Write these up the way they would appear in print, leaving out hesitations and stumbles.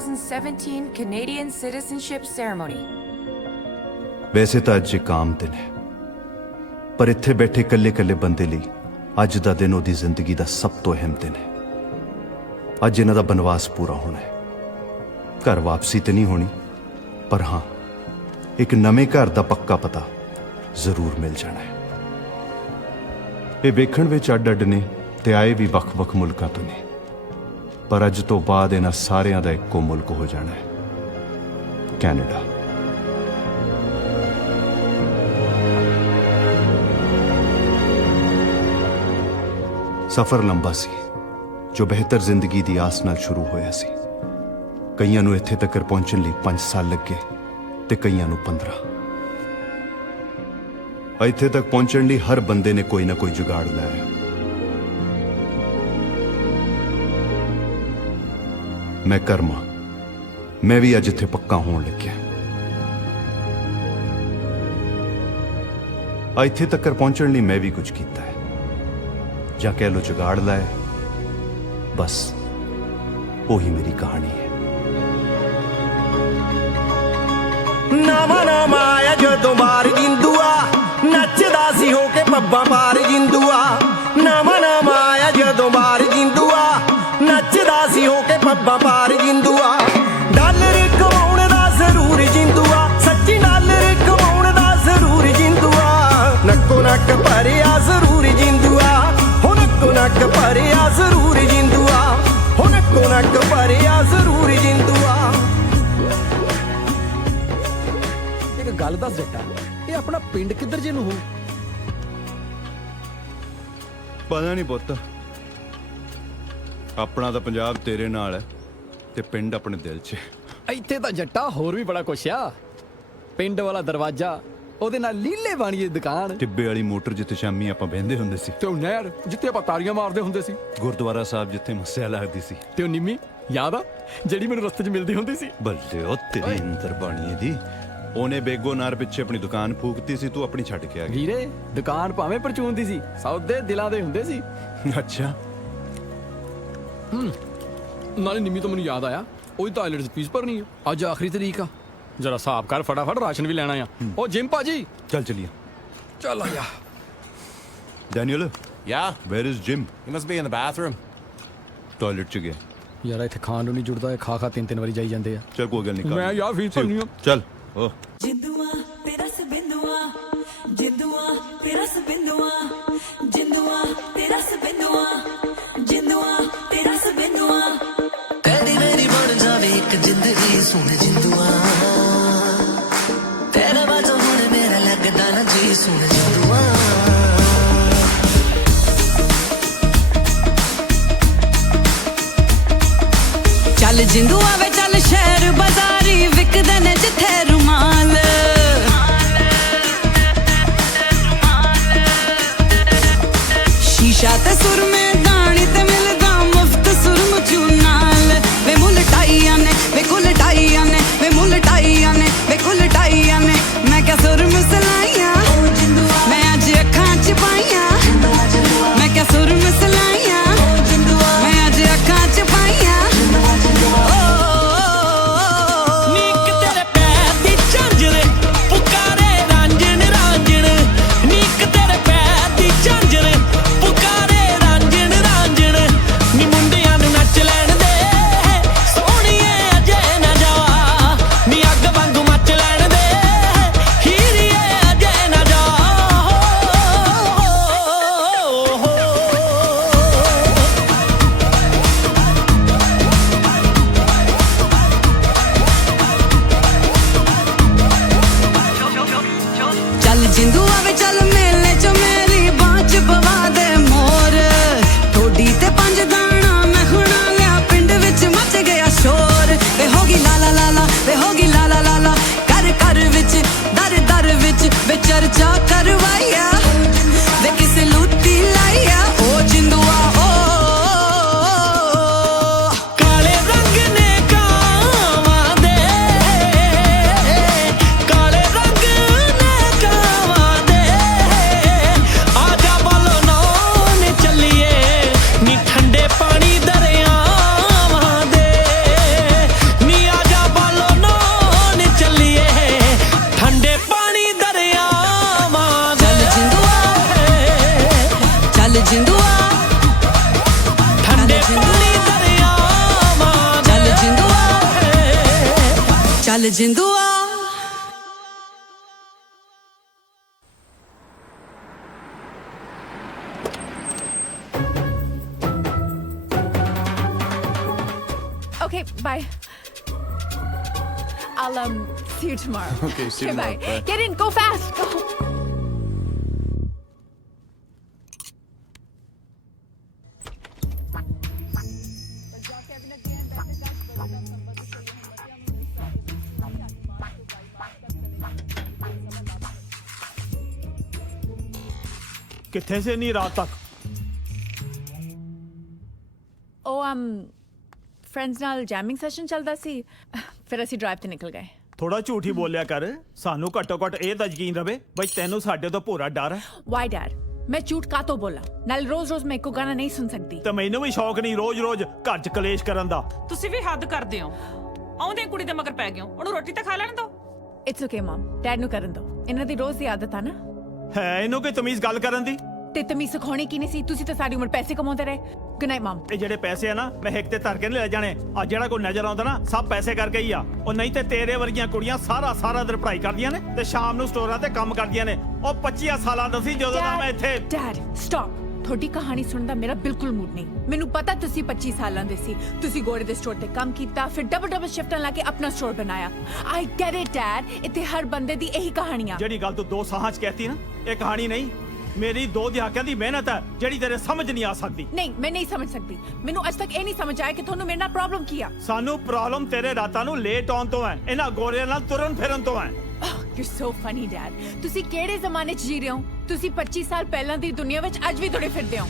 2017 Canadian citizenship ceremony. वैसे तो अज एक आम दिन है, पर इत्थे बैठे कल्ले कल्ले बंदे लई अज दा दिन ओदी जिंदगी दा सब तो अहम दिन है। अज इन्हां दा बनवास पूरा होना है। घर वापसी तो नहीं होनी, पर हाँ एक नवे घर दा पक्का पता जरूर मिल जाना है। ये वेखण विच अड अड ने ते आए भी वख वख मुल्कां तो ने, पर अज तो बाद इन्हां सारियां दा इक्को मुल्क हो जाना है, कैनेडा। सफर लंबा सी, जो बेहतर जिंदगी दी आस नाल शुरू होया सी। कईयां नूं इत्थे तक पहुंचण लई 5 साल लगे ते कईयां नूं 15। इत्थे तक पहुंचण लई हर बंदे ने कोई ना कोई जुगाड़ लाया। मैं कर्मा, मैं भी अज इत्थे पक्का होण लग्या। इत्थे तक पहुंचण लई मैं भी कुछ कीता है, ਜਾਂ कह लो जुगाड़ लाए। बस वही मेरी कहानी है। नामा नामा आया जदों बार जिंदुआ, नचदा सी हो के पब्बां पार जिंदुआ। नामा नामा आया जदों बार जिंदुआ, नचदा सी हो के पब्बां पार जिंदुआ। डॉलर कमाउण दा जरूर जिंदुआ, सच्ची डॉलर कमाउण दा जरूर जिंदुआ। नक्को नक भरिया जरूर जिंदुआ, नक भरिया जरूर जिंदुआ, हुण को नक भरिया जरूर जिंदुआ। एक गल दस जट्टा, ये अपना पिंड किधर जे नूं हो? पता नहीं पुत्त, अपना तो पंजाब तेरे नाल है ते पिंड अपने दिल च। ਇੱਥੇ ਤਾਂ ਜੱਟਾ ਹੋਰ ਵੀ ਬੜਾ ਕੁਛ ਆ। ਪਿੰਡ ਵਾਲਾ ਦਰਵਾਜ਼ਾ, ਉਹਦੇ ਨਾਲ ਲੀਲੇ ਬਾਣੀ ਦੀ ਦੁਕਾਨ, ਟਿੱਬੇ ਵਾਲੀ ਮੋਟਰ ਜਿੱਥੇ ਸ਼ਾਮੀ ਆਪਾਂ ਬਹਿੰਦੇ ਹੁੰਦੇ ਸੀ, ਤੇ ਉਹ ਨਹਿਰ ਜਿੱਥੇ ਆਪਾਂ ਤਾਰੀਆਂ ਮਾਰਦੇ ਹੁੰਦੇ ਸੀ, ਗੁਰਦੁਆਰਾ ਸਾਹਿਬ ਜਿੱਥੇ ਮੱਸਿਆ ਲੱਗਦੀ ਸੀ, ਤੇ ਉਹ ਨਿੰਮੀ ਯਾਦ ਆ ਜਿਹੜੀ ਮੈਨੂੰ ਰਸਤੇ 'ਚ ਮਿਲਦੀ ਹੁੰਦੀ ਸੀ। ਬੱਲੇ ਉਹ ਤੇਰੀ ਅੰਦਰ ਬਾਣੀ ਦੀ। ਉਹਨੇ ਬੇਗੋ ਨਾਰ ਪਿੱਛੇ ਆਪਣੀ ਦੁਕਾਨ ਫੂਕਤੀ ਸੀ, ਤੂੰ ਆਪਣੀ ਛੱਡ ਕੇ ਆ ਗਈ। ਵੀਰੇ ਦੁਕਾਨ ਭਾਵੇਂ ਪਰਚੂਨ ਦੀ ਸੀ, ਸੌਦੇ ਦਿਲਾਂ ਦੇ ਹੁੰਦੇ ਸੀ। ਅੱਛਾ। ਨਾਲੇ ਨਿੰਮੀ ਤੋਂ ਮੈਨੂੰ ਯਾਦ ਆਇਆ, ਉਹਦੀ ਤਾਂ ਆਈਲੈਟਸ ਫੀਸ ਭਰਨੀ ਆ, ਅੱਜ ਆਖਰੀ ਤਰੀਕ ਆ। जरा साफ कर फटाफट, राशन भी लेना है। ओ जिम पाजी, चल चलिए। चल आया। Daniel, Yeah? where is Jim? He must be in the bathroom. Toilet च गया। यार इत्थे खान ਨੂੰ ਨਹੀਂ ਜੁੜਦਾ, ਖਾ 3 ਵਾਰੀ ਜਾਈ ਜਾਂਦੇ ਆ। चल कोई गल नहीं, मैं यार फीस भरनी आ। चल। ओ जिंदुआ तेरा सबिंदुआ, जिंदुआ तेरा सबिंदुआ, जिंदुआ तेरा सबिंदुआ, जिंदुआ तेरा सबिंदुआ। तेरी मेरी बन जावे एक जिंदगी सुन जिंदुआ, तेरा बाजो हुण मेरा लगदा ना जी सुन जिंदुआ। चल जिंदुआ वे चल शहर बाजारी, विकदे ने जिथे रुमाल। शीशा ते सुर में दानी ते मिलदा मुफ्त सुरम चूनाल। वे मुल टाइया ने, वे कुल टाइया ने, वे मुल टाइया ने, वे कुल टाइया ने। मैं क्या सुर मसलाइया, मैं अज अखां च पाइया। मैं क्या सुर मसलाइया, मैं अज अखां च पाइया। ओ ਚੱਲ ਜਿੰਦੂਆ Okay, bye. I'll see you tomorrow. Okay, see you bye. tomorrow. Bye. Get in, go fast. Go. कितने से नहीं रात तक ਉਹ ਫਰੈਂਡਸ ਨਾਲ ਜੈਮਿੰਗ ਸੈਸ਼ਨ ਚੱਲਦਾ ਸੀ ਫਿਰ ਅਸੀਂ ਡਰਾਈਵ ਤੇ ਨਿਕਲ ਗਏ ਥੋੜਾ ਝੂਠ ਹੀ ਬੋਲਿਆ ਕਰ ਸਾਨੂੰ ਘੱਟੋ ਘੱਟ ਇਹ ਤਾਂ ਯਕੀਨ ਰਵੇ ਬਈ ਤੈਨੂੰ ਸਾਡੇ ਤੋਂ ਭੋਰਾ ਡਰ ਹੈ ਵਾਈ ਡੈਡ ਮੈਂ ਝੂਠ ਕਾਤੋਂ ਬੋਲਾਂ ਨਾਲ ਰੋਜ਼-ਰੋਜ਼ ਮੈਂ ਇੱਕੋ ਗਾਣਾ ਨਹੀਂ ਸੁਣ ਸਕਦੀ ਤੇ ਮੈਨੂੰ ਵੀ ਸ਼ੌਕ ਨਹੀਂ ਰੋਜ਼-ਰੋਜ਼ ਘਰ 'ਚ ਕਲੇਸ਼ ਕਰਨ ਦਾ ਤੁਸੀਂ ਵੀ ਹੱਦ ਕਰਦੇ ਹੋ ਆਉਂਦੇ ਕੁੜੀ ਦੇ ਮਗਰ ਪੈ ਗਏ ਹੋ ਉਹਨੂੰ ਰੋਟੀ ਤਾਂ ਖਾ ਲੈਣ ਦਿਓ ਇਟਸ ਓਕੇ ਮਮ ਡੈਡ ਨੂੰ ਕਰਨ ਦਿਓ ਇਹਨਾਂ ਦੀ ਰੋਜ਼ ਦੀ ਆਦਤ ਆ ਨਾ ਹੈ ਇਹਨੂੰ ਕੋਈ ਤਮੀਜ਼ ਗੱਲ ਕਰਨ ਦੀ ਤੇ ਤਮੀਜ਼ ਸਿਖਾਉਣੀ ਕੀ ਨਹੀਂ ਸੀ ਤੁਸੀਂ ਤਾਂ ਸਾਰੀ ਉਮਰ ਪੈਸੇ ਕਮਾਉਂਦੇ ਰਹੇ ਗੁੱਡ ਨਾਈਟ ਮਮ ਇਹ ਜਿਹੜੇ ਪੈਸੇ ਆ ਨਾ ਮੈਂ ਹਿੱਕ ਤੇ ਧਰ ਕੇ ਨਹੀਂ ਲੈ ਜਾਣੇ ਆ ਜਿਹੜਾ ਕੋਈ ਨਜ਼ਰ ਆਉਂਦਾ ਨਾ ਸਭ ਪੈਸੇ ਕਰਕੇ ਹੀ ਆ ਉਹ ਨਹੀਂ ਤੇ ਤੇਰੇ ਵਰਗੀਆਂ ਕੁੜੀਆਂ ਸਾਰਾ ਦਿਨ ਪੜ੍ਹਾਈ ਕਰਦੀਆਂ ਨੇ ਤੇ ਸ਼ਾਮ ਨੂੰ ਸਟੋਰਾਂ ਤੇ ਕੰਮ ਕਰਦੀਆਂ ਨੇ ਉਹ 25 ਸਾਲਾਂ ਦਾ ਸੀ ਜਦੋਂ ਦਾ ਮੈਂ ਇੱਥੇ ਡੈਡ ਸਟਾਪ ਤੁਹਾਡੀ ਕਹਾਣੀ ਸੁਣਨ ਦਾ ਮੇਰਾ ਬਿਲਕੁਲ ਮੂਡ ਨਹੀਂ ਮੈਨੂੰ ਪਤਾ ਤੁਸੀਂ 25 ਸਾਲਾਂ ਦੇ ਸੀ ਤੁਸੀਂ ਗੋੜੇ ਦੇ ਸਟੋਰ ਤੇ ਕੰਮ ਕੀਤਾ ਫਿਰ ਡਬਲ ਸ਼ਿਫਟਾਂ ਲਾ ਕੇ ਆਪਣਾ ਸਟੋਰ ਬਣਾਇਆ ਆਈ ਗੈਟ ਇਟ ਡੈਡ ਇੱਥੇ ਹਰ ਬੰਦੇ ਦੀ ਇਹੀ ਕਹਾਣੀਆਂ ਜਿਹੜੀ ਗੱਲ ਤੂੰ ਦੋ ਸਾਹਾਂ 'ਚ ਕਹਿਤੀ ਨਾ ਇਹ ਕਹਾਣੀ ਨਹੀਂ ਮੇਰੀ 2 ਦਹਾਕਿਆਂ ਦੀ ਮਿਹਨਤ ਹੈ ਜਿਹੜੀ ਤੇਰੇ ਸਮਝ ਨਹੀਂ ਆ ਸਕਦੀ ਨਹੀਂ ਮੈਂ ਨਹੀਂ ਸਮਝ ਸਕਦੀ ਮੈਨੂੰ ਅੱਜ ਤੱਕ ਇਹ ਨਹੀਂ ਸਮਝ ਆਇਆ ਕਿ ਤੁਹਾਨੂੰ ਮੇਰੇ ਨਾਲ ਪ੍ਰੋਬਲਮ ਕੀ ਆ ਸਾਨੂੰ ਪ੍ਰੋਬਲਮ ਤੇਰੇ ਰਾਤਾਂ ਨੂੰ ਲੇਟ ਆਉਣ ਤੋਂ ਹੈ ਇਹਨਾਂ ਗੋਰਿਆਂ ਨਾਲ ਤੁਰਨ ਫਿਰਨ ਤੋਂ ਹੈ ਯੂ ਸੋ ਫਨੀ ਡੈਡ ਤੁਸੀਂ ਕਿਹੜੇ ਜ਼ਮਾਨੇ 'ਚ ਜੀ ਰਹੇ ਹੋ ਤੁਸੀਂ 25 ਸਾਲ ਪਹਿਲਾਂ ਦੀ ਦੁਨੀਆ ਵਿੱਚ ਅੱਜ ਵੀ ਤੁਰੇ ਫਿਰਦੇ ਹੋ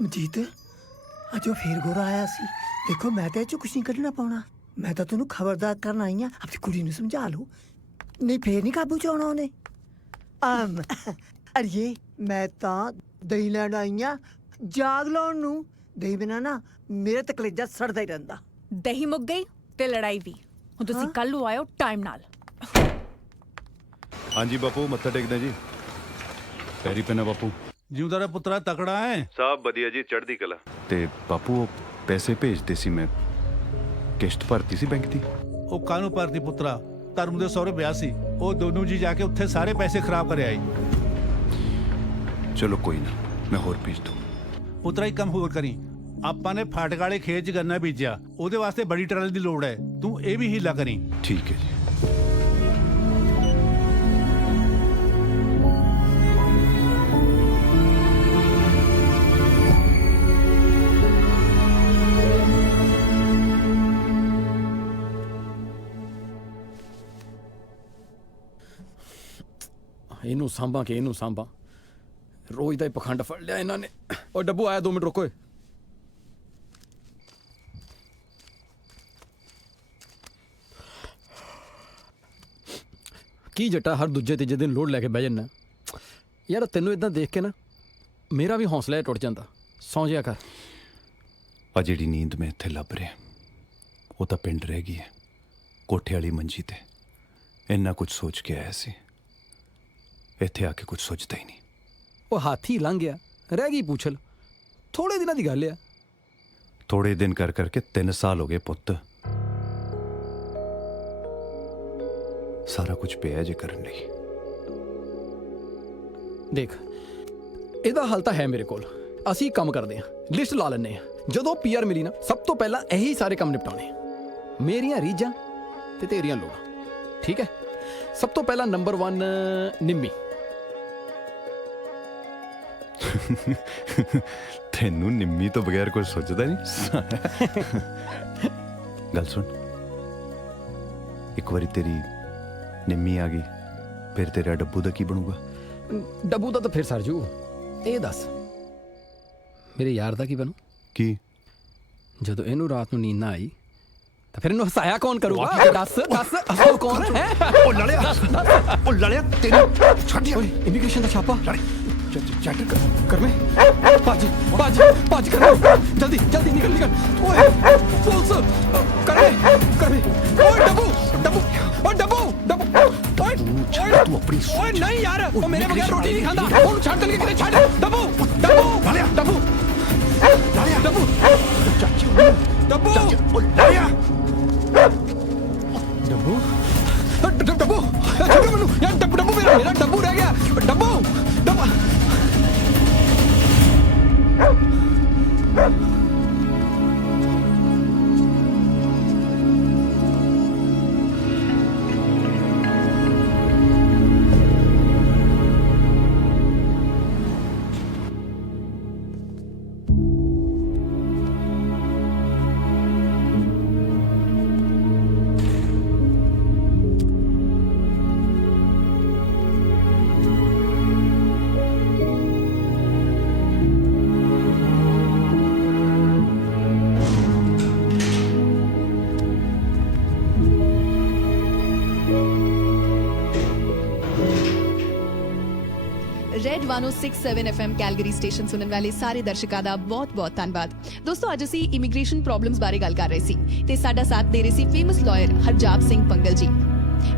ਮਜੀਤ ਅੱਜ ਉਹ ਫੇਰ ਗੋਰਾ ਆਇਆ ਸੀ ਦੇਖੋ ਮੈਂ ਤਾਂ ਇਹ ਚੋਂ ਕੁਛ ਨਹੀਂ ਕੱਢਣਾ ਪਾਉਣਾ ਮੈਂ ਤਾਂ ਤੈਨੂੰ ਖਬਰਦਾਰ ਕਰਨ ਆਈ ਆ ਆਪਣੀ ਕੁੜੀ ਨੂੰ ਸਮਝਾ ਲਓ ਨਹੀਂ ਫੇਰ ਨਹੀਂ ਕਾਬੂ ਚ ਆਉਣਾ ਉਹਨੇ ਅੜੀਏ ਮੈਂ ਤਾਂ ਦਹੀਂ ਲੈਣ ਆਈ ਆ ਜਾਗ ਲਾਉਣ ਨੂੰ ਦਹੀਂ ਬਿਨਾਂ ਨਾ ਮੇਰੇ ਤਾਂ ਕਲੇਜਾ ਸੜਦਾ ਹੀ ਰਹਿੰਦਾ ਦਹੀਂ ਮੁੱਕ ਗਈ ਤੇ ਲੜਾਈ ਵੀ ਹੁਣ ਤੁਸੀਂ ਕੱਲ ਨੂੰ ਆਇਓ ਟਾਈਮ ਨਾਲ ਹਾਂਜੀ ਬਾਪੂ ਮੱਥਾ ਟੇਕਦਾ ਜੀ ਪੈਰੀ ਪੈਣਾ ਬਾਪੂ ਜਿਉਂਦਾ ਰੇ ਪੁੱਤਰਾ ਤਕੜਾ ਹੈ ਸਭ ਵਧੀਆ ਜੀ ਚੜ੍ਹਦੀ ਕਲਾ ਤੇ ਬਾਪੂ ਉਹ ਪੈਸੇ ਭੇਜਦੇ ਸੀ ਮੈਂ ਕਿਸ਼ਤ ਭਰਤੀ ਸੀ ਬੈਂਕ ਦੀ ਉਹ ਕਾਹਨੂੰ ਭਰਤੀ ਪੁੱਤਰਾ ਧਰਮ ਦੇ ਸਹੁਰੇ ਵਿਆਹ ਸੀ ਉਹ ਦੋਨੋਂ ਜੀ ਜਾ ਕੇ ਉੱਥੇ ਸਾਰੇ ਪੈਸੇ ਖਰਾਬ ਕਰ ਆਏ ਚਲੋ ਕੋਈ ਨਾ ਮੈਂ ਹੋਰ ਭੇਜ ਦੂੰ ਪੁੱਤਰਾ ਇੱਕ ਕੰਮ ਹੋਰ ਕਰੀ ਆਪਾਂ ਨੇ ਫਾਟਕ ਵਾਲੇ ਖੇਤ 'ਚ ਗੰਨਾ ਬੀਜਿਆ ਉਹਦੇ ਵਾਸਤੇ ਬੜੀ ਟਰਾਲੀ ਦੀ ਲੋੜ ਹੈ ਤੂੰ ਇਹ ਵੀ ਹੀਲਾ ਕਰੀ ਠੀਕ ਹੈ ਜੀ ਇਹਨੂੰ ਸਾਂਭਾਂ ਕਿ ਇਹਨੂੰ ਸਾਂਭਾਂ ਰੋਜ਼ ਦਾ ਹੀ ਪਖੰਡ ਫੜ ਲਿਆ ਇਹਨਾਂ ਨੇ ਉਹ ਡੱਬੂ ਆਇਆ 2 ਮਿੰਟ ਰੁਕੋ ਕੀ ਜੱਟਾ ਹਰ ਦੂਜੇ ਤੀਜੇ ਦਿਨ ਲੋਡ ਲੈ ਕੇ ਬਹਿ ਜੰਨਾ ਯਾਰ ਤੈਨੂੰ ਇਦਾਂ ਦੇਖ ਕੇ ਨਾ ਮੇਰਾ ਵੀ ਹੌਸਲਾ ਟੁੱਟ ਜਾਂਦਾ ਸੌਂ ਜਿਆ ਕਰ ਆ ਜਿਹੜੀ ਨੀਂਦ ਮੈਂ ਇੱਥੇ ਲੱਭ ਰਿਹਾ ਉਹ ਤਾਂ ਪਿੰਡ ਰਹਿ ਗਈ ਹੈ ਕੋਠੇ ਵਾਲੀ ਮੰਜੀ ਤੇ ਇੰਨਾ ਕੁਝ ਸੋਚ ਕੇ ਆਇਆ ਸੀ ਇੱਥੇ ਆ ਕੇ ਕੁਝ ਸੋਚਦਾ ਹੀ ਨਹੀਂ ਉਹ ਹਾਥੀ ਲੰਘ ਗਿਆ ਰਹਿ ਗਈ ਪੁੱਛਲ ਥੋੜੇ ਦਿਨਾਂ ਦੀ ਗੱਲ ਆ ਥੋੜੇ ਦਿਨ ਕਰ ਕਰਕੇ 3 ਸਾਲ ਹੋ ਗਏ ਪੁੱਤ ਸਾਰਾ ਕੁਝ ਪਿਆ ਜੇ ਕਰਨ ਲਈ ਦੇਖ ਇਹਦਾ ਹੱਲ ਤਾਂ ਹੈ ਮੇਰੇ ਕੋਲ ਅਸੀਂ ਕੰਮ ਕਰਦੇ ਹਾਂ ਲਿਸਟ ਲਾ ਲੈਂਦੇ ਹਾਂ ਜਦੋਂ ਪੀਆਰ ਮਿਲੀ ਨਾ ਸਭ ਤੋਂ ਪਹਿਲਾਂ ਇਹੀ ਸਾਰੇ ਕੰਮ ਨਿਪਟਾਉਣੇ ਮੇਰੀਆਂ ਰੀਝਾਂ ਤੇ ਤੇਰੀਆਂ ਲੋੜਾਂ ਠੀਕ ਹੈ ਸਭ ਤੋਂ ਪਹਿਲਾਂ ਨੰਬਰ 1 ਨਿੰਮੀ ਤੈਨੂੰ ਨਿੰਮੀ ਤੋਂ ਬਗੈਰ ਕੁਝ ਸੋਚਦਾ ਨਹੀਂ ਗੱਲ ਸੁਣ ਇੱਕ ਵਾਰੀ ਤੇਰੀ ਨਿੰਮੀ ਆ ਗਈ ਫਿਰ ਤੇਰਾ ਡੱਬੂ ਦਾ ਕੀ ਬਣੂਗਾ ਡੱਬੂ ਦਾ ਤਾਂ ਫਿਰ ਸਰ ਜੂ ਇਹ ਦੱਸ ਮੇਰੇ ਯਾਰ ਦਾ ਕੀ ਬਣੂ ਕੀ ਜਦੋਂ ਇਹਨੂੰ ਰਾਤ ਨੂੰ ਨੀਂਦ ਨਾ ਆਈ ਤਾਂ ਫਿਰ ਇਹਨੂੰ ਹਸਾਇਆ ਕੌਣ ਕਰੂਗਾ ਦੱਸ ਹਸਾਉ ਕੌਣ ਹੈ ਉਹ ਲੜਿਆ ਤੈਨੂੰ ਛੱਡ ਓਏ ਇਮੀਗ੍ਰੇਸ਼ਨ ਦਾ ਛਾਪਾ ਚੱਟ ਕਰ ਮੈਂ ਭੱਜ ਕਰ ਜਲਦੀ ਨਿਕਲ ਓਏ ਪੁਲਿਸ ਕਰ ਓਏ ਡੱਬੂ ਓਏ ਤੂੰ ਆਪਣੀ ਓਏ ਨਹੀਂ ਯਾਰ ਉਹ ਮੇਰੇ ਬਗੈਰ ਰੋਟੀ ਨਹੀਂ ਖਾਂਦਾ ਉਹਨੂੰ ਛੱਡ ਕੇ ਕਿਤੇ ਛੱਡ ਡੱਬੂ 106.7 FM ਕੈਲਗਰੀ ਸਟੇਸ਼ਨ ਸੁਣਨ ਵਾਲੇ ਸਾਰੇ ਦਰਸ਼ਕਾਂ ਦਾ ਬਹੁਤ-ਬਹੁਤ ਧੰਨਵਾਦ। ਦੋਸਤੋ ਅੱਜ ਅਸੀਂ ਇਮੀਗ੍ਰੇਸ਼ਨ ਪ੍ਰੋਬਲਮਸ ਬਾਰੇ ਗੱਲ ਕਰ ਰਹੇ ਸੀ ਤੇ ਸਾਡਾ ਸਾਥ ਦੇ ਰਹੇ ਸੀ ਫੇਮਸ ਲਾਇਰ ਹਰਜਾਬ ਸਿੰਘ ਪੰਗਲ ਜੀ,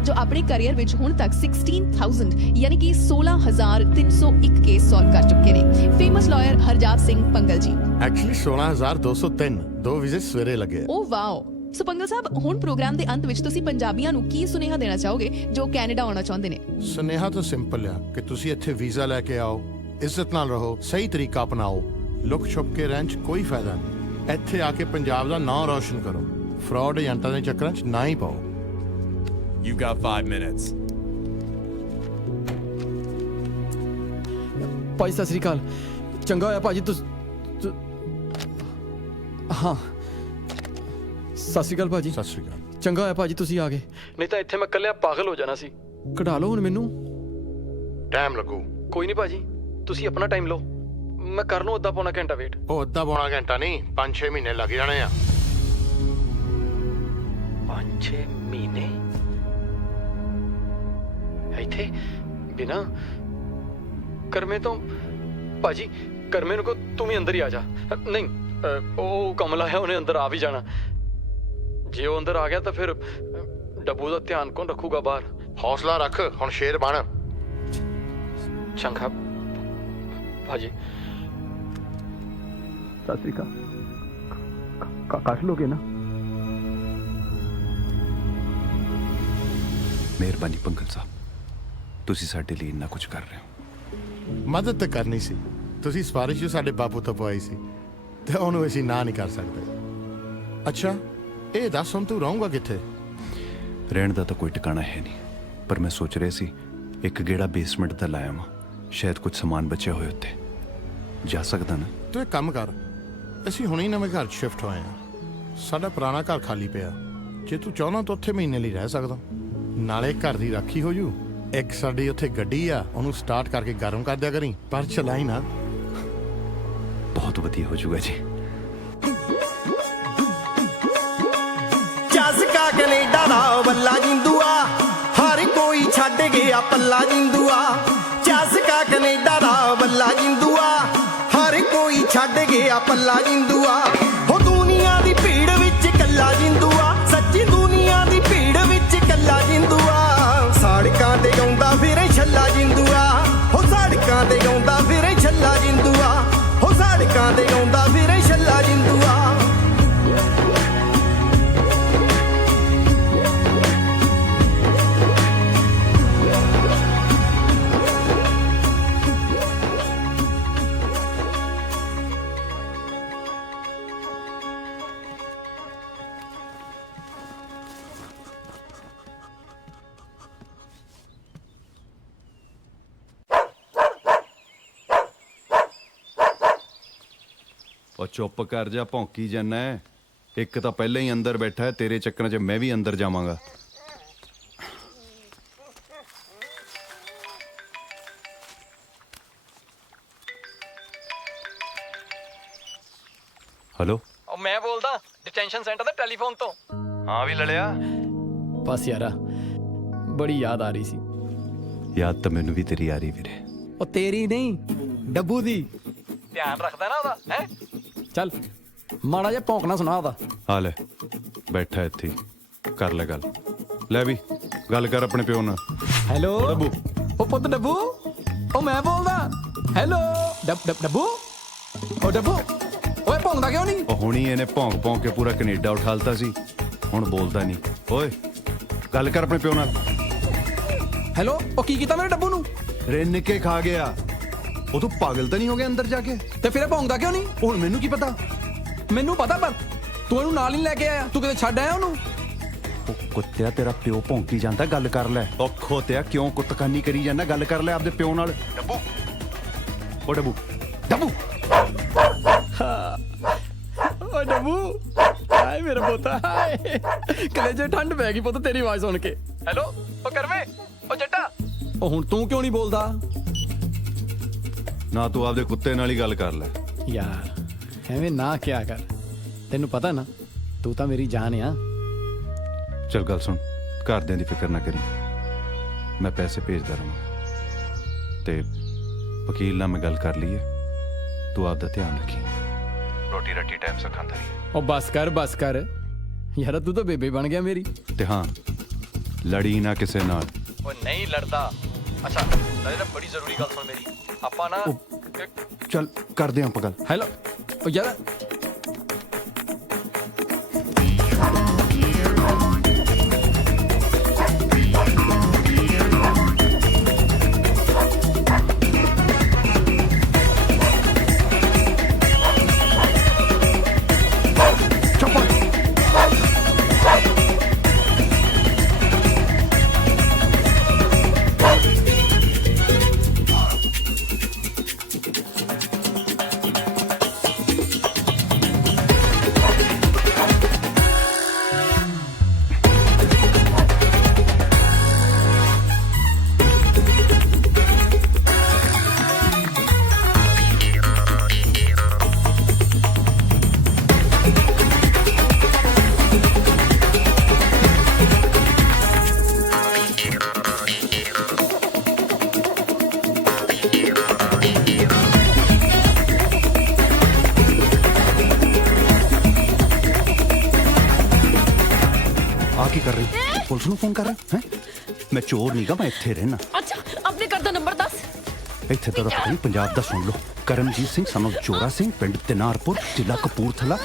ਜੋ ਆਪਣੇ ਕੈਰੀਅਰ ਵਿੱਚ ਹੁਣ ਤੱਕ 16,000 ਯਾਨੀ ਕਿ 16,301 ਕੇਸ ਸੋਲਵ ਕਰ ਚੁੱਕੇ ਨੇ। ਫੇਮਸ ਲਾਇਰ ਹਰਜਾਬ ਸਿੰਘ ਪੰਗਲ ਜੀ। ਐਕਚੁਅਲੀ 16,203 2 ਵਿਜ਼ਿਟ ਸਵੇਰੇ ਲੱਗੇ। ਓ ਵਾਓ। ਸੋ ਪੰਗਲ ਸਾਹਿਬ, ਹੁਣ ਪ੍ਰੋਗਰਾਮ ਦੇ ਅੰਤ ਵਿੱਚ ਤੁਸੀਂ ਪੰਜਾਬੀਆਂ ਨੂੰ ਕੀ ਸੁਨੇਹਾ ਦੇਣਾ ਚਾਹੋਗੇ ਜੋ ਕੈਨੇਡਾ ਆਉਣਾ ਚਾਹੁੰਦੇ ਨੇ? ਸੁਨੇਹਾ ਤਾਂ ਸਿੰਪਲ ਆ ਕਿ ਤੁਸੀਂ ਇੱਥੇ ਵੀਜ਼ਾ ਲੈ ਕੇ ਆਓ, ਇੱਜ਼ਤ ਨਾਲ ਰਹੋ, ਸਹੀ ਤਰੀਕਾ ਅਪਣਾਓ, ਲੁਕ ਛੁਪ ਕੇ ਰਹਿਣ 'ਚ ਕੋਈ ਫਾਇਦਾ ਨਹੀਂ। ਇੱਥੇ ਆ ਕੇ ਪੰਜਾਬ ਦਾ ਨਾਂ ਰੌਸ਼ਨ ਕਰੋ, ਫਰਾਡ ਏਜੰਟਾਂ ਦੇ ਚੱਕਰਾਂ 'ਚ ਨਾ ਹੀ ਪਾਓ। You've got 5 minutes. ਭਾਈ ਸਤਿ ਸ੍ਰੀ ਅਕਾਲ। ਚੰਗਾ ਹੋਇਆ ਭਾਜੀ ਹਾਂ ਸਤਿ ਸ੍ਰੀ ਅਕਾਲ ਭਾਜੀ। ਸਤਿ ਸ਼੍ਰੀ ਅਕਾਲ। ਚੰਗਾ ਹੋਇਆ ਭਾਜੀ ਤੁਸੀਂ ਆ ਗਏ, ਨਹੀਂ ਤਾਂ ਇੱਥੇ ਮੈਂ ਇਕੱਲਿਆ ਪਾਗਲ ਹੋ ਜਾਣਾ ਸੀ। ਕਢਾ ਲਓ ਹੁਣ ਮੈਨੂੰ। ਟਾਈਮ ਲੱਗੂ। ਕੋਈ ਨਹੀਂ ਭਾਜੀ, ਤੁਸੀਂ ਆਪਣਾ ਟਾਈਮ ਲਓ, ਮੈਂ ਕਰ ਲਵਾਂ ਅੱਧਾ ਪੌਣਾ ਘੰਟਾ ਵੇਟ। ਉਹ ਅੱਧਾ ਪੌਣਾ ਘੰਟਾ ਨਹੀਂ, 5-6 ਮਹੀਨੇ ਲੱਗ ਜਾਣੇ ਆ। 5-6 ਮਹੀਨੇ ਇੱਥੇ ਬਿਨਾ ਕਰਮੇ ਤੋਂ? ਭਾਜੀ ਕਰਮੇ ਨੂੰ ਕੋ ਤੂੰ ਵੀ ਅੰਦਰ ਹੀ ਆ ਜਾ। ਨਹੀਂ ਉਹ ਕਮਲਾ ਹੈ, ਉਹਨੇ ਅੰਦਰ ਆ ਵੀ ਜਾਣਾ। ਜੇ ਉਹ ਅੰਦਰ ਆ ਗਿਆ ਤਾਂ ਫਿਰ ਡੱਬੂ ਦਾ ਧਿਆਨ ਕੌਣ ਰੱਖੂਗਾ ਬਾਹਰ? ਹੌਸਲਾ ਰੱਖ, ਹੁਣ ਸ਼ੇਰ ਬਣ। ਚੰਗਾ ਭਾਜੀ। ਸਤਿ ਸ੍ਰੀ ਅਕਾਲ। ਕੱਟ ਲੋਗੇ ਨਾ? ਮਿਹਰਬਾਨੀ ਪੰਗਲ ਸਾਹਿਬ, ਤੁਸੀਂ ਸਾਡੇ ਲਈ ਇੰਨਾ ਕੁਝ ਕਰ ਰਹੇ ਹੋ। ਮਦਦ ਤਾਂ ਕਰਨੀ ਸੀ, ਤੁਸੀਂ ਸਿਫਾਰਿਸ਼ ਜੋ ਸਾਡੇ ਬਾਪੂ ਤੋਂ ਪਵਾਈ ਸੀ ਤੇ ਉਹਨੂੰ ਅਸੀਂ ਨਾ ਨਹੀਂ ਕਰ ਸਕਦੇ। ਅੱਛਾ ਇਹ ਦੱਸ ਹੁਣ ਤੂੰ ਰਹੂੰਗਾ ਕਿੱਥੇ? ਰਹਿਣ ਦਾ ਤਾਂ ਕੋਈ ਟਿਕਾਣਾ ਹੈ ਨਹੀਂ, ਪਰ ਮੈਂ ਸੋਚ ਰਿਹਾ ਸੀ ਇੱਕ ਗੇੜਾ ਬੇਸਮੈਂਟ ਦਾ ਲਾਇਆ ਵਾਂ, ਸ਼ਾਇਦ ਕੁਝ ਸਮਾਨ ਬਚਿਆ ਹੋਏ ਉੱਥੇ। ਜਾ ਸਕਦਾ ਨਾ? ਤੂੰ ਇੱਕ ਕੰਮ ਕਰ, ਅਸੀਂ ਹੁਣੇ ਹੀ ਨਵੇਂ ਘਰ 'ਚ ਸ਼ਿਫਟ ਹੋਏ ਹਾਂ, ਸਾਡਾ ਪੁਰਾਣਾ ਘਰ ਖਾਲੀ ਪਿਆ। ਜੇ ਤੂੰ ਚਾਹੁੰਦਾ ਤਾਂ ਉੱਥੇ ਮਹੀਨੇ ਲਈ ਰਹਿ ਸਕਦਾ, ਨਾਲੇ ਘਰ ਦੀ ਰਾਖੀ ਹੋ ਜੂ। ਇੱਕ ਸਾਡੀ ਉੱਥੇ ਗੱਡੀ ਆ, ਉਹਨੂੰ ਸਟਾਰਟ ਕਰਕੇ ਗਰਮ ਕਰ ਦਿਆ ਕਰੀ, ਪਰ ਚਲਾਈ ਨਾ। ਬਹੁਤ ਵਧੀਆ ਹੋ ਜੂਗਾ ਜੀ। ਚਸਕਾ ਕੈਨੇਡਾ ਦਾ ਬੱਲਾ ਜਿੰਦੂਆ, ਹਰ ਕੋਈ ਛੱਡ ਗਿਆ ਪੱਲਾ ਜਿੰਦੂਆ। ਚਸਕਾ ਕੈਨੇਡਾ ਦਾ ਬੱਲਾ ਜਿੰਦੂਆ, ਹਰ ਕੋਈ ਛੱਡ ਗਿਆ ਪੱਲਾ ਜਿੰਦੂਆ। ਹੋ ਦੁਨੀਆ ਦੀ ਭੀੜ ਵਿੱਚ ਕੱਲਾ ਜਿੰਦੂਆ, ਸੱਚੀ ਦੁਨੀਆ ਦੀ ਭੀੜ ਵਿੱਚ ਕੱਲਾ ਜਿੰਦੂਆ। ਸੜਕਾਂ ਤੇ ਗਾਉਂਦਾ ਫਿਰੇ ਛੱਲਾ ਜਿੰਦੂਆ, ਹੋ ਸੜਕਾਂ ਤੇ ਗਾਉਂਦਾ ਫਿਰੇ ਛੱਲਾ ਜਿੰਦੂਆ, ਹੋ ਸੜਕਾਂ ਤੇ ਗਾਉਂਦਾ ਫਿਰੇ ਛੱਲਾ ਜਿੰਦੂਆ। ਉਹ ਚੁੱਪ ਕਰ ਜਾ, ਭੌਂਕੀ ਜਾਨਾ ਹੈ। ਇੱਕ ਤਾਂ ਪਹਿਲਾਂ ਹੀ ਅੰਦਰ ਬੈਠਾ ਹੈ, ਤੇਰੇ ਚੱਕਰਾਂ 'ਚ ਮੈਂ ਵੀ ਅੰਦਰ ਜਾਵਾਂਗਾ। ਹੈਲੋ, ਉਹ ਮੈਂ ਬੋਲਦਾ ਡਿਟੈਂਸ਼ਨ ਸੈਂਟਰ ਦਾ ਟੈਲੀਫੋਨ ਤੋਂ। ਹਾਂ ਵੀ ਲੜਿਆ? ਬਸ ਯਾਰਾ, ਬੜੀ ਯਾਦ ਆ ਰਹੀ ਸੀ। ਯਾਦ ਤਾਂ ਮੈਨੂੰ ਵੀ ਤੇਰੀ ਆ ਰਹੀ ਵੀਰੇ। ਉਹ ਤੇਰੀ ਨਹੀਂ, ਡੱਬੂ ਦੀ। ਧਿਆਨ ਰੱਖਦਾ ਨਾ ਉਹਦਾ, ਹੈ? ਚੱਲ ਮਾੜਾ ਜਿਹਾ ਭੌਂਕਣਾ ਸੁਣਾ ਉਹਦਾ। ਆ ਲੈ ਬੈਠਾ ਇੱਥੇ, ਕਰ ਲੈ ਗੱਲ। ਲੈ ਵੀ ਗੱਲ ਕਰ ਆਪਣੇ ਪਿਓ ਨਾਲ। ਹੈਲੋ ਡੱਬੂ। ਉਹ ਪੁੱਤ ਡੱਬੂ, ਉਹ ਮੈਂ ਬੋਲਦਾ। ਹੈਲੋ ਡੱਬੂ। ਉਹ ਡੱਬੂ, ਓਏ ਭੌਂਕਦਾ ਕਿਉਂ ਨਹੀਂ? ਉਹ ਹੁਣੀ ਇਹਨੇ ਭੌਂਕ ਕੇ ਪੂਰਾ ਕੈਨੇਡਾ ਉਠਾਲਤਾ ਸੀ, ਹੁਣ ਬੋਲਦਾ ਨਹੀਂ। ਓਏ ਗੱਲ ਕਰ ਆਪਣੇ ਪਿਓ ਨਾਲ। ਹੈਲੋ, ਉਹ ਕੀ ਕੀਤਾ ਮੇਰੇ ਡੱਬੂ ਨੂੰ? ਰਿੰਨ ਕੇ ਖਾ ਗਿਆ। ਉਹ ਤੂੰ ਪਾਗਲ ਤਾਂ ਨਹੀਂ ਹੋ ਗਿਆ ਅੰਦਰ ਜਾ ਕੇ? ਤੇ ਫਿਰ ਭੌਂਕਦਾ ਕਿਉਂ ਨਹੀਂ? ਹੁਣ ਮੈਨੂੰ ਕੀ ਪਤਾ? ਮੈਨੂੰ ਪਤਾ, ਪਰ ਤੂੰ ਇਹਨੂੰ ਨਾਲ ਹੀ ਲੈ ਕੇ ਆਇਆ। ਤੂੰ ਕਿਤੇ ਛੱਡ ਆਇਆ ਉਹਨੂੰ? ਉਹ ਕੁੱਤਿਆ, ਤੇਰਾ ਪਿਓ ਭੌਂਕੀ ਜਾਂਦਾ, ਗੱਲ ਕਰ ਲੈ। ਉਹ ਖੋਤਿਆ, ਕਿਉਂ ਕੁੱਤਕਾਨੀ ਕਰੀ ਜਾਂਦਾ? ਗੱਲ ਕਰ ਲੈ ਆਪਦੇ ਪਿਓ ਨਾਲ। ਡੱਬੂ, ਉਹ ਡੱਬੂ, ਡੱਬੂ। ਓ ਡੱਬੂ, ਹਾਏ ਮੇਰਾ ਪੋਤਾ, ਹਾਏ ਕਲੇਜੇ ਠੰਡ ਪੈ ਗਈ ਪੁੱਤ ਤੇਰੀ ਆਵਾਜ਼ ਸੁਣ ਕੇ। ਹੈਲੋ ਉਹ ਕਰਮੇ, ਉਹ ਜੱਟਾ। ਉਹ ਹੁਣ ਤੂੰ ਕਿਉਂ ਨਹੀਂ ਬੋਲਦਾ? ਨਾ ਤੂੰ ਆਪਦੇ ਕੁੱਤੇ ਨਾਲ ਹੀ ਗੱਲ ਕਰ ਲੈ ਯਾਰ। ਐਵੇਂ ਨਾ ਕਿਆ ਕਰ, ਤੈਨੂੰ ਪਤਾ ਨਾ ਤੂੰ ਤਾਂ ਮੇਰੀ ਜਾਨ ਆ। ਚਲ ਗੱਲ ਸੁਣ, ਘਰਦਿਆਂ ਦੀ ਫਿਕਰ ਨਾ ਕਰੀ, ਮੈਂ ਪੈਸੇ ਭੇਜਦਾ ਰਹਾਂ ਤੇ वकील ना मैं गल कर ली है, तू आपका ध्यान रखी, रोटी रट्टी टाइम से खांदा रही। ਉਹ ਬਸ ਕਰ ਯਾਰ ਤੂੰ ਤਾਂ ਬੇਬੇ ਬਣ ਗਿਆ ਮੇਰੀ। ते हाँ लड़ी ना किसे नाल। ਉਹ ਨਹੀਂ ਲੜਦਾ। ਅੱਛਾ ਨਾਲੇ ਨਾ ਬੜੀ ਜ਼ਰੂਰੀ ਗੱਲ ਸੁਣ ਮੇਰੀ, ਆਪਾਂ ਨਾ चल कर दे आप गल। ਹੈਲੋ ਉਹ ਯਾਰ की कर रही पुलिस ਨੂੰ फोन कर रहा है? मैं चोर नहीं गा, मैं इत्थे रहना। ਅੱਛਾ ਆਪਣੇ ਘਰ ਦਾ ਨੰਬਰ ਦੱਸ। ਇੱਥੇ ਤਾਂ ਪਤਾ ਨਹੀਂ ਪੰਜਾਬ ਦਾ ਸੁਣ ਲਓ। ਕਰਮਜੀਤ ਸਿੰਘ ਸਨ of ਜੋਰਾ ਸਿੰਘ, ਪਿੰਡ ਤਿਨਾਰਪੁਰ, ਜ਼ਿਲ੍ਹਾ ਕਪੂਰਥਲਾ।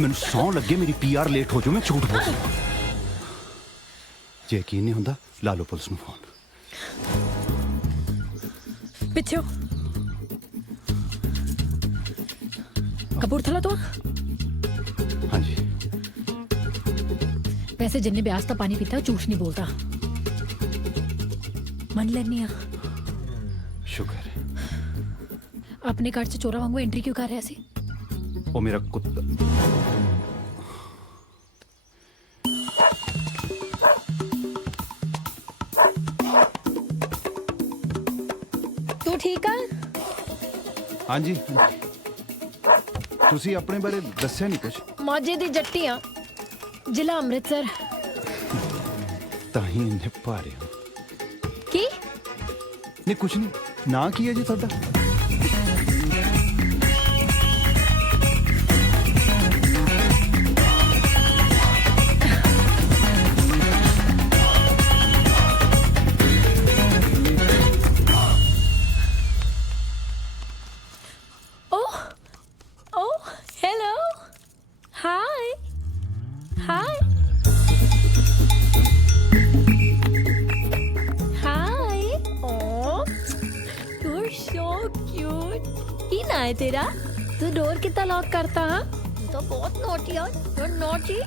ਮੈਨੂੰ ਸੌਂ ਲੱਗੇ ਮੇਰੀ PR ਲੇਟ ਹੋ ਜਾਊ, ਮੈਂ ਝੂਠ ਬੋਲੂੰ। ਜੇ ਯਕੀਨ ਨਹੀਂ ਹੁੰਦਾ ਲਾ ਲਓ ਪੁਲਿਸ ਨੂੰ ਫੋਨ। ਪਿੱਛੇ ਹੋ। ਕਪੂਰਥਲਾ ਤੋਂ ਹਾਂਜੀ ਵੈਸੇ ਜਿੰਨੇ ਬਿਆਸ ਦਾ ਪਾਣੀ ਪੀਤਾ ਝੂਠ ਨਹੀਂ ਬੋਲਦਾ। ਮੰਨ ਲੈਣੀ ਆ। ਸ਼ੁਕਰ ਹੈ। ਆਪਣੇ ਘਰ ਚ ਚੋਰਾ ਵਾਂਗੂ ਐਂਟਰੀ ਕਿਉਂ ਕਰ ਰਿਹਾ ਸੀ? ਉਹ ਮੇਰਾ ਕੁੱਤਾ ਤੂੰ ਠੀਕ ਆ? ਹਾਂਜੀ ਤੁਸੀਂ ਆਪਣੇ ਬਾਰੇ ਦੱਸਿਆ ਨਹੀਂ ਕੁਝ। ਮੌਜੇ ਦੀ ਜੱਟੀ ਆ, ਜ਼ਿਲ੍ਹਾ ਅੰਮ੍ਰਿਤਸਰ। ਤਾਂ ਹੀ ਇੰਨੇ ਭਾਰੇ ਹੋ। ਕੀ? ਨਹੀਂ ਕੁਝ ਨਹੀਂ। ਨਾਂ ਕੀ ਹੈ ਜੀ ਤੁਹਾਡਾ? Hello. Hi. Hi. Hi. Oh, you're so cute. ਕੀ ਨਾਂ ਹੈ ਤੇਰਾ? ਤੂੰ ਡੋਰ ਕਿੱਦਾਂ ਲੌਕ ਕਰਤਾ? ਤੂੰ ਤਾਂ ਬਹੁਤ ਨੋਟੀ ਆ। You're naughty.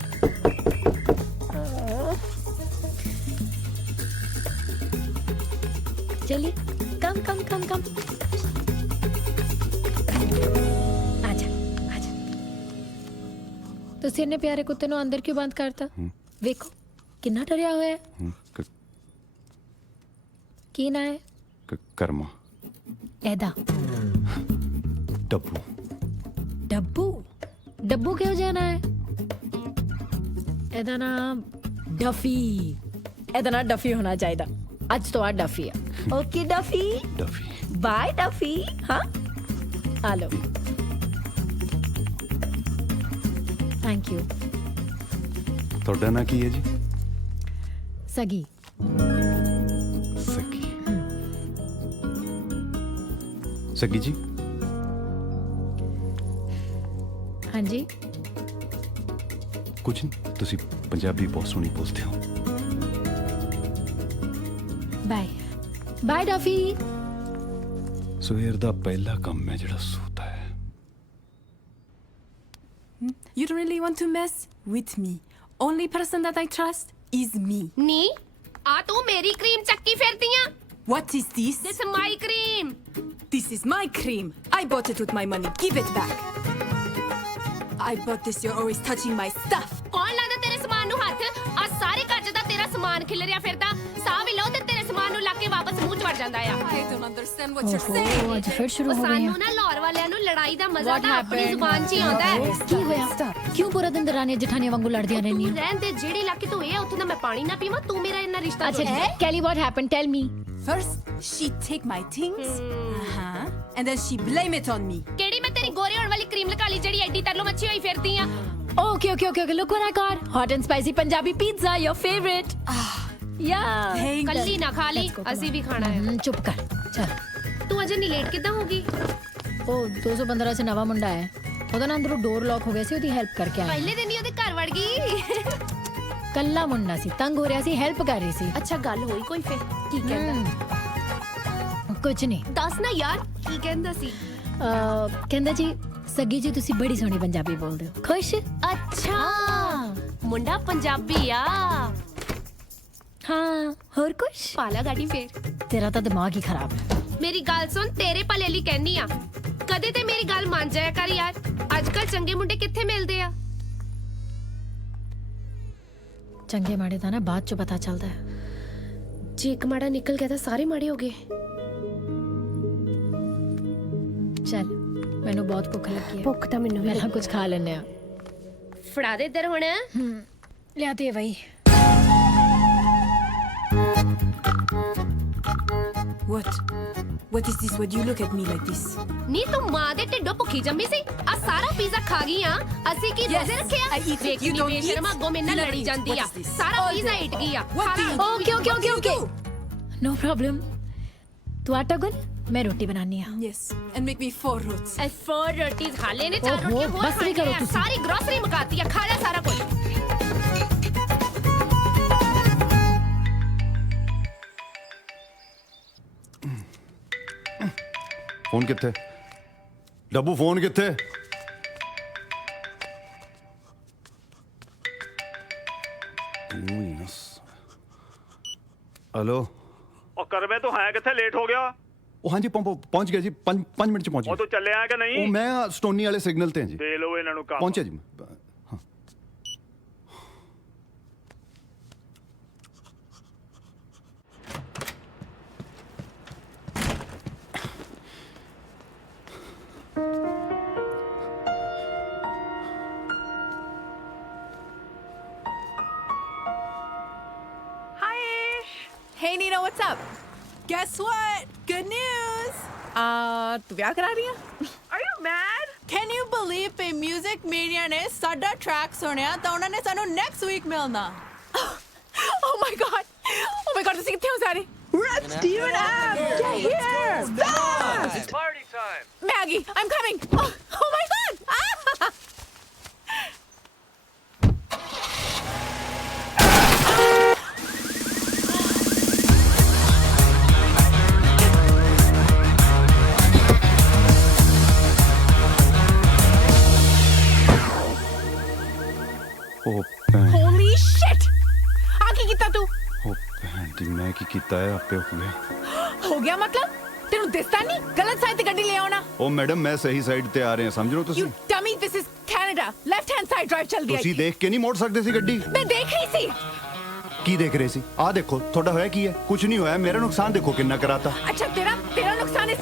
चलिए कम कम कम कम आजा आजा। ਤੁਸੀਂ ਇੰਨੇ ਪਿਆਰੇ ਕੁੱਤੇ ਨੂੰ ਅੰਦਰ ਕਿਉਂ ਬੰਦ ਕਰਤਾ? ਵੇਖੋ ਕਿੰਨਾ ਡਰਿਆ ਹੋਇਆ ਹੈ। ਕੀ ਨਾਂ ਹੈ? ਕਰਮਾ। ਇਹਦਾ ਡੱਬੂ। ਡੱਬੂ? ਡੱਬੂ ਕਿਉਂ ਜਾਣਾ ਹੈ? ਇਹਦਾ ਨਾਮ ਡਫੀ। ਇਹਦਾ ਨਾਮ ਡਫੀ ਹੋਣਾ ਚਾਹੀਦਾ। ਅੱਜ ਤੋਂ ਆ ਡਫੀ ਆ। Okay Duffy. Duffy bye Duffy. ਹਾਂ ਆ ਲਓ। Thank you. ਤੁਹਾਡਾ ਨਾਂ ਕੀ ਹੈ ਜੀ? ਸਗੀ। ਸਗੀ। ਸਗੀ ਜੀ ਹਾਂਜੀ ਕੁਝ ਨਹੀਂ, ਤੁਸੀਂ ਪੰਜਾਬੀ ਬਹੁਤ ਸੋਹਣੀ ਬੋਲਦੇ ਹੋ। Bye bye Duffy. ਸਵੇਰ ਦਾ ਪਹਿਲਾ ਕੰਮ ਹੈ ਜਿਹੜਾ ਸੂਤਾ ਹੈ। You don't really want to mess with me. Only person that I trust is me. ਨੀ ਆ ਤੂੰ ਮੇਰੀ ਕਰੀਮ ਚੱਕੀ ਫਿਰਦੀਆਂ। What is this? This my cream. This is my cream. I bought it with my money. Give it back. I bought this. You're always touching my stuff. ਕੌਣ ਲਾਦਾ ਤੇਰੇ ਸਮਾਨ ਨੂੰ ਹੱਥ? ਆ ਸਾਰੇ ਕੱਜ ਦਾ ਤੇਰਾ ਸਮਾਨ ਖਿਲਰਿਆ ਫਿਰਦਾ। ਸਾਹ ਵੀ ਲਓ ਤੇ ਤੇਰੇ ਸਮਾਨ ਨੂੰ ਲਾ ਕੇ ਵਾਪਸ ਮੂੰਹ ਚ ਵੜ ਜਾਂਦਾ ਆ। I don't understand what you're ਓਹੋ saying. ਅੱਜ ਫਿਰ ਸ਼ੁਰੂ ਹੋ ਗਈਆਂ। ਸਾਨੂੰ ਨਾ ਲਾਹੌਰ ਵਾਲਿਆਂ ਨੂੰ ਲੜਾਈ ਦਾ ਮਜ਼ਾ What ਤਾਂ ਆਪਣੀ happened? ਜ਼ੁਬਾਨ 'ਚ ਹੀ ਆਉਂਦਾ ਹੈ। ਕੀ ਹੋਇਆ? ਕਿਉਂ ਪੂਰਾ ਦਿਨ ਦਰਾਨੀਆਂ ਜਠਾਨੀਆਂ ਵਾਂਗੂ ਲੜਦੀਆਂ ਰਹਿੰਦੀਆਂ? ਤੂੰ ਰਹਿਣ ਦੇ, ਜਿਹੜੇ ਇਲਾਕੇ ਤੋਂ ਇਹ ਉੱਥੇ ਦਾ ਮੈਂ ਪਾਣੀ ਨਾ ਪੀਵਾਂ, ਤੂੰ ਮੇਰਾ ਇੰਨਾ ਰਿਸ਼ਤਾ ਅੱਛਾ ਤੋੜ ਦੇ। Kelly what happened? Tell me. First, she take my things. and then she blame it on me. ਕਿਹੜੀ ਮੈਂ ਤੇਰੀ ਗੋਰੀ ਹੋਣ ਵਾਲੀ ਕਰੀਮ ਲਗਾ ਲਈ ਜਿਹੜੀ ਐਡੀ ਤਰਲੋ ਮੱਛੀ ਹੋਈ ਫਿਰਦੀ ਆ? Okay. Look what I got. Hot and spicy Punjabi pizza, your favorite. Yeah. ਕੱਲੀ ਨਾ ਖਾ ਲਈ, ਅਸੀਂ ਵੀ ਖਾਣਾ ਹੈ। ਚੁੱਪ ਕਰ ਚਲ। ਤੂੰ ਅਜੇ ਨਹੀਂ ਲੇਟ ਕਿੱਦਾਂ ਹੋਗੀ? ਉਹ 215 ਚ ਨਵਾਂ ਮੁੰਡਾ ਹੈ, ਉਹਦਾ ਨਾ ਅੰਦਰੋਂ ਡੋਰ ਲੌਕ ਹੋ ਗਿਆ ਸੀ, ਉਹਦੀ ਹੈਲਪ ਕਰਕੇ ਆਇਆ। ਪਹਿਲੇ ਦਿਨ ਹੀ ਉਹਦੇ ਘਰ ਵੜ ਗਈ। ਕੱਲਾ ਮੁੰਡਾ ਸੀ, ਤੰਗ ਹੋ ਰਿਹਾ ਸੀ, ਹੈਲਪ ਕਰ ਰਹੀ ਸੀ। ਅੱਛਾ ਗੱਲ ਹੋਈ ਕੋਈ ਫਿਰ? ਕੀ ਕਹਿੰਦਾ? ਕੁਝ ਨਹੀਂ। ਦੱਸ ਨਾ ਯਾਰ ਕੀ ਕਹਿੰਦਾ ਸੀ? ਕਹਿੰਦਾ ਜੀ ਸੱਗੀ ਜੀ ਤੁਸੀਂ ਬੜੀ ਸੋਹਣੀ ਪੰਜਾਬੀ ਬੋਲਦੇ ਹੋ। ਖੁਸ਼? ਅੱਛਾ ਮੁੰਡਾ ਪੰਜਾਬੀ ਆ। ਹਾਂ ਹੋਰ ਕੁਛ? ਪਾਲਾ ਗਾੜੀ ਫੇਰ। ਤੇਰਾ ਤਾਂ ਦਿਮਾਗ ਹੀ ਖਰਾਬ ਹੈ। ਮੇਰੀ ਗੱਲ ਸੁਣ, ਤੇਰੇ ਭਲੇ ਲਈ ਕਹਿਨੀ ਆ, ਕਦੇ ਤੇ ਮੇਰੀ ਗੱਲ ਮੰਨ ਜਾਇਆ ਕਰ ਯਾਰ। ਅੱਜ ਕੱਲ ਚੰਗੇ ਮੁੰਡੇ ਕਿੱਥੇ ਮਿਲਦੇ ਆ? ਚੰਗੇ ਮਾੜੇ ਤਾਂ ਨਾ ਬਾਅਦ ਚ ਪਤਾ ਚੱਲਦਾ ਹੈ। ਜੇ ਇੱਕ ਮਾੜਾ ਨਿਕਲ ਗਿਆ ਤਾਂ ਸਾਰੇ ਮਾੜੇ ਹੋ ਗਏ। ਚੱਲ ਮੈਨੂੰ ਬਹੁਤ ਭੁੱਖ ਲੱਗੀ ਹੈ। ਭੁੱਖ ਤਾਂ ਮੈਨੂੰ ਵੀ ਪਹਿਲਾਂ ਕੁਝ ਖਾ ਲੈਣੇ ਆ। ਫੜਾ ਦੇ ਇੱਧਰ ਹੁਣ। ਲਿਆ ਦੇ ਬਈ। What is this? Why do you look at me like this? ਨੀ ਤੂੰ ਮਾਂ ਦੇ ਢਿੱਡੋਂ ਭੁੱਖੀ ਜੰਮੀ ਸੀ, ਆ ਸਾਰਾ ਪੀਜ਼ਾ ਖਾ ਗਈ ਆ। ਅਸੀਂ ਕੀ ਰੋਜ਼ੇ ਰੱਖਿਆ? ਵੇਖ ਨੀ ਬੇਸ਼ਰਮਾ ਅੱਗੋਂ ਮੇਰੇ ਨਾਲ ਲੜੀ ਜਾਂਦੀ ਆ। ਸਾਰਾ ਪੀਜ਼ਾ ਹਿੱਟ ਗਈ ਆ। Okay. No problem. ਤੂੰ ਆਟਾ ਗੁੰਨ, ਮੈਂ ਰੋਟੀ ਬਣਾਉਣੀ ਆ। Yes, and make me 4 rotis. 4 ਰੋਟੀ ਖਾ ਲੈਨੇ, 4 ਓਹੋ, ਰੋਟੀਆਂ ਹੋਰ ਬਸ ਵੀ ਕਰੋ ਖਾਣੀਆਂ। ਤੁਸੀਂ। ਸਾਰੀ ਗਰੋਸਰੀ ਮੁਕਾਤੀ ਆ, ਖਾ ਲੈ ਸਾਰਾ ਕੁਝ। ਫੋਨ ਕਿੱਥੇ? ਡੱਬੂ ਫੋਨ ਕਿੱਥੇ? हेलो ਉਹ ਕਰਵੇ ਤੂੰ ਹੈ ਕਿੱਥੇ? ਲੇਟ ਹੋ ਗਿਆ। ਉਹ ਹਾਂਜੀ ਪਹੁੰਚ ਗਿਆ ਜੀ 5 ਮਿੰਟ ਚ ਪਹੁੰਚ ਉਹ ਗਿਆ। ਤੂੰ ਚੱਲਿਆ ਕਿ ਨਹੀਂ? ਉਹ ਮੈਂ ਸਟੋਨੀ ਵਾਲੇ ਸਿਗਨਲ ਤੇ ਹਾਂ ਜੀ। ਦੇ ਲਓ ਇਹਨਾਂ ਨੂੰ ਕੰਮ। ਪਹੁੰਚਿਆ ਜੀ ਹਾਂ। Hey Nina, what's up? Guess what? Good news! ਤੂੰ ਵਿਆਹ ਕਰਾ ਰਹੀ ਆ? Are you mad? Can you believe pay Music Mania ਨੇ ਸਾਡਾ ਟਰੈਕ ਸੁਣਿਆ ਤਾਂ ਉਹਨਾਂ ਨੇ ਸਾਨੂੰ next week ਮਿਲਣਾ। Oh my god! ਤੁਸੀਂ ਕਿੱਥੇ ਹੋ ਸਾਰੇ? Red Steven Ab! Get here! Fast! Party time! ਮੈਂ ਆ ਗਈ। I'm coming! Oh my god! Ah! ਉਹ ਭੈਣ Holy shit! ਆ ਕੀ ਕੀਤਾ ਤੂੰ? ਉਹ ਭੈਣ ਦੀ ਮੈਂ ਕੀ ਕੀਤਾ ਹੈ ਆਪੇ ਹੋ ਗਿਆ। ਹੋ ਗਿਆ ਮਤਲਬ? ਤੈਨੂੰ ਦਿਸਦਾ ਨਹੀਂ? ਗਲਤ ਸਾਈਡ ਤੇ ਗੱਡੀ ਲੈ ਆਉਣਾ। ਉਹ ਮੈਡਮ ਮੈਂ ਸਹੀ ਸਾਈਡ ਤੇ ਆ ਰਿਹਾ ਸਮਝ ਲਓ ਤੁਸੀਂ। You dummy, this is Canada. Left hand side drive ਚੱਲਦੀ ਹੈ। ਤੁਸੀਂ ਦੇਖ ਕੇ ਨਹੀਂ ਮੋੜ ਸਕਦੇ ਸੀ ਗੱਡੀ? ਮੈਂ ਦੇਖ ਰਹੀ ਸੀ। ਕੀ ਦੇਖ ਰਹੇ ਸੀ? ਆਹ ਦੇਖੋ ਤੁਹਾਡਾ ਹੋਇਆ ਕੀ ਹੈ? ਕੁਝ ਨਹੀਂ ਹੋਇਆ। ਮੇਰਾ ਨੁਕਸਾਨ ਦੇਖੋ ਕਿੰਨਾ ਕਰਾਤਾ। ਅੱਛਾ ਤੇਰਾ ਨੁਕਸਾਨ ਇਸ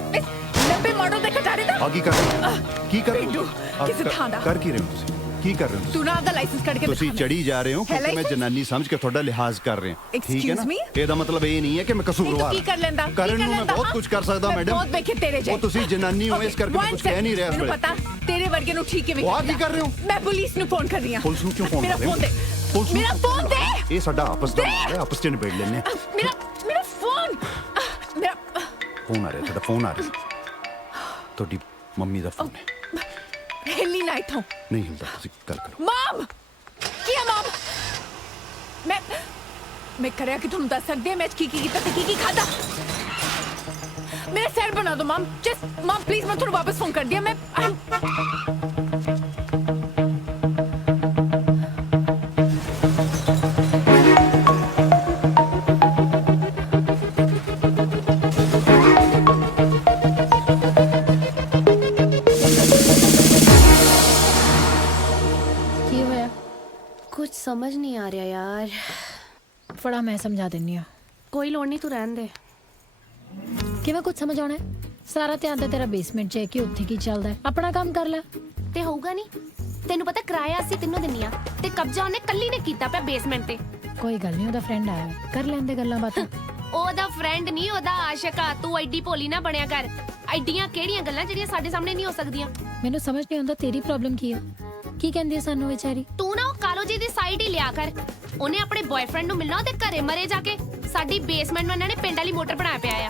90 ਮਾਡਲ ਦੇ ਕਟਾਰੇ ਦਾ। ਆ ਕੀ ਕਰ ਰਹੇ ਹੋ? ਕੀ ਕਰ ਰਹੇ ਪਿੰਡੂ, ਹੋ? ਕਿਸੇ ਥਾਂ ਦਾ। ਕਰ ਕੀ ਰਹੇ ਹੋ ਤੁਸੀਂ? ਕੀ ਕਰ ਰਹੇ ਹੋ ਤੂੰ ਨਾ ਆਪਦਾ ਲਾਇਸੈਂਸ ਕੱਢ ਕੇ ਤੁਸੀਂ ਚੜੀ ਜਾ ਰਹੇ ਹੋ ਕਿਉਂਕਿ ਮੈਂ ਜਨਾਨੀ ਸਮਝ ਕੇ ਤੁਹਾਡਾ ਲਿਹਾਜ਼ ਕਰ ਰਿਹਾ। ਠੀਕ ਹੈ ਨਾ? ਇਹਦਾ ਮਤਲਬ ਇਹ ਨਹੀਂ ਹੈ ਕਿ ਮੈਂ ਕਸੂਰਵਾਰ। ਕੀ ਕਰ ਲੈਂਦਾ? ਕਰਨ ਨੂੰ ਮੈਂ ਬਹੁਤ ਕੁਝ ਕਰ ਸਕਦਾ ਮੈਡਮ। ਬਹੁਤ ਵੇਖੇ ਤੇਰੇ ਜੇ। ਉਹ ਤੁਸੀਂ ਜਨਾਨੀ ਹੋ ਇਸ ਕਰਕੇ ਮੈਂ ਕੁਝ ਕਹਿ ਨਹੀਂ ਰਿਹਾ ਇਸ ਮੈਨੂੰ ਵੇਲੇ। ਪਤਾ ਤੇਰੇ ਵਰਗੇ ਨੂੰ ਠੀਕ ਕਿਵੇਂ ਉਹ ਆ ਕੀ ਕਰ ਰਹੇ ਹੋ? ਮੈਂ ਪੁਲਿਸ ਨੂੰ ਫੋਨ ਕਰ ਰਹੀ ਹਾਂ। ਪੁਲਿਸ ਨੂੰ ਕਿਉਂ ਫੋਨ ਕਰ ਰਹੇ ਹੋ? ਮੇਰਾ ਫੋਨ ਦੇ। ਇਹ ਸਾਡਾ ਆਪਸ ਦਾ ਮਾਮਲਾ ਹੈ, ਆਪਸ ਚ ਨਿਬੇੜ ਲੈਣੇ। ਮੇਰਾ ਫੋਨ। ਮੇਰਾ ਫੋਨ ਆ ਰਿਹਾ ਤੁਹਾਡਾ ਫੋਨ ਆ ਰਿਹਾ। ਤੁਹਾਡੀ ਮੰਮੀ ਦਾ ਫੋਨ ਹੈ। ਹਿੱਲੀ ਨਾ ਇੱਥੋਂ। ਨਹੀਂ ਹਿਲਦਾ ਤੁਸੀਂ ਗੱਲ ਕਰੋ। ਮਮ ਕੀ ਹੈ ਮਮ? ਮੈਂ ਕਰਿਆ ਕਿ ਤੁਹਾਨੂੰ ਦੱਸ ਸਕਦੀ ਹਾਂ ਮੈਂ ਕੀ ਕੀਤਾ ਤੇ ਕੀ ਖਾਦਾ। ਮੇਰਾ ਸਿਰ ਬਣਾ ਦੋ ਮਮ। ਜਸਟ ਮਮ ਪਲੀਜ਼ ਮੈਂ ਤੁਹਾਨੂੰ ਵਾਪਸ ਫੋਨ ਕਰ ਦਿਆ। ਮੈਂ ਕੀ ਹੋਇਆ? ਕੁਝ ਸਮਝ ਨਹੀਂ ਆ ਰਿਹਾ ਯਾਰ। ਫੜਾ ਮੈਂ ਸਮਝਾ ਦਿੰਨੀ ਆ। ਕੋਈ ਲੋੜ ਨਹੀਂ, ਤੂੰ ਰਹਿਣ ਦੇ। ਕਿਵੇਂ ਕੁਝ ਸਮਝ ਆਉਣਾ ਹੈ? ਸਾਰਾ ਧਿਆਨ ਤਾਂ ਤੇਰਾ ਬੇਸਮੈਂਟ 'ਚ ਹੈ ਕਿ ਉੱਥੇ ਕੀ ਚੱਲਦਾ ਹੈ। ਆਪਣਾ ਕੰਮ ਕਰ ਲੈ। ਤੇ ਹੋਊਗਾ ਨਹੀਂ? ਤੈਨੂੰ ਪਤਾ ਕਿਰਾਇਆ ਅਸੀਂ ਤਿੰਨੋਂ ਦਿੰਨੀ ਆ ਤੇ ਕਬਜ਼ਾ ਉਹਨੇ ਕੱਲੀ ਨੇ ਕੀਤਾ ਪਿਆ ਬੇਸਮੈਂਟ ਤੇ। ਕੋਈ ਗੱਲ ਨਹੀਂ, ਉਹਦਾ ਫਰੈਂਡ ਆਇਆ ਹੈ, ਕਰ ਲੈਂਦੇ ਗੱਲਾਂ ਬਾਤਾਂ। ਉਹਦਾ ਫਰੈਂਡ ਨਹੀਂ, ਉਹਦਾ ਆਸ਼ਿਕ ਆ। ਤੂੰ ਐਡੀ ਭੋਲੀ ਨਾ ਬਣਿਆ ਕਰ। ਐਡੀਆਂ ਕਿਹੜੀਆਂ ਗੱਲਾਂ ਜਿਹੜੀਆਂ ਸਾਡੇ ਸਾਹਮਣੇ ਨਹੀਂ ਹੋ ਸਕਦੀਆਂ। ਮੈਨੂੰ ਸਮਝ ਨਹੀਂ ਆਉਂਦਾ ਤੇਰੀ ਪ੍ਰੋਬਲਮ ਕੀ ਆ। ਕੀ ਕਹਿੰਦੀ ਹੈ ਸਾਨੂੰ ਵਿਚਾਰੀ? ਤੂੰ ਨਾ ਉਹ ਕਾਲੋ ਜੀ ਦੀ ਸਾਈਡ ਹੀ ਲਿਆ ਕਰ। ਉਹਨੇ ਆਪਣੇ ਬॉयਫ੍ਰੈਂਡ ਨੂੰ ਮਿਲਣਾ ਉਹਦੇ ਘਰੇ ਮਰੇ ਜਾ ਕੇ। ਸਾਡੀ ਬੇਸਮੈਂਟ ਨੂੰ ਇਹਨਾਂ ਨੇ ਪਿੰਡ ਵਾਲੀ ਮੋਟਰ ਬਣਾਇਆ ਪਿਆ ਆ।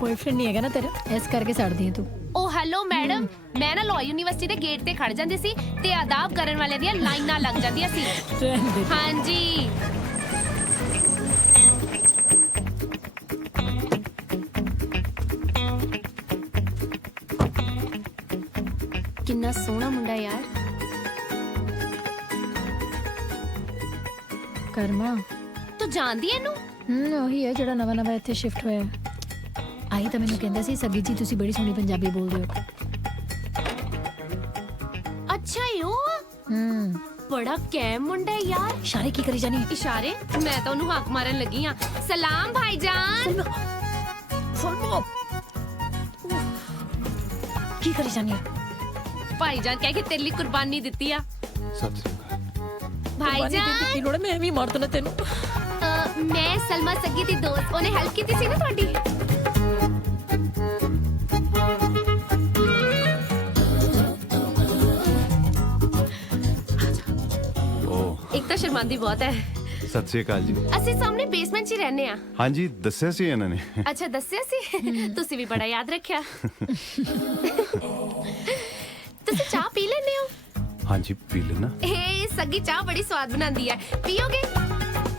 ਬॉयਫ੍ਰੈਂਡ ਨਹੀਂ ਹੈਗਾ ਨਾ ਤੇਰਾ, ਇਸ ਕਰਕੇ ਸੜਦੀ ਹੈ ਤੂੰ। ਉਹ ਹੈਲੋ ਮੈਡਮ, ਮੈਂ ਨਾ ਲਾਅ ਯੂਨੀਵਰਸਿਟੀ ਦੇ ਗੇਟ ਤੇ ਖੜ ਜਾਂਦੀ ਸੀ ਤੇ ਆਦਾਬ ਕਰਨ ਵਾਲਿਆਂ ਦੀਆਂ ਲਾਈਨਾਂ ਲੱਗ ਜਾਂਦੀਆਂ ਸੀ। ਹਾਂਜੀ ਕਿੰਨਾ ਸੋਹਣਾ ਮੁੰਡਾ ਯਾਰ। ਕਰਮਾ ਤੂੰ ਜਾਣਦੀ ਐ ਇਹਨੂੰ? ਉਹੀ ਹੈ ਜਿਹੜਾ ਨਵਾਂ ਨਵਾਂ ਇੱਥੇ ਸ਼ਿਫਟ ਹੋਇਆ। ਆਈ ਤਾਂ ਮੈਨੂੰ ਕਹਿੰਦਾ ਸੀ ਸੱਗੀ ਜੀ ਤੁਸੀਂ ਬੜੀ ਸੋਹਣੀ ਪੰਜਾਬੀ ਬੋਲਦੇ ਹੋ। ਅੱਛਾ ਯੋ ਬੜਾ ਕੈਮ ਮੁੰਡਾ ਹੈ ਯਾਰ। ਇਸ਼ਾਰੇ ਕੀ ਕਰੀ ਜਾਨੀ? ਇਸ਼ਾਰੇ? ਮੈਂ ਤਾਂ ਉਹਨੂੰ ਹੱਕ ਮਾਰਨ ਲੱਗੀ ਆ। ਸਲਾਮ ਭਾਈਜਾਨ। ਕੀ ਕਰੀ ਜਾਨੀ? ਭਾਈਜਾਨ ਕਹਿ ਕੇ ਤੇਰੇ ਲਈ ਕੁਰਬਾਨੀ ਦਿੱਤੀ ਆ। ਸਤਿ ਸ੍ਰੀ ਅਕਾਲ ਭਾਈਜਾਨ ਕੀ ਲੋੜ? ਮੈਂ ਵੀ ਮਾਰ ਦਣਾ ਤੈਨੂੰ। ਮੈਂ ਸਲਮਾ ਸੱਗੀ ਦੀ ਦੋਸਤ, ਉਹਨੇ ਹੈਲਪ ਕੀਤੀ ਸੀ ਨਾ ਤੁਹਾਡੀ। ਇੱਕ ਤਾਂ ਸ਼ਰਮਾਂਦੀ ਬਹੁਤ ਹੈ। ਸਤਿ ਸ੍ਰੀ ਅਕਾਲ ਜੀ। ਅਸੀਂ ਸਾਹਮਣੇ ਬੇਸਮੈਂਟ 'ਚ ਹੀ ਰਹਿੰਦੇ ਆ। ਹਾਂਜੀ ਦੱਸਿਆ ਸੀ ਇਹਨਾਂ ਨੇ। ਅੱਛਾ ਦੱਸਿਆ ਸੀ? ਤੁਸੀਂ ਵੀ ਬੜਾ ਯਾਦ ਰੱਖਿਆ। ਤੁਸੀਂ ਚਾਹ ਪੀ ਲੈਂਦੇ ਹੋ? ਹਾਂਜੀ ਪੀ ਲੈਣਾ। ਇਹ ਸੱਗੀ ਚਾਹ ਬੜੀ ਸਵਾਦ ਬਣਾਉਂਦੀ ਹੈ, ਪੀਓਗੇ?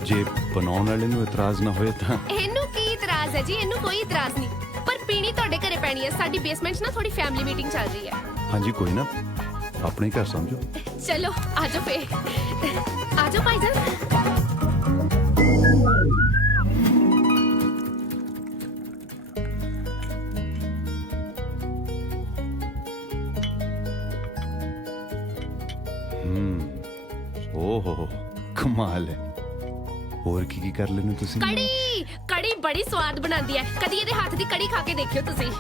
ਜੇ ਬਣਾਉਣ ਵਾਲੇ ਨੂੰ ਇਤਰਾਜ਼ ਨਾ ਹੋਏ ਤਾਂ। ਇਹਨੂੰ ਕੀ ਇਤਰਾਜ਼ ਹੈ ਜੀ? ਇਹਨੂੰ ਕੋਈ ਇਤਰਾਜ਼ ਨਹੀਂ, ਪਰ ਪੀਣੀ ਤੁਹਾਡੇ ਘਰੇ ਪੈਣੀ ਹੈ। ਸਾਡੀ ਬੇਸਮੈਂਟ 'ਚ ਨਾ ਥੋੜੀ ਫੈਮਿਲੀ ਮੀਟਿੰਗ ਚੱਲ ਰਹੀ ਹੈ। ਹਾਂਜੀ ਕੋਈ ਨਾ, ਆਪਣੇ ਘਰ ਸਮਝੋ। ਚਲੋ ਆਜੋ ਫੇ, ਆਜੋ ਭਾਈਜਾਨ। ਓਹੋ ਕਮਾਲ ਹੈ। ਹੋਰ ਕੀ ਕਰ ਲੈਣੇ ਤੁਸੀਂ? ਕੜੀ, ਕੜੀ ਬੜੀ ਸਵਾਦ ਬਣਾਉਂਦੀ ਹੈ। ਕਦੀ ਇਹਦੇ ਹੱਥ ਦੀ ਕੜੀ ਖਾ ਕੇ ਦੇਖਿਓ ਤੁਸੀਂ।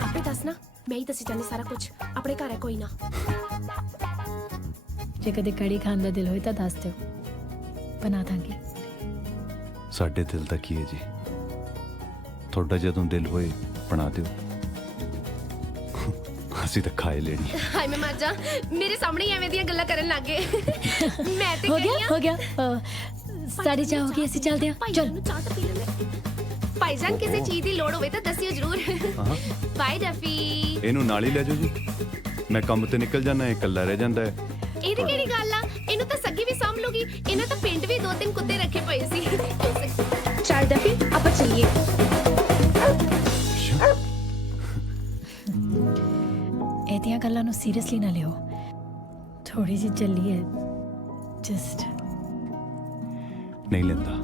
ਆਪੇ ਦੱਸਣਾ, ਮੈਂ ਹੀ ਦੱਸੀ ਜਾਂਦੀ ਸਾਰਾ ਕੁਝ। ਆਪਣੇ ਘਰ ਹੈ ਕੋਈ ਨਾ। ਜੇ ਕਦੇ ਕੜੀ ਖਾਣ ਦਾ ਦਿਲ ਹੋਏ ਤਾਂ ਦੱਸ ਦਿਓ, ਬਣਾ ਦਾਂਗੇ। ਸਾਡੇ ਦਿਲ ਦਾ ਕੀ ਹੈ ਜੀ, ਤੁਹਾਡਾ ਜਦੋਂ ਦਿਲ ਹੋਏ ਬਣਾ ਦਿਓ, ਅਸੀਂ ਤਾਂ ਖਾਏ ਲੈਣੀ। ਹਾਏ ਮੈਂ ਮਰ ਜਾ, ਮੇਰੇ ਸਾਹਮਣੇ ਹੀ ਐਵੇਂ ਦੀਆਂ ਗੱਲਾਂ ਕਰਨ ਲੱਗ ਗਏ। ਮੈਂ ਤੇ ਹੋ ਕਹੀ ਗਿਆ ਆ। ਹੋ ਗਿਆ। ਸਾਡੀ ਚਾਹ ਹੋ ਗਈ, ਅਸੀਂ ਚੱਲਦੇ ਹਾਂ। ਚਲ ਨੂੰ ਚਾਹ ਤਾਂ ਪੀ ਲੈਂਦੇ। ਭਾਈਜਾਨ ਕਿਸੇ ਚੀਜ਼ ਦੀ ਲੋੜ ਹੋਵੇ ਤਾਂ ਦੱਸਿਓ ਜ਼ਰੂਰ। Bye Duffy. ਇਹਨੂੰ ਨਾਲ ਹੀ ਲੈ ਜਾਓ ਜੀ, ਮੈਂ ਕੰਮ ਤੇ ਨਿਕਲ ਜਾਣਾ, ਇਹ ਇਕੱਲਾ ਰਹਿ ਜਾਂਦਾ ਹੈ। ਇਹਦੀ ਕਿਹੜੀ ਗੱਲ ਆ? ਇਹਨੂੰ ਤਾਂ ਸੱਗੀ ਵੀ ਸਾਂਭ ਲੂਗੀ। ਇਹਨੇ ਤਾਂ ਪਿੰਡ ਵੀ 2-3 ਕੁੱਤੇ ਰੱਖੇ ਪਏ ਸੀ। ਚੱਲ ਡਫੀ ਆਪਾਂ ਚੱਲੀਏ। ਇਹਦੀਆਂ ਗੱਲਾਂ ਨੂੰ ਸੀਰੀਅਸਲੀ ਨਾ ਲਿਓ, ਥੋੜੀ ਜਿਹੀ ਚੱਲੀ ਹੈ ਜਸਟ। ਨਹੀਂ ਲੈਂਦਾ,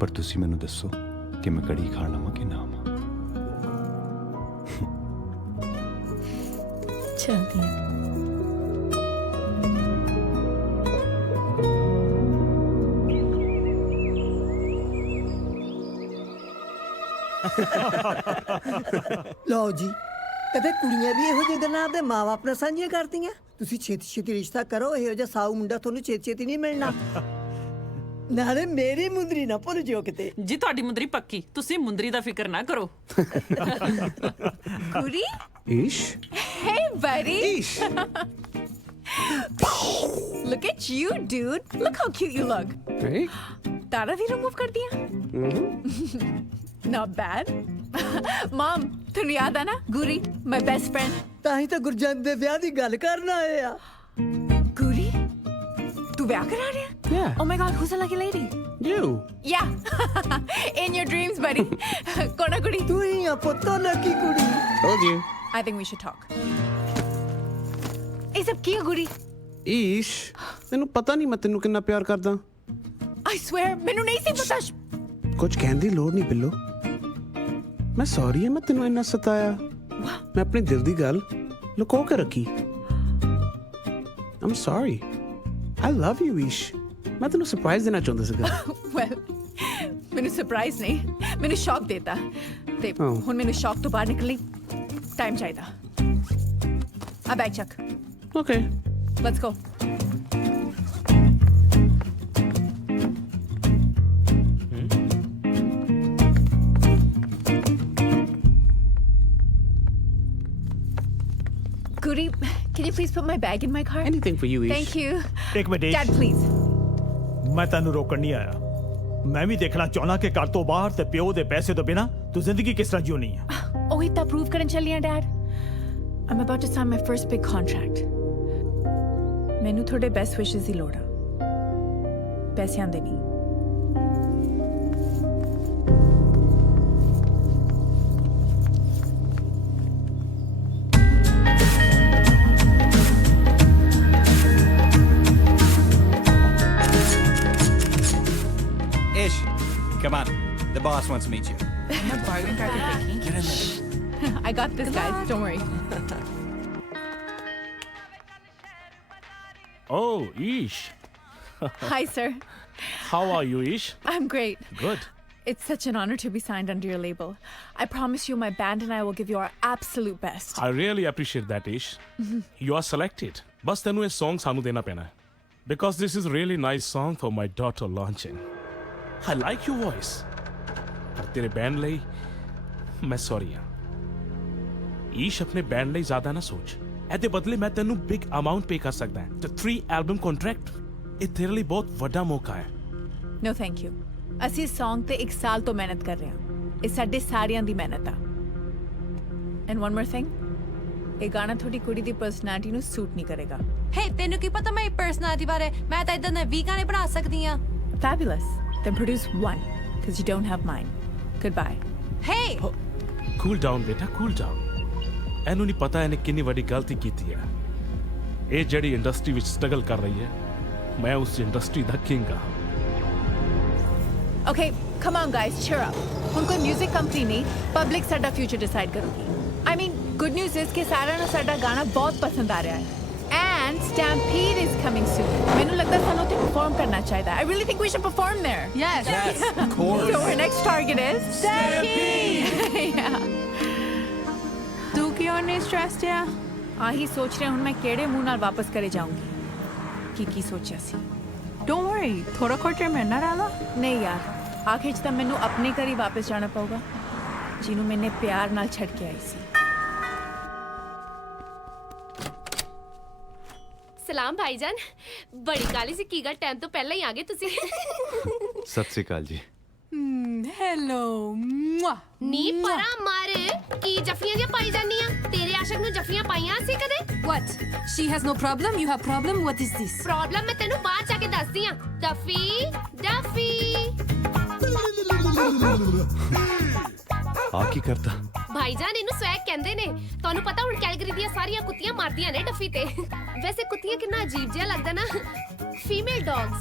ਪਰ ਤੁਸੀਂ ਮੈਨੂੰ ਦੱਸੋ ਕਿ ਮੈਂ ਕੜੀ ਖਾਣਾ ਵਾ ਕਿ ਨਾ ਵਾ। ਚਲਦੀ ਹੈ। ਲਓ ਜੀ, ਕਦੇ ਕੁੜੀਆਂ ਵੀ ਇਹੋ ਜਿਹੇ ਗੱਲਾਂ ਆਪਦੇ ਮਾਂ-ਬਾਪ ਨਾਲ ਸਾਂਝੀਆਂ ਕਰਦੀਆਂ। ਤੁਸੀਂ ਛੇਤੀ ਰਿਸ਼ਤਾ ਕਰੋ, ਇਹੋ ਜਿਹਾ ਸਾਊ ਮੁੰਡਾ ਤੁਹਾਨੂੰ ਛੇਤੀ ਨਹੀਂ ਮਿਲਣਾ। ਨਾਲੇ ਮੇਰੀ ਮੁੰਦਰੀ ਨਾ ਭੁੱਲ ਜਿਓ ਕਿਤੇ। ਜੀ ਤੁਹਾਡੀ ਮੁੰਦਰੀ ਪੱਕੀ, ਤੁਸੀਂ ਮੁੰਦਰੀ ਦਾ ਫਿਕਰ ਨਾ ਕਰੋ। Guri? Ish Hey, buddy. Look at you, dude. Look how cute you look. Hey. तारा भी remove कर दिया? Not bad. Mom, ਤੁਹਾਨੂੰ ਯਾਦ ਆ ਨਾ ਗੁਰੀ, my best friend. ਤਾਂ ਹੀ ਤਾਂ ਗੁਰਜੰਟ ਦੇ ਵਿਆਹ ਦੀ ਗੱਲ ਕਰਨ ਆਏ ਆ। ਗੁਰੀ, ਤੂੰ ਵਿਆਹ ਕਰਾ ਰਿਹਾ? Yeah. Oh my God, who's the lucky lady? You. Yeah. In your dreams, buddy. ਕੋਣਾ ਕੁੜੀ? ਤੂੰ ਹੀ ਆ ਪੁੱਤੋ ਲੱਕੀ ਕੁੜੀ। Told you. I think we should talk. ਇਹ ਸਭ ਕੀ ਹੈ ਗੁਰੀ? ਈਸ਼, ਤੈਨੂੰ ਪਤਾ ਨਹੀਂ ਮੈਂ ਤੈਨੂੰ ਕਿੰਨਾ ਪਿਆਰ ਕਰਦਾ। I swear, ਮੈਨੂੰ ਨਹੀਂ ਸੀ ਪਤਾ। ਕੁਝ ਕਹਿਣ ਦੀ ਲੋੜ ਨਹੀਂ ਬਿੱਲੋ। ਮੈਂ ਸੌਰੀ ਹਾਂ ਮੈਂ ਤੈਨੂੰ ਇੰਨਾ ਸਤਾਇਆ। ਮੈਂ ਆਪਣੀ ਦਿਲ ਦੀ ਗੱਲ ਲੁਕੋ ਕੇ ਰੱਖੀ। I'm sorry. I love you, ਈਸ਼। ਮੈਂ ਤੈਨੂੰ ਸਰਪ੍ਰਾਈਜ਼ ਦੇਣਾ ਚਾਹੁੰਦਾ ਸੀਗਾ। Well, ਮੈਨੂੰ ਸਰਪ੍ਰਾਈਜ਼ ਨਹੀਂ, ਮੈਨੂੰ ਸ਼ੌਕ ਦੇਤਾ ਤੇ ਹੁਣ ਮੈਨੂੰ ਸ਼ੌਕ ਤੋਂ ਬਾਹਰ ਨਿਕਲਣ ਲਈ ਟਾਈਮ ਚਾਹੀਦਾ। ਆ ਬੈਗ ਚੱਕ। Okay. Let's go. Scooty, can you please put my bag in my car? Anything for you, Ish. Thank you. ਇੱਕ ਮਿੰਟ ਈਸ਼, Dad, please. ਮੈਂ ਤੈਨੂੰ ਰੋਕਣ ਨਹੀਂ ਆਇਆ। ਮੈਂ ਵੀ ਦੇਖਣਾ ਚਾਹੁੰਦਾ ਕਿ ਘਰ ਤੋਂ ਬਾਹਰ ਤੇ ਪਿਓ ਦੇ ਪੈਸੇ ਤੋਂ ਬਿਨਾ ਤੂੰ ਜ਼ਿੰਦਗੀ ਕਿਸ ਤਰ੍ਹਾਂ ਜਿਉਣੀ ਆ। Oh, इतना prove ਕਰਨ ਚੱਲੀ ਆ, Dad? I'm about to sign my first big contract. ਮੈਨੂੰ ਤੁਹਾਡੇ best wishes ਦੀ ਲੋੜ ਆ, ਪੈਸਿਆਂ ਦੇ ਨਹੀਂ। Ish, come on. The boss wants to meet you. Get in there. I got this, guys. Don't worry. Oh, Ish. Hi, sir. How are you, Ish? I'm great. Good. It's such an honor to be signed under your label. I promise you my band and I will give you our absolute best. I really appreciate that, Ish. You are selected. बस तेनू ये song सानू देना पैना है. Because this is a really nice song for my daughter launching. I like your voice. पर तेरे band ਲਈ मैं सॉरी ਹਾਂ। ਈਸ਼ ਆਪਣੇ ਬੈਂਡ ਲਈ ਜ਼ਿਆਦਾ ਨਾ ਸੋਚ। ਇਹਦੇ ਬਦਲੇ ਮੈਂ ਤੈਨੂੰ ਬਿਗ ਅਮਾਉਂਟ ਪੇ ਕਰ ਸਕਦਾ ਹਾਂ। ਤੇ 3 ਐਲਬਮ ਕੰਟਰੈਕਟ ਇਹ ਤੇਰੇ ਲਈ ਬਹੁਤ ਵੱਡਾ ਮੌਕਾ ਹੈ। No, thank you. ਅਸੀਂ ਇਸ song ਤੇ 1 ਸਾਲ ਤੋਂ ਮਿਹਨਤ ਕਰ ਰਹੇ ਹਾਂ। ਇਹ ਸਾਡੇ ਸਾਰਿਆਂ ਦੀ ਮਿਹਨਤ ਆ। And one more thing, ਇਹ ਗਾਣਾ ਤੁਹਾਡੀ ਕੁੜੀ ਦੀ ਪਰਸਨੈਲਿਟੀ ਨੂੰ ਸੂਟ ਨਹੀਂ ਕਰੇਗਾ। ਹੇ ਤੈਨੂੰ ਕੀ ਪਤਾ ਮੇਰੀ ਪਰਸਨੈਲਿਟੀ ਬਾਰੇ? ਮੈਂ ਤਾਂ ਇਦਾਂ ਦੇ 20 ਗਾਣੇ ਬਣਾ ਸਕਦੀ ਆ। Fabulous. Then produce one, because you don't have mine. Goodbye. Hey! Cool down, beta, cool down. ਇਹਨੂੰ ਨਹੀਂ ਪਤਾ ਇਹਨੇ ਕਿੰਨੀ ਵੱਡੀ ਗਲਤੀ ਕੀਤੀ ਹੈ। ਇਹ ਜਿਹੜੀ ਇੰਡਸਟਰੀ ਵਿੱਚ ਸਟਰਗਲ ਕਰ ਰਹੀ ਹੈ, ਮੈਂ ਉਸ ਇੰਡਸਟਰੀ ਦਾ ਕਿੰਗ ਹਾਂ। Okay, come on guys, cheer up. ਹੁਣ ਕੋਈ 뮤직 ਕੰਪਨੀ ਨਹੀਂ, ਪਬਲਿਕ ਸਾਡਾ ਫਿਊਚਰ ਡਿਸਾਈਡ ਕਰੂਗੀ। I mean, good news is ਕਿ ਸਾਰਿਆਂ ਨੂੰ ਸਾਡਾ ਗਾਣਾ ਬਹੁਤ ਪਸੰਦ ਆ ਰਿਹਾ ਹੈ। And Stampede is coming soon. ਮੈਨੂੰ ਲੱਗਦਾ ਸਾਨੂੰ ਉੱਥੇ perform ਕਰਨਾ ਚਾਹੀਦਾ। I really think we should perform there. Yes. Yes, of course. So our next target is Stampede. Yeah. ਤੂੰ ਕਿਉਂ ਨਹੀਂ ਸਟ੍ਰੈਸਡ ਆ? ਆਹੀ ਸੋਚ ਰਿਹਾ ਹੁਣ ਮੈਂ ਕਿਹੜੇ ਮੂੰਹ ਨਾਲ ਵਾਪਸ ਘਰੇ ਜਾਊਂਗੀ। ਕੀ ਸੋਚਿਆ ਸੀ? Don't worry, ਥੋੜਾ ਖਰਚਾ ਮੇਰੇ ਨਾਲ ਆਲਾ। ਨਹੀਂ ਯਾਰ, ਆਖਿਰ 'ਚ ਤਾਂ ਮੈਨੂੰ ਆਪਣੇ ਘਰ ਹੀ ਵਾਪਸ ਜਾਣਾ ਪਊਗਾ, ਜਿਹਨੂੰ ਮੈਨੇ ਪਿਆਰ ਨਾਲ ਛੱਡ ਕੇ ਆਈ ਸੀ। ਸਲਾਮ ਭਾਈਜਾਨ, ਬੜੀ ਕਾਲੀ ਸੀ ਕੀ ਗੱਲ, ਟਾਈਮ ਤੋਂ ਪਹਿਲਾਂ ਹੀ ਆ ਗਏ ਤੁਸੀਂ। ਸਤਿ ਸ੍ਰੀ ਅਕਾਲ ਜੀ। ਹੈਲੋ। ਨੀ ਪਰਾ ਮਾਰ, ਕੀ ਜਫੀਆਂ ਜਿਹਾ ਪਾਈ ਜਾਂਦੀਆਂ? ਤੇਰੇ ਆਸ਼ਕ ਨੂੰ ਜਫੀਆਂ ਪਾਈਆਂ ਸੀ ਕਦੇ? What? She has no problem, you have problem. What is this? Problem ਮੈਂ ਤੈਨੂੰ ਬਾਅਦ ਜਾ ਕੇ ਦੱਸਦੀ ਆ। ਡਫੀ ਡਫੀ ਆ ਕੀ ਕਰਦਾ? ਭਾਈਜਾਨ ਇਹਨੂੰ ਸਵੈਗ ਕਹਿੰਦੇ ਨੇ। ਤੁਹਾਨੂੰ ਪਤਾ ਹੁਣ ਕੈਲਗਰੀ ਦੀਆਂ ਸਾਰੀਆਂ ਕੁੱਤੀਆਂ ਮਾਰਦੀਆਂ ਨੇ ਡਫੀ ਤੇ। ਵੈਸੇ ਕੁੱਤੀਆਂ ਕਿੰਨਾ ਅਜੀਬ ਜਿਹਾ ਲੱਗਦਾ ਨਾ, ਫੀਮੇਲ ਡੌਗਸ।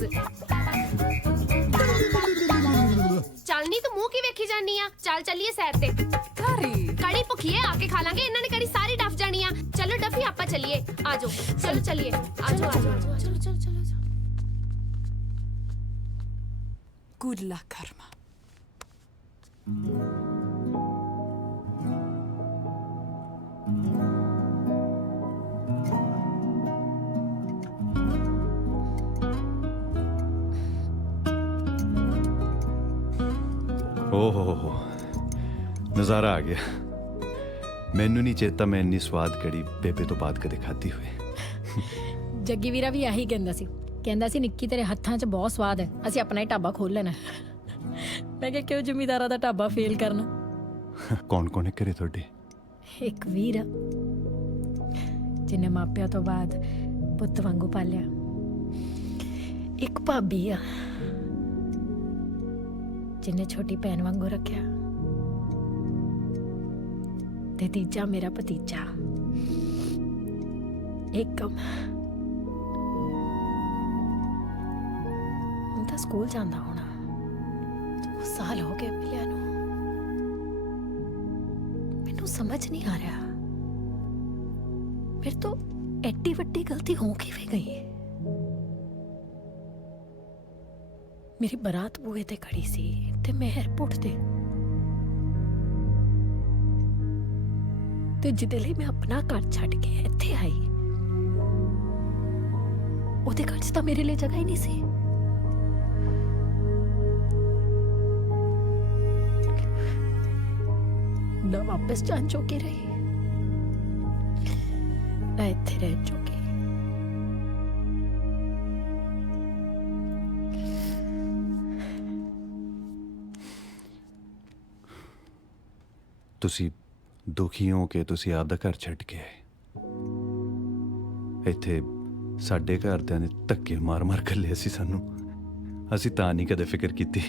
ਚੱਲ ਨੀ ਤੂੰ ਮੂੰਹ ਕੀ ਵੇਖੀ ਜਾਨੀ ਆ? ਚੱਲ ਚੱਲੀਏ ਸੈਰ ਤੇ। ਕੜੀ ਭੁੱਖੀਏ, ਆ ਕੇ ਖਾ ਲਾਂਗੇ। ਇਹਨਾਂ ਨੇ ਕੜੀ ਸਾਰੀ ਡਫ ਜਾਣੀ ਆ। ਚਲੋ ਡਫੀ ਆਪਾਂ ਚੱਲੀਏ, ਆਜੋ ਚਲੋ ਚੱਲੀਏ, ਆਜੋ ਆਜੋ ਆਜੋ, ਚਲੋ ਚਲੋ ਚਲੋ। Good luck, Karma. ਓਹ ਨਜ਼ਾਰਾ ਆ ਗਿਆ। ਮੈਨੂੰ ਨਹੀਂ ਚੇਤਾ ਮੈਂ ਇੰਨੀ ਸਵਾਦ ਕੜੀ ਬੇਬੇ ਤੋਂ ਬਾਅਦ ਕਦੇ ਖਾਧੀ ਹੋਵੇ। ਜੱਗੀ ਵੀਰਾ ਵੀ ਆਹੀ ਕਹਿੰਦਾ ਸੀ। ਕਹਿੰਦਾ ਸੀ ਨਿੱਕੀ ਤੇਰੇ ਹੱਥਾਂ 'ਚ ਬਹੁਤ ਸਵਾਦ ਹੈ, ਅਸੀਂ ਆਪਣਾ ਹੀ ਢਾਬਾ ਖੋਲ ਲੈਣਾ। ਮੈਂ ਕਿਹਾ ਕਿਉਂ ਜ਼ਿਮੀਦਾਰਾਂ ਦਾ ਢਾਬਾ ਫੇਲ ਕਰਨਾ। ਕੌਣ ਕੌਣ ਹੈ ਘਰੇ ਤੁਹਾਡੇ? ਇੱਕ ਵੀਰ ਆ, ਜਿਹਨੇ ਮਾਪਿਆਂ ਤੋਂ ਬਾਅਦ ਪੁੱਤ ਵਾਂਗੂ ਪਾਲਿਆ। ਇੱਕ ਭਾਬੀ ਆ, ਜਿਹਨੇ ਛੋਟੀ ਭੈਣ ਵਾਂਗੂ ਰੱਖਿਆ। ਤੇ ਤੀਜਾ ਮੇਰਾ ਭਤੀਜਾ ਏਕਮ। ਹੁਣ ਤਾਂ ਸਕੂਲ ਜਾਂਦਾ ਹੋਣਾ, 2 ਸਾਲ ਹੋ ਗਏ ਮਿਲਿਆ ਨੂੰ। ਮੈਨੂੰ ਸਮਝ ਨਹੀਂ ਆ ਰਿਹਾ ਮੇਰੇ ਤੋਂ ਐਡੀ ਵੱਡੀ ਗਲਤੀ ਹੋ ਕਿਵੇਂ ਗਈ। ਮੇਰੀ ਬਰਾਤ ਬੂਹੇ ਤੇ ਖੜੀ ਸੀ ਤੇ ਮੈਂ 에어ਪੋਰਟ ਤੇ ਜਿਹਦੇ ਲਈ ਮੈਂ ਆਪਣਾ ਘਰ ਛੱਡ ਕੇ ਇੱਥੇ ਆਈ, ਉਹਦੇ ਘਰ 'ਚ ਤਾਂ ਮੇਰੇ ਲਈ ਜਗ੍ਹਾ ਹੀ ਨਹੀਂ ਸੀ। ਨਾ ਵਾਪਸ ਜਾਣ ਜੋਗੀ ਰਹੀ, मैं इत्थे रह चुकी। ਤੁਸੀਂ ਦੁਖੀ ਹੋ ਕਿ ਤੁਸੀਂ ਆਪਦਾ ਘਰ ਛੱਡ ਕੇ ਆਏ। ਇੱਥੇ ਸਾਡੇ ਘਰਦਿਆਂ ਨੇ ਧੱਕੇ ਮਾਰ-ਮਾਰ ਘੱਲਿਆ ਸੀ ਸਾਨੂੰ। ਅਸੀਂ ਤਾਂ ਨਹੀਂ ਕਦੇ ਫਿਕਰ ਕੀਤੀ।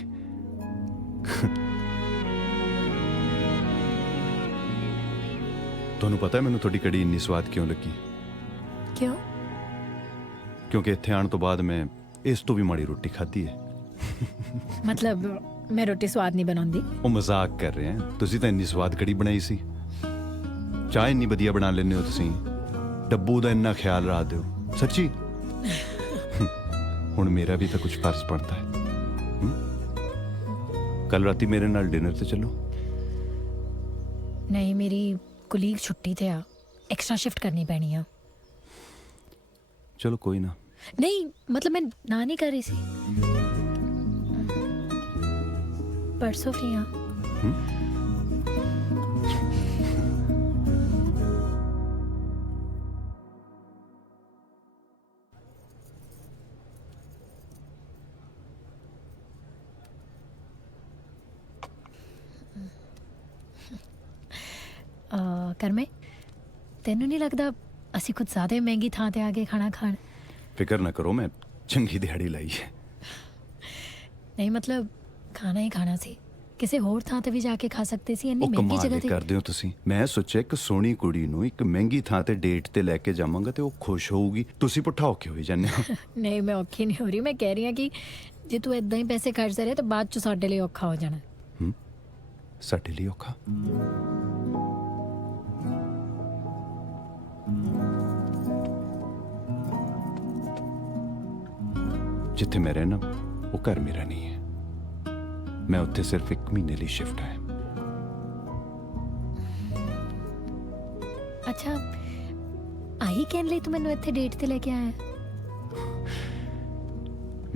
ਤੁਹਾਨੂੰ ਪਤਾ ਹੈ ਮੈਨੂੰ ਤੁਹਾਡੀ ਕੜੀ ਇੰਨੀ ਸਵਾਦ ਕਿਉਂ ਲੱਗੀ? क्यों? ਕਿਉਂਕਿ ਇੱਥੇ ਆਉਣ ਤੋਂ ਬਾਅਦ ਮੈਂ ਇਸ ਤੋਂ ਵੀ ਮਾੜੀ ਰੋਟੀ ਖਾਧੀ ਹੈ। मतलब मैं रोटी स्वाद नहीं बनाऊंदी। ਉਹ ਮਜ਼ਾਕ ਕਰ ਰਹੇ ਹਾਂ। ਤੁਸੀਂ ਤਾਂ ਇੰਨੀ ਸਵਾਦ ਕੜੀ ਬਣਾਈ ਸੀ। ਚਾਹ ਇੰਨੀ ਵਧੀਆ ਬਣਾ ਲੈਂਦੇ ਹੋ ਤੁਸੀਂ। ਡੱਬੂ ਦਾ ਇੰਨਾ ਖਿਆਲ ਰੱਖਦੇ ਹੋ ਸੱਚੀ। ਹੁਣ ਮੇਰਾ ਵੀ ਤਾਂ ਕੁਝ ਫਰਜ਼ ਬਣਦਾ ਹੈ। ਕੱਲ ਰਾਤੀ ਮੇਰੇ ਨਾਲ ਡਿਨਰ ਤੇ ਚੱਲੋ। नहीं, मेरी कुलीग छुट्टी थे आ, एक्स्ट्रा शिफ्ट करनी पैनी है। चलो कोई ना। नहीं मतलब मैं ना नहीं कर रही सी। परसों फ्री हाँ। ਕਰਮੇ ਤੈਨੂੰ ਨਹੀਂ ਲੱਗਦਾ ਅਸੀਂ ਕੁਝ ਜ਼ਿਆਦਾ ਹੀ ਮਹਿੰਗੀ ਥਾਂ ਤੇ ਆ ਕੇ ਖਾਣਾ ਖਾਣ? ਫਿਕਰ ਨਾ ਕਰੋ, ਮੈਂ ਚੰਗੀ ਦਿਹਾੜੀ ਲਾਈ ਹੈ। ਨਹੀਂ ਮਤਲਬ ਖਾਣਾ ਹੀ ਖਾਣਾ ਸੀ, ਕਿਸੇ ਹੋਰ ਥਾਂ ਤੇ ਵੀ ਜਾ ਕੇ ਖਾ ਸਕਦੇ ਸੀ। ਇੰਨੀ ਉਹ ਮਹਿੰਗੀ ਕਮਾਲ ਜਗ੍ਹਾ ਹੀ ਤੇ ਕਰਦੇ ਹੋ ਤੁਸੀਂ। ਮੈਂ ਸੋਚਿਆ ਇੱਕ ਸੋਹਣੀ ਕੁੜੀ ਨੂੰ ਇੱਕ ਮਹਿੰਗੀ ਥਾਂ ਤੇ ਡੇਟ ਤੇ ਲੈ ਕੇ ਜਾਵਾਂਗਾ ਤੇ ਉਹ ਖੁਸ਼ ਹੋਊਗੀ। ਤੁਸੀਂ ਪੁੱਠਾ ਔਖੇ ਹੋਈ ਜਾਂਦੇ ਹੋ। ਨਹੀਂ ਮੈਂ ਔਖੀ ਨਹੀਂ ਹੋ ਰਹੀ, ਮੈਂ ਕਹਿ ਰਹੀ ਹਾਂ ਕਿ ਜੇ ਤੂੰ ਇਦਾਂ ਹੀ ਪੈਸੇ ਖਰਚਦਾ ਰਿਹਾ ਤਾਂ ਬਾਅਦ ਚ ਸਾਡੇ ਲਈ ਔਖਾ ਹੋ ਜਾਣਾ। ਸਾਡੇ ਲਈ ਔਖਾ? ਜਿੱਥੇ ਮੈਂ ਰਹਿਣਾ ਉਹ ਘਰ ਮੇਰਾ ਨਹੀਂ ਹੈ। ਮੈਂ ਉੱਥੇ ਸਿਰਫ 1 ਮਹੀਨੇ ਲਈ ਸ਼ਿਫਟ ਹੈ। ਅੱਛਾ ਆਹੀ ਕਹਿਣ ਲਈ ਤੂੰ ਮੈਨੂੰ ਇੱਥੇ ਡੇਟ ਤੇ ਲੈ ਕੇ ਆਇਆ?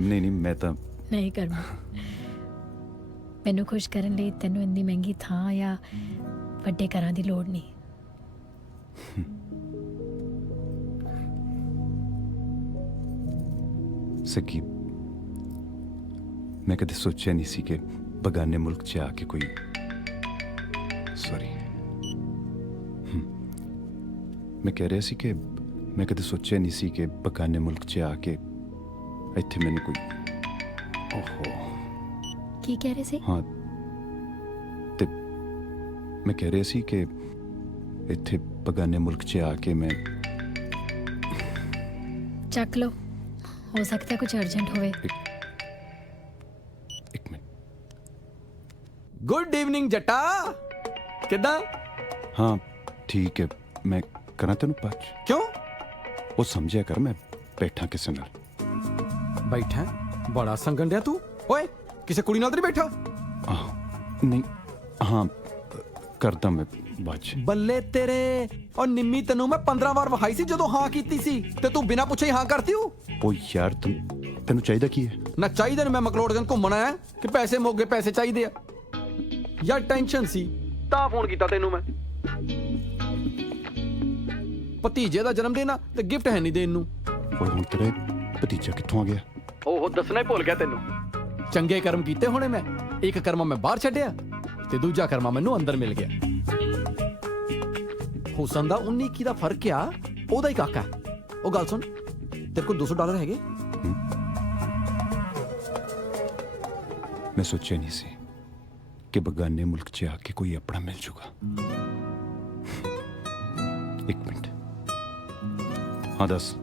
ਨਹੀਂ ਮੈਂ ਤਾਂ ਨਹੀਂ ਕਰਨਾ। ਮੈਨੂੰ ਖੁਸ਼ ਕਰਨ ਲਈ ਤੈਨੂੰ ਇੰਨੀ ਮਹਿੰਗੀ ਥਾਂ ਜਾਂ ਵੱਡੇ ਘਰਾਂ ਦੀ ਲੋੜ ਨਹੀਂ। ਸਕੀ ਮੈਂ ਕਦੇ ਸੋਚਿਆ ਨਹੀਂ ਸੀ ਕਿ ਬਗਾਨੇ ਮੁਲਕ 'ਚ ਆ ਕੇ ਕੋਈ ਸੌਰੀ ਮੈਂ ਕਹਿ ਰਿਹਾ ਸੀ ਕਿ ਮੈਂ ਕਦੇ ਸੋਚਿਆ ਨਹੀਂ ਸੀ ਕਿ ਬਗਾਨੇ ਮੁਲਕ 'ਚ ਆ ਕੇ ਇੱਥੇ ਮੈਨੂੰ ਕੋਈ ਓਹੋ ਕੀ ਕਹਿ ਰਹੇ ਸੀ? ਹਾਂ ਤੇ ਮੈਂ ਕਹਿ ਰਿਹਾ ਸੀ ਕਿ ਇੱਥੇ ਬਗਾਨੇ ਮੁਲਕ 'ਚ ਆ ਕੇ ਮੈਂ ਚੱਕ ਲਓ, ਹੋ ਸਕਦਾ ਕੁਝ ਅਰਜੈਂਟ ਹੋਵੇ। ਗੁੱਡ ਈਵਨਿੰਗ ਜੱਟਾ, ਕਿੱਦਾਂ? ਹਾਂ ਠੀਕ ਹੈ। ਮੈਂ ਕਰਾਂ ਤੈਨੂੰ ਪਾਚ? ਕਿਉਂ? ਉਹ ਸਮਝਿਆ ਕਰ ਮੈਂ ਬੈਠਾ ਕਿਸੇ ਨਾਲ। ਬੈਠਾ? ਬੜਾ ਸੰਗਣ ਡਿਆ ਤੂੰ। ਓਏ ਕਿਸੇ ਕੁੜੀ ਨਾਲ ਤਾਂ ਨਹੀਂ ਬੈਠਾ? ਨਹੀਂ ਹਾਂ ਕਰਦਾ ਮੈਂ ਬਾਜ। ਬੱਲੇ ਤੇਰੇ, ਉਹ ਨਿੰਮੀ ਤੈਨੂੰ ਮੈਂ 15 ਵਾਰ ਵਿਖਾਈ ਸੀ ਜਦੋਂ ਹਾਂ ਕੀਤੀ ਸੀ ਤੇ ਤੂੰ ਬਿਨਾਂ ਪੁੱਛੇ ਹੀ ਹਾਂ ਕਰਤੀ ਹੋ। ਉਹ ਯਾਰ ਤੈਨੂੰ ਚਾਹੀਦਾ ਕੀ ਹੈ? ਨਾ ਚਾਹੀਦਾ ਨੂੰ ਮੈਂ ਮਕਲੋਡਗੰਜ ਘੁੰਮਣ ਆਇਆ ਕਿ ਪੈਸੇ ਮੋਗੇ ਪੈਸੇ ਚਾਹੀਦੇ ਆ ਯਾਰ। ਟੈਨਸ਼ਨ ਸੀ ਤਾਂ ਫੋਨ ਕੀਤਾ ਤੈਨੂੰ ਮੈਂ। ਭਤੀਜੇ ਦਾ ਜਨਮ ਦਿਨ ਆ ਤੇ ਗਿਫਟ ਹੈ ਨਹੀਂ ਦੇਣ ਨੂੰ। ਓਏ ਹੁਣ ਤੇਰੇ ਭਤੀਜਾ ਕਿੱਥੋਂ ਆ ਗਿਆ? ਉਹ ਦੱਸਣਾ ਹੀ ਭੁੱਲ ਗਿਆ ਤੈਨੂੰ। ਚੰਗੇ ਕਰਮ ਕੀਤੇ ਹੋਣੇ ਮੈਂ। ਇੱਕ ਕਰਮਾ ਮੈਂ ਬਾਹਰ ਛੱਡਿਆ ਤੇ ਦੂਜਾ ਕਰਮਾ ਮੈਨੂੰ ਅੰਦਰ ਮਿਲ ਗਿਆ। ਹੁਸਨ ਦਾ 19-21 ਦਾ ਫਰਕ ਆ, ਉਹਦਾ ਹੀ ਕਾਕਾ। ਉਹ ਗੱਲ ਸੁਣ, ਤੇਰੇ ਕੋਲ $200 ਹੈਗੇ? ਮੈਂ ਸੋਚਿਆ ਨਹੀਂ ਸੀ ਕਿ ਬਗਾਨੇ ਮੁਲਕ 'ਚ ਆ ਕੇ ਕੋਈ ਆਪਣਾ ਮਿਲ ਜੂਗਾ। 1 ਮਿੰਟ। ਹਾਂ ਦੱਸ,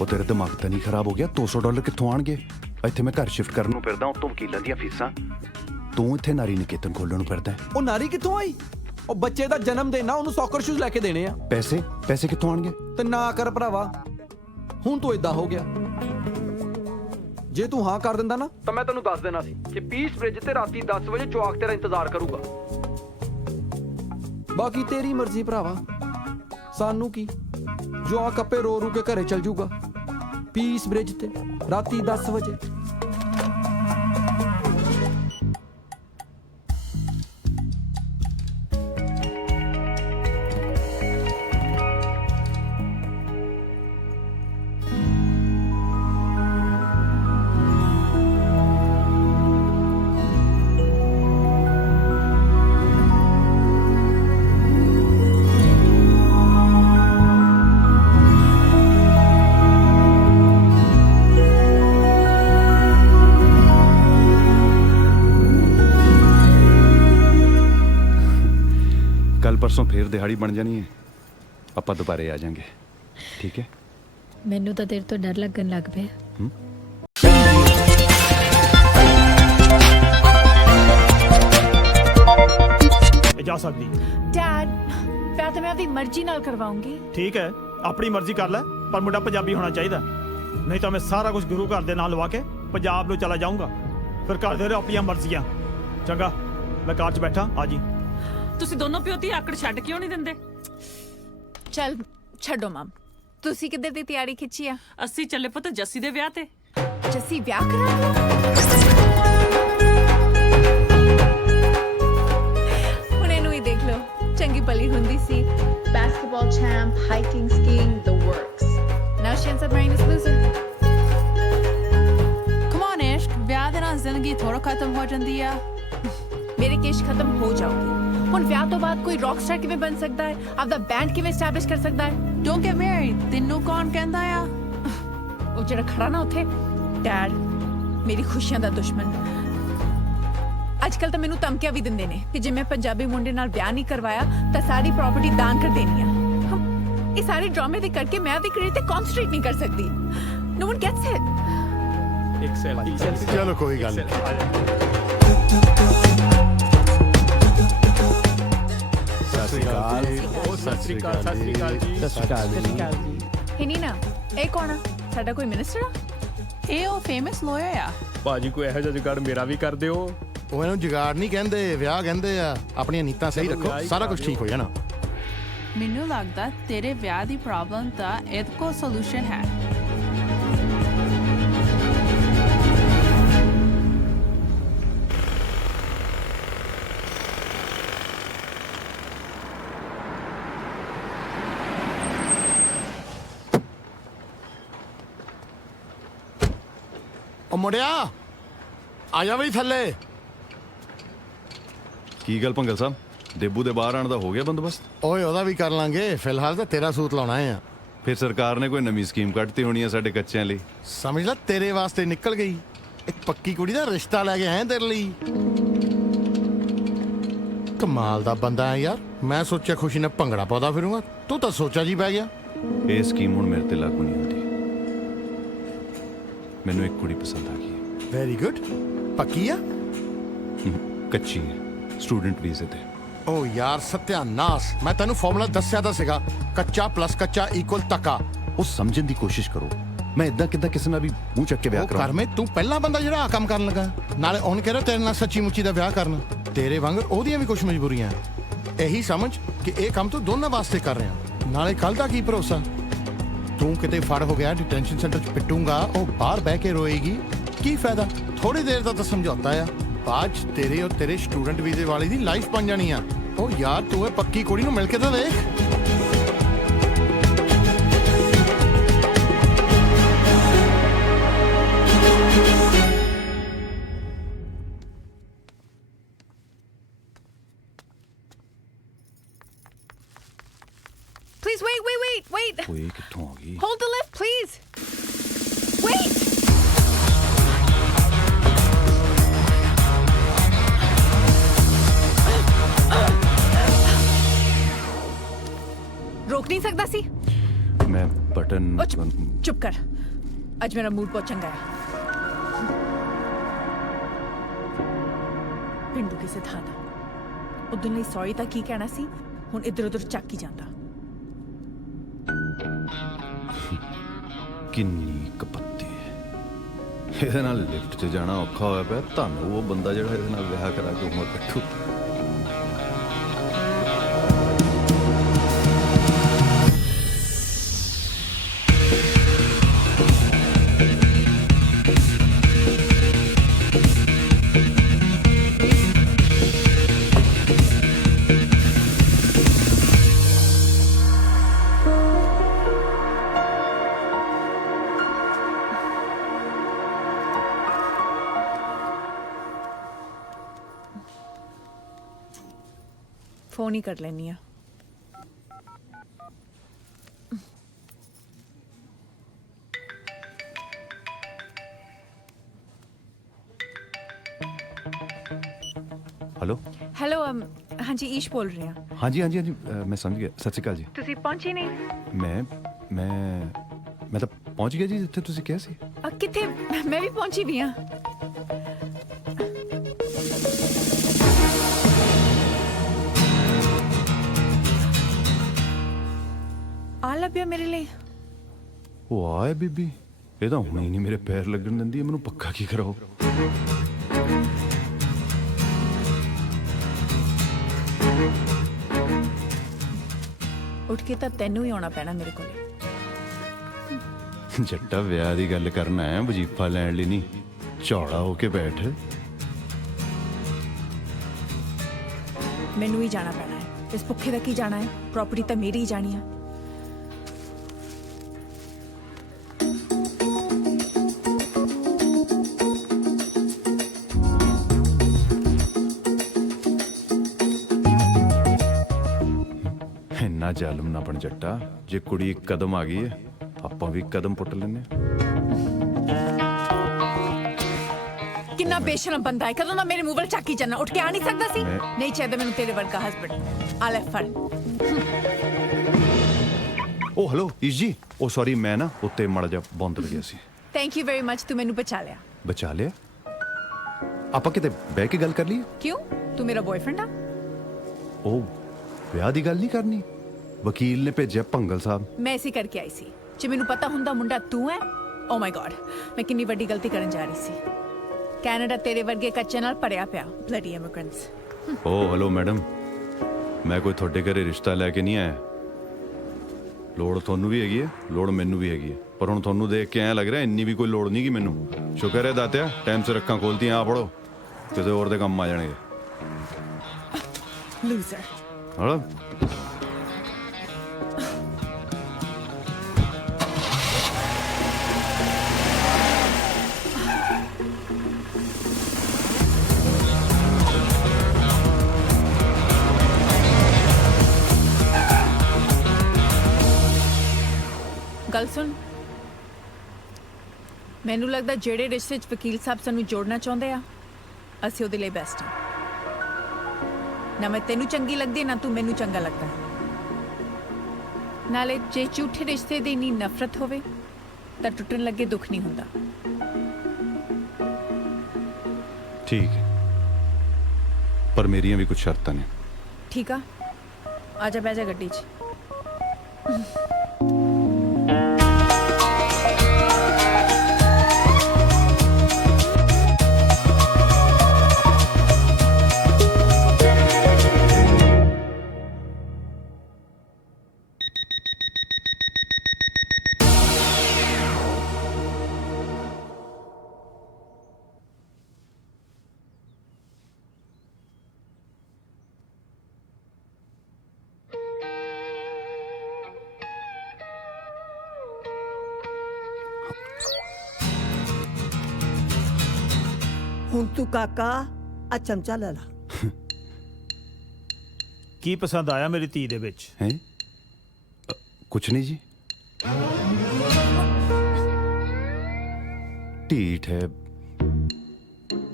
ਉਹ ਤੇਰੇ ਦਿਮਾਗ ਤਾਂ ਨਹੀਂ ਖਰਾਬ ਹੋ ਗਿਆ? $200 ਕਿੱਥੋਂ ਆਣਗੇ? ਇੱਥੇ ਮੈਂ ਘਰ ਸ਼ਿਫਟ ਕਰਨ ਨੂੰ ਫਿਰਦਾ, ਉਤੋਂ ਵਕੀਲਾਂ ਦੀਆਂ ਫੀਸਾਂ। ਤੂੰ ਇੱਥੇ ਨਾਰੀ ਨਿਕੇਤਨ ਖੋਲਣ ਨੂੰ ਫਿਰਦਾ। ਉਹ ਨਾਰੀ ਕਿੱਥੋਂ ਆਈ? ਉਹ ਬੱਚੇ ਦਾ ਜਨਮ ਦਿਨ ਆ, ਉਹਨੂੰ ਸੌਕਰ ਸ਼ੂਜ਼ ਲੈ ਕੇ ਦੇਣੇ ਆ। ਪੈਸੇ ਕਿੱਥੋਂ ਆਣਗੇ? ਤੇ ਨਾ ਕਰ ਭਰਾਵਾ, ਹੁਣ ਤੂੰ ਇਦਾਂ ਹੋ ਗਿਆ। ਜੇ ਤੂੰ ਹਾਂ ਕਰ ਦਿੰਦਾ ਨਾ ਤਾਂ ਮੈਂ ਤੈਨੂੰ ਦੱਸ ਦੇਣਾ ਸੀ ਕਿ ਪੀਸ ਬ੍ਰਿਜ ਤੇ ਰਾਤੀ 10 ਵਜੇ ਜਵਾਕ ਤੇਰਾ ਇੰਤਜ਼ਾਰ ਕਰੂਗਾ। ਬਾਕੀ ਤੇਰੀ ਮਰਜ਼ੀ ਭਰਾਵਾ, ਸਾਨੂੰ ਕੀ। ਜਵਾਕ ਆਪੇ ਰੋ ਰੂ ਕੇ ਘਰੇ ਚਲ ਜੂਗਾ। ਪੀਸ ਬ੍ਰਿਜ ਤੇ ਰਾਤੀ 10 ਵਜੇ। परसों फिर दिहाड़ी बन जानी है ਆਪਾਂ ਦੁਬਾਰੇ ਆ ਜਾਾਂਗੇ ਠੀਕ ਹੈ ਮੈਨੂੰ ਤਾਂ ਤੇਰੇ ਤੋਂ ਡਰ ਲੱਗਣ ਲੱਗ ਪਿਆ ਜਾ ਸਕਦੀ ਡੈਡ ਵਿਆਹ ਤਾਂ ਮੈਂ ਆਪਣੀ ਮਰਜ਼ੀ ਨਾਲ ਕਰਵਾਉਂਗੀ ਠੀਕ ਹੈ ਆਪਣੀ ਮਰਜ਼ੀ ਕਰ ਲੈ ਪਰ ਮੁੰਡਾ ਪੰਜਾਬੀ ਹੋਣਾ ਚਾਹੀਦਾ ਨਹੀਂ ਤਾਂ ਮੈਂ ਸਾਰਾ ਕੁਝ ਗੁਰੂ ਘਰ ਦੇ ਨਾਲ ਲਵਾ ਕੇ ਪੰਜਾਬ ਨੂੰ ਚਲਾ ਜਾਊਂਗਾ ਫਿਰ ਘਰ ਦੇ ਆਪਣੀਆਂ ਮਰਜ਼ੀਆਂ ਚੰਗਾ ਮੈਂ ਕਾਰ 'ਚ ਬੈਠਾ ਆ ਜੀ ਤੁਸੀਂ ਦੋਨੋਂ ਪਿਓ ਧੀ ਆਕੜ ਛੱਡ ਕਿਉਂ ਨਹੀਂ ਦਿੰਦੇ ਚੱਲ ਛੱਡੋ ਮਮ ਤੁਸੀਂ ਕਿੱਧਰ ਦੀ ਤਿਆਰੀ ਖਿੱਚੀ ਆ ਅਸੀਂ ਚੱਲੇ ਪੁੱਤ ਜੱਸੀ ਦੇ ਵਿਆਹ ਤੇ ਜੱਸੀ ਵਿਆਹ ਕਰਾਂਗੇ ਹੁਣ ਇਹਨੂੰ ਹੀ ਦੇਖ ਲਓ ਚੰਗੀ ਭਲੀ ਹੁੰਦੀ ਸੀ basketball champ, hiking, skiing, the works. Now she ends up marrying this loser. Come on ਇਸ਼ਕ ਵਿਆਹ ਦੇ ਨਾਲ ਜ਼ਿੰਦਗੀ ਥੋੜਾ ਖਤਮ ਹੋ ਜਾਂਦੀ ਆ ਮੇਰੇ ਕੇਸ਼ ਖਤਮ ਹੋ ਜਾਊਗੀ ਹੁਣ ਵਿਆਹ ਤੋਂ ਬਾਅਦ ਕੋਈ ਰੌਕ ਸਟਾਰ ਕਿਵੇਂ ਬਣ ਸਕਦਾ ਹੈ ਆਪਦਾ ਬੈਂਡ ਕਿਵੇਂ ਐਸਟੈਬਲਿਸ਼ ਕਰ ਸਕਦਾ ਹੈ ਡੋਂਟ ਗੈਟ ਮੈਰੀਡ ਤੈਨੂੰ ਕੌਣ ਕਹਿੰਦਾ ਆ ਉਹ ਜਿਹੜਾ ਖੜਾ ਨਾ ਉੱਥੇ ਡੈਡ ਮੇਰੀ ਖੁਸ਼ੀਆਂ ਦਾ ਦੁਸ਼ਮਣ ਅੱਜ ਕੱਲ ਤਾਂ ਮੈਨੂੰ ਧਮਕੀਆਂ ਵੀ ਦਿੰਦੇ ਨੇ ਕਿ ਜੇ ਮੈਂ ਪੰਜਾਬੀ ਮੁੰਡੇ ਨਾਲ ਵਿਆਹ ਨਹੀਂ ਕਰਵਾਇਆ ਤਾਂ ਸਾਰੀ ਪ੍ਰਾਪਰਟੀ ਦਾਨ ਕਰ ਦੇਣੀ ਆ ਇਹ ਸਾਰੇ ਡਰਾਮੇ ਦੇ ਕਰਕੇ ਮੈਂ ਆਪਣੀ ਕਰੀਅਰ ਤੇ ਕਨਸੈਂਟਰੇਟ ਨਹੀਂ ਕਰ ਸਕਦੀ ਨੋ ਵਨ ਗੈਟਸ ਇਟ ਇੱਕ ਸੈਲਫੀ ਚਲੋ ਕੋਈ ਗੱਲ ਨਹੀਂ ਸਤਿ ਸ਼੍ਰੀ ਅਕਾਲ ਜੀ ਹੀ ਨਹੀਂ ਨਾ ਇਹ ਕੌਣ ਆ ਸਾਡਾ ਕੋਈ ਮਿਨਿਸਟਰ ਆ ਇਹ ਉਹ ਫੇਮਸ ਲਾਇਰ ਆ ਬਾਜੀ ਕੋਈ ਇਹੋ ਜਿਹਾ ਜੁਗਾੜ ਮੇਰਾ ਵੀ ਕਰ ਦਿਓ ਉਹ ਇਹਨੂੰ ਜੁਗਾੜ ਨਹੀਂ ਕਹਿੰਦੇ ਵਿਆਹ ਕਹਿੰਦੇ ਆ ਆਪਣੀਆਂ ਨੀਤਾਂ ਸਹੀ ਰੱਖੋ ਸਾਰਾ ਕੁਝ ਠੀਕ ਹੋ ਜਾਣਾ ਮੈਨੂੰ ਲੱਗਦਾ ਤੇਰੇ ਵਿਆਹ ਦੀ ਪ੍ਰੋਬਲਮ ਦਾ ਇਹਦੇ ਕੋਲ ਸੋਲੂਸ਼ਨ ਹੈ ਉਹ ਮੁੰਡਿਆ ਆ ਜਾ ਬਈ ਥੱਲੇ ਕੀ ਗੱਲ ਭੰਗਲ ਸਾਹਿਬ ਦੇਬੂ ਦੇ ਬਾਹਰ ਆਣ ਦਾ ਹੋ ਗਿਆ ਬੰਦੋਬਸਤ ਓਏ ਉਹਦਾ ਵੀ ਕਰ ਲਾਂਗੇ ਫਿਲਹਾਲ ਤਾਂ ਤੇਰਾ ਸੂਤ ਲਾਉਣਾ ਆ ਫਿਰ ਸਰਕਾਰ ਨੇ ਕੋਈ ਨਵੀਂ ਸਕੀਮ ਕੱਢਤੀ ਹੋਣੀ ਆ ਸਾਡੇ ਕੱਚਿਆਂ ਲਈ ਸਮਝ ਲੈ ਤੇਰੇ ਵਾਸਤੇ ਨਿਕਲ ਗਈ ਇੱਕ ਪੱਕੀ ਕੁੜੀ ਦਾ ਰਿਸ਼ਤਾ ਲੈ ਕੇ ਆਏ ਤੇਰੇ ਲਈ ਕਮਾਲ ਦਾ ਬੰਦਾ ਹੈ ਯਾਰ ਮੈਂ ਸੋਚਿਆ ਖੁਸ਼ੀ ਨਾਲ ਭੰਗੜਾ ਪਾਉਂਦਾ ਫਿਰੂੰਗਾ ਤੂੰ ਤਾਂ ਸੋਚਾ ਜੀ ਪੈ ਗਿਆ ਇਹ ਸਕੀਮ ਹੁਣ ਮੇਰੇ ਤੇ ਲਾਗੂ ਨਹੀਂ ਹੁੰਦੀ ਮੈਨੂੰ ਇੱਕ ਕੁੜੀ ਪਸੰਦ ਆ ਗਈ ਹੈ ਵੈਰੀ ਗੁੱਡ ਪੱਕੀ ਆ ਕੱਚੀ ਹੈ ਸਟੂਡੈਂਟ ਵੀਜ਼ੇ ਤੇ ਓ ਯਾਰ ਸਤਿਆਨਾਸ਼ ਮੈਂ ਤੈਨੂੰ ਫਾਰਮੂਲਾ ਦੱਸਿਆ ਤਾਂ ਸੀਗਾ ਕੱਚਾ ਪਲੱਸ ਕੱਚਾ ਇਕੁਅਲ ਤੱਕਾ ਉਹ ਸਮਝਣ ਦੀ ਕੋਸ਼ਿਸ਼ ਕਰੋ ਮੈਂ ਇਦਾਂ ਕਿੱਦਾਂ ਕਿਸੇ ਨਾਲ ਵੀ ਮੂੰਹ ਚੱਕ ਕੇ ਵਿਆਹ ਕਰਾਂ ਕਰ ਮੈਂ ਤੂੰ ਪਹਿਲਾ ਬੰਦਾ ਜਿਹੜਾ ਆ ਕੰਮ ਕਰਨ ਲੱਗਾ ਨਾਲੇ ਉਹਨ ਕਹਿ ਰਿਹਾ ਤੇਰੇ ਨਾਲ ਸੱਚੀ ਮੁੱਚੀ ਦਾ ਵਿਆਹ ਕਰਨਾ ਤੇਰੇ ਵਾਂਗ ਉਹਦੀਆਂ ਵੀ ਕੁਝ ਮਜਬੂਰੀਆਂ ਇਹੀ ਸਮਝ ਕਿ ਇਹ ਕੰਮ ਤੂੰ ਦੋਨਾਂ ਵਾਸਤੇ ਕਰ ਰਿਹਾ ਨਾਲੇ ਕੱਲ ਦਾ ਕੀ ਭਰੋਸਾ ਤੂੰ ਕਿਤੇ ਫੜ ਹੋ ਗਿਆ ਡਿਟੈਂਸ਼ਨ ਸੈਂਟਰ 'ਚ ਪਿੱਟੂਗਾ ਉਹ ਬਾਹਰ ਬਹਿ ਕੇ ਰੋਏਗੀ ਕੀ ਫਾਇਦਾ ਥੋੜੀ ਦੇਰ ਦਾ ਤਾਂ ਸਮਝੌਤਾ ਆ ਬਾਅਦ 'ਚ ਤੇਰੇ ਔਰ ਤੇਰੇ ਸਟੂਡੈਂਟ ਵੀਜ਼ੇ ਵਾਲੀ ਦੀ ਲਾਈਫ ਬਣ ਜਾਣੀ ਆ ਉਹ ਯਾਰ ਤੂੰ ਇਹ ਪੱਕੀ ਕੁੜੀ ਨੂੰ ਮਿਲ ਕੇ ਤਾਂ ਦੇਖ Please wait. ਓਏ ਕਿੱਥੋਂ ਆ ਗਈ Hold the lift, please. Wait. रोक नहीं सकता सी ਮੈਂ ਬਟਨ चुप कर आज मेरा मूड बहुत चंगा है पिंडू किसे था ना उदन ਲਈ सॉरी ਤਾਂ ਕੀ ਕਹਿਣਾ ਸੀ ਹੁਣ ਇੱਧਰ ਉੱਧਰ ਚੱਕ ਹੀ ਜਾਂਦਾ ਕਿੰਨੀ ਕਪੱਤੀ ਇਹਦੇ ਨਾਲ ਲਿਫਟ 'ਚ ਜਾਣਾ ਔਖਾ ਹੋਇਆ ਪਿਆ ਤੁਹਾਨੂੰ ਉਹ ਬੰਦਾ ਜਿਹੜਾ ਇਹਦੇ ਨਾਲ ਵਿਆਹ ਕਰਾ ਕੇ ਉਮਰ ਕੱਟੂ फोन ही कर लेनी है हेलो हेलो हाँ जी ईश बोल रहे हैं हाँ जी हाँ जी हाँ जी मैं समझ गया सत श्री अकाल जी ਤੁਸੀਂ ਪਹੁੰਚੇ ਨਹੀਂ ਮੈਂ ਤਾਂ ਪਹੁੰਚ ਗਿਆ ਜੀ ਜਿੱਥੇ ਤੁਸੀਂ ਕਿਹਾ ਸੀ ਕਿੱਥੇ ਮੈਂ ਵੀ ਪਹੁੰਚੀ ਵੀ ਹਾਂ ਆ ਲੱਭਿਆ ਮੇਰੇ ਲਈ ਉਹ ਆਏ ਬੀਬੀ ਇਹ ਤਾਂ ਹੁਣੇ ਹੀ ਨਹੀਂ ਮੇਰੇ ਪੈਰ ਲੱਗਣ ਦਿੰਦੀ ਹੈ, ਮੈਨੂੰ ਪੱਕਾ ਕੀ ਕਰਾਓ ਉੱਠ ਕੇ ਤਾਂ ਤੈਨੂੰ ਹੀ ਆਉਣਾ ਪੈਣਾ ਮੇਰੇ ਕੋਲੇ ਜੱਟਾ ਵਿਆਹ ਦੀ ਗੱਲ ਕਰਨਾ ਹੈ ਵਜੀਫਾ ਲੈਣ ਲਈ ਨਹੀਂ ਝੌੜਾ ਹੋ ਕੇ ਬੈਠ ਮੈਨੂੰ ਹੀ ਜਾਣਾ ਪੈਣਾ ਹੈ ਇਸ ਭੁੱਖੇ ਦਾ ਕੀ ਜਾਣਾ ਹੈ ਪ੍ਰਾਪਰਟੀ ਤਾਂ ਮੇਰੀ ਹੀ ਜਾਣੀ ਹੈ ਇੰਨਾ ਜ਼ਾਲਮ ਨਾ ਬਣ ਜੱਟਾ ਜੇ ਕੁੜੀ ਇੱਕ ਕਦਮ ਆ ਗਈ ਹੈ ਆਪਾਂ ਵੀ ਇੱਕ ਕਦਮ ਪੁੱਟ ਲੈਨੇ ਕਿੰਨਾ ਬੇਸ਼ਰਮ ਬੰਦਾ ਹੈ ਕਦੋਂ ਦਾ ਮੇਰੇ ਮੂੰਹ ਵੱਲ ਚੱਕੀ ਜਾਣਾ ਉੱਠ ਕੇ ਆ ਨਹੀਂ ਸਕਦਾ ਸੀ ਨਹੀਂ ਚਾਹੀਦਾ ਮੈਨੂੰ ਤੇਰੇ ਵਰਗਾ ਹਸਬੰਡ ਆ ਲੈ ਫੜ ਉਹ ਹੈਲੋ ਈਸ਼ ਜੀ ਉਹ ਸੌਰੀ ਮੈਂ ਨਾ ਉੱਤੇ ਮੜ ਜਾ ਬੰਦ ਗਿਆ ਸੀ ਥੈਂਕ ਯੂ ਵੈਰੀ ਮਚ ਤੂੰ ਮੈਨੂੰ ਬਚਾ ਲਿਆ ਬਚਾ ਲਿਆ ਆਪਾਂ ਕਿਤੇ ਬਹਿ ਕੇ ਗੱਲ ਕਰ ਲਈਏ ਕਿਉਂ ਤੂੰ ਮੇਰਾ ਬॉयਫ੍ਰੈਂਡ ਆ ਉਹ ਵਿਆਹ ਦੀ ਗੱਲ ਨਹੀਂ ਕਰਨੀ ਵਕੀਲ ਨੇ ਭੇਜਿਆ ਭੰਗਲ ਸਾਹਿਬ ਮੈਂ ਇਸੇ ਕਰਕੇ ਆਈ ਸੀ ਜੇ ਮੈਨੂੰ ਪਤਾ ਹੁੰਦਾ ਮੁੰਡਾ ਤੂੰ ਹੈ ਓ ਮਾਈ ਗॉड ਮੈਂ ਕਿੰਨੀ ਵੱਡੀ ਗਲਤੀ ਕਰਨ ਜਾ ਰਹੀ ਸੀ ਕੈਨੇਡਾ ਤੇਰੇ ਵਰਗੇ ਕੱਚੇ ਨਾਲ ਭਰਿਆ ਪਿਆ ਬਲੱਡੀ ਇਮੀਗ੍ਰੈਂਟਸ ਓ ਹੈਲੋ ਮੈਡਮ ਮੈਂ ਕੋਈ ਤੁਹਾਡੇ ਘਰੇ ਰਿਸ਼ਤਾ ਲੈ ਕੇ ਨਹੀਂ ਆਇਆ ਲੋੜ ਤੁਹਾਨੂੰ ਵੀ ਹੈਗੀ ਹੈ ਲੋੜ ਮੈਨੂੰ ਵੀ ਹੈਗੀ ਹੈ ਪਰ ਹੁਣ ਤੁਹਾਨੂੰ ਦੇਖ ਕੇ ਐਂ ਲੱਗ ਰਿਹਾ ਇੰਨੀ ਵੀ ਕੋਈ ਲੋੜ ਨਹੀਂ ਗੀ ਮੈਨੂੰ ਸ਼ੁਕਰ ਹੈ ਦਾਤਿਆ ਟਾਈਮ ਸਿਰ ਅੱਖਾਂ ਖੋਲਤੀਆਂ ਆ ਪੜੋ ਕਿਸੇ ਹੋਰ ਦੇ ਕੰਮ ਆ ਜਾਣਗੇ ਲੂਜ਼ਰ ਹਲੋ ਗੱਲ ਸੁਣ ਮੈਨੂੰ ਲੱਗਦਾ ਜਿਹੜੇ ਰਿਸ਼ਤੇ 'ਚ ਵਕੀਲ ਸਾਹਿਬ ਸਾਨੂੰ ਜੋੜਨਾ ਚਾਹੁੰਦੇ ਆ ਅਸੀਂ ਉਹਦੇ ਲਈ ਬੈਸਟ ਆ ਨਾ ਮੈਂ ਤੈਨੂੰ ਚੰਗੀ ਲੱਗਦੀ ਨਾ ਤੂੰ ਮੈਨੂੰ ਚੰਗਾ ਲੱਗਦਾ ਨਾਲੇ ਜੇ ਝੂਠੇ ਰਿਸ਼ਤੇ ਦੀ ਇੰਨੀ ਨਫ਼ਰਤ ਹੋਵੇ ਤਾਂ ਟੁੱਟਣ ਲੱਗੇ ਦੁੱਖ ਨਹੀਂ ਹੁੰਦਾ ਠੀਕ ਹੈ ਪਰ ਮੇਰੀਆਂ ਵੀ ਕੁਝ ਸ਼ਰਤਾਂ ਨੇ ਠੀਕ ਆ ਆ ਜਾ ਬਹਿ ਜਾ ਗੱਡੀ 'ਚ ਹੁਣ ਤੂੰ ਕਾਕਾ ਆ ਚਮਚਾ ਲੈ ਲਾ ਕੀ ਪਸੰਦ ਆਇਆ ਮੇਰੀ ਧੀ ਦੇ ਵਿੱਚ ਹੈ ਕੁਛ ਨਹੀਂ ਜੀ ਢੀਠ ਹੈ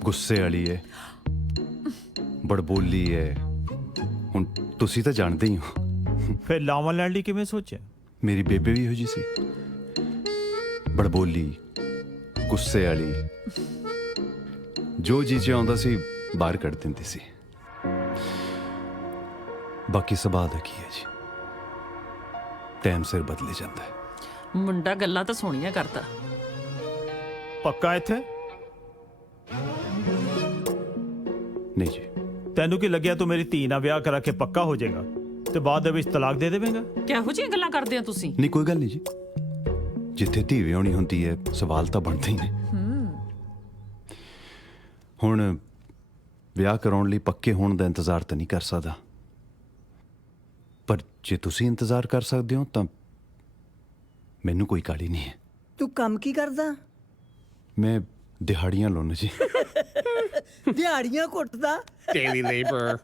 ਗੁੱਸੇ ਵਾਲੀ ਹੈ ਬੜਬੋਲੀ ਹੈ ਹੁਣ ਤੁਸੀਂ ਤਾਂ ਜਾਣਦੇ ਹੀ ਹੋ ਫਿਰ ਲਾਵਾਂ ਲੈਣ ਲਈ ਕਿਵੇਂ ਸੋਚਿਆ ਮੇਰੀ ਬੇਬੇ ਵੀ ਇਹੋ ਜਿਹੀ ਸੀ ਬੜਬੋਲੀ ਗੁੱਸੇ ਵਾਲੀ ਜੋ ਜੀ ਆਉਂਦਾ ਸੀ ਬਾਹਰ ਕੱਢ ਦਿੰਦੀ ਸੀ ਬਾਕੀ ਸੁਭਾਅ ਦਾ ਕੀ ਹੈ ਜੀ ਟਾਈਮ ਸਿਰ ਬਦਲੇ ਜਾਂਦਾ ਹੈ ਮੁੰਡਾ ਗੱਲਾਂ ਤਾਂ ਸੋਹਣੀਆਂ ਕਰਦਾ ਪੱਕਾ ਇੱਥੇ ਨਹੀਂ ਜੀ ਤੈਨੂੰ ਕੀ ਲੱਗਿਆ ਤੂੰ ਮੇਰੀ ਧੀ ਨਾਲ ਵਿਆਹ ਕਰਾ ਕੇ ਪੱਕਾ ਹੋ ਜਾਏਗਾ ਤੇ ਬਾਅਦ ਦੇ ਵਿੱਚ ਤਲਾਕ ਦੇ ਦੇਵੇਂਗਾ ਕਿਹੋ ਜਿਹੀਆਂ ਗੱਲਾਂ ਕਰਦੇ ਹੋ ਤੁਸੀਂ ਨਹੀਂ ਕੋਈ ਗੱਲ ਨਹੀਂ ਜੀ ਜਿੱਥੇ ਧੀ ਵਿਆਹਣੀ ਹੁੰਦੀ ਹੈ ਸਵਾਲ ਤਾਂ ਬਣਦੇ ਹੀ ਨੇ ਹੁਣ ਵਿਆਹ ਕਰਾਉਣ ਲਈ ਪੱਕੇ ਹੋਣ ਦਾ ਇੰਤਜ਼ਾਰ ਤਾਂ ਨਹੀਂ ਕਰ ਸਕਦਾ ਪਰ ਜੇ ਤੁਸੀਂ ਇੰਤਜ਼ਾਰ ਕਰ ਸਕਦੇ ਹੋ ਤਾਂ ਮੈਨੂੰ ਕੋਈ ਕਾਹਲੀ ਨਹੀਂ ਹੈ ਤੂੰ ਕੰਮ ਕੀ ਕਰਦਾ ਮੈਂ ਦਿਹਾੜੀਆਂ ਲਾਉਣਾ ਜੀ ਦਿਹਾੜੀਆਂ ਘੁੱਟਦਾ ਡੇਲੀ ਲੇਬਰ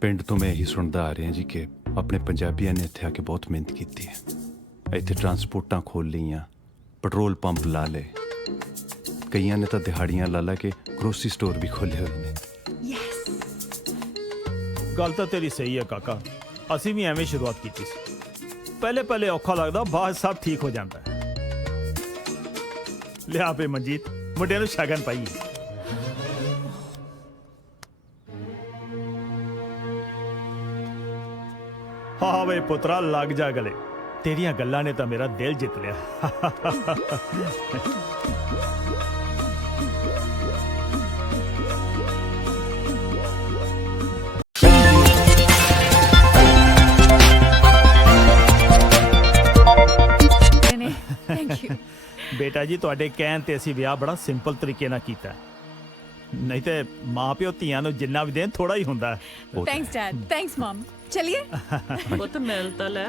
ਪਿੰਡ ਤੋਂ ਮੈਂ ਇਹੀ ਸੁਣਦਾ ਆ ਰਿਹਾ ਜੀ ਕਿ ਆਪਣੇ ਪੰਜਾਬੀਆਂ ਨੇ ਇੱਥੇ ਆ ਕੇ ਬਹੁਤ ਮਿਹਨਤ ਕੀਤੀ ਹੈ ਇੱਥੇ ਟਰਾਂਸਪੋਰਟਾਂ ਖੋਲ੍ਹ ਲਈਆਂ ਪੈਟਰੋਲ ਪੰਪ ਲਾ ਲਏ ਕਈਆਂ ਨੇ ਤਾਂ ਦਿਹਾੜੀਆਂ ਲਾ ਲਾ ਕੇ ਗਰੋਸਰੀ ਸਟੋਰ ਵੀ ਖੋਲ੍ਹੇ ਹੋਏ ਨੇ ਯੈਸ ਗੱਲ ਤਾਂ ਤੇਰੀ ਸਹੀ ਹੈ ਕਾਕਾ, ਅਸੀਂ ਵੀ ਐਵੇਂ ਸ਼ੁਰੂਆਤ ਕੀਤੀ ਸੀ। ਪਹਿਲੇ ਔਖਾ ਲੱਗਦਾ, ਬਾਅਦ ਸਭ ਠੀਕ ਹੋ ਜਾਂਦਾ ਹੈ। ਲਿਆ ਪੇ ਮਨਜੀਤ, ਮੁੰਡਿਆਂ ਨੂੰ ਸ਼ਗਨ ਪਾਈਏ। ਹਾਂ ਵੇ ਪੁੱਤਰਾ, ਲੱਗ ਜਾ ਗਲੇ। ਤੇਰੀਆਂ ਗੱਲਾਂ ਨੇ ਤਾਂ ਮੇਰਾ ਦਿਲ ਜਿੱਤ ਲਿਆ। ਥੈਂਕ ਯੂ ਬੇਟਾ ਜੀ, ਤੁਹਾਡੇ ਕਹਿਣ ਤੇ ਅਸੀਂ ਵਿਆਹ ਬੜਾ ਸਿੰਪਲ ਤਰੀਕੇ ਨਾਲ ਕੀਤਾ, ਨਹੀਂ ਤੇ ਮਾਂ ਪਿਓ ਧੀਆਂ ਨੂੰ ਜਿੰਨਾ ਵੀ ਦੇਣ ਥੋੜਾ ਹੀ ਹੁੰਦਾ ਹੈ। ਥੈਂक्स डैड, थैंक्स मॉम। चलिए ਪੁੱਤ ਮਿਲ ਤਾਂ ਲੈ।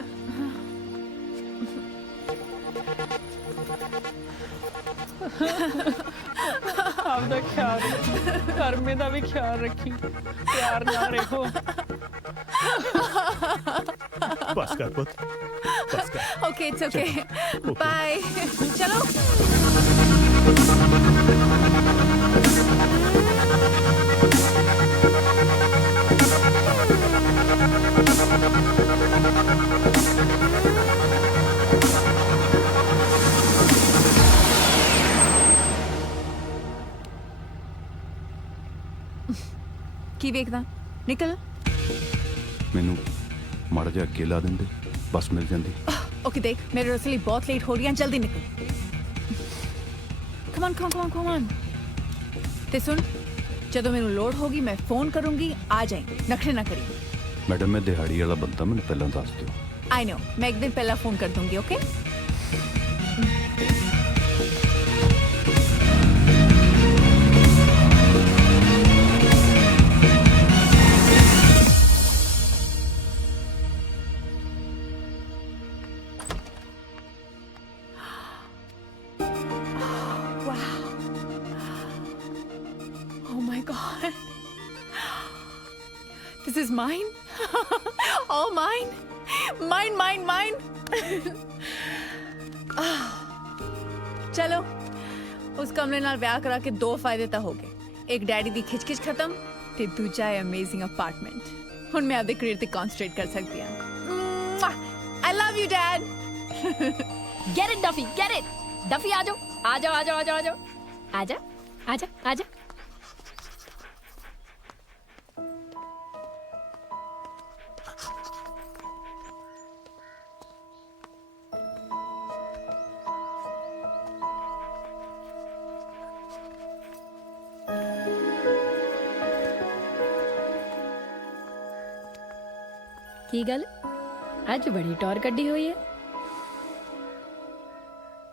ਆਪਦਾ ਖਿਆਲ ਰੱਖੀ, ਕਰਮੇ ਦਾ ਵੀ ਖਿਆਲ ਰੱਖੀ, ਪਿਆਰ ਨਾਲ ਰਹੋ। बस कर पुत, बस कर। Okay it's okay, bye. चलो ਕੀ ਵੇਖਦਾ? ਨਿਕਲ। ਮੈਨੂੰ ਮਾੜਾ ਜਿਹਾ ਅੱਗੇ ਲਾ ਦਿੰਦੇ, ਬਸ ਮਿਲ ਜਾਂਦੀ। ओके देख, मेरे रसोई बहुत लेट हो रही है, जल्दी निकल। Come on come on come on. ते सुन, ਜਦੋਂ ਮੈਨੂੰ ਲੋੜ ਹੋਗੀ ਮੈਂ ਫੋਨ ਕਰੂੰਗੀ, ਆ ਜਾਈਂ, ਨਖਰੇ ਨਾ ਕਰੀ। ਮੈਡਮ ਮੈਂ ਦਿਹਾੜੀ ਵਾਲਾ ਬੰਦਾ, ਮੈਨੂੰ ਪਹਿਲਾਂ ਦੱਸ ਦਿਓ। आई नो, मैं एक दिन पहला फोन कर दूंगी। Okay Oh my god. This is mine? All mine? Mine. चलो, उस कमरे नाल ब्याह करा के 2 फायदे तो हो गए। एक डैडी दी खिचखिच खत्म ते दूजा है अमेजिंग अपार्टमेंट। हुण मैं अपने करियर ते कॉन्संट्रेट कर सकती हूँ। I love you, Dad. Get it, Duffy, get it. Duffy, आ जाओ। आजा। की गल अज बड़ी टौर कड्डी हुई है।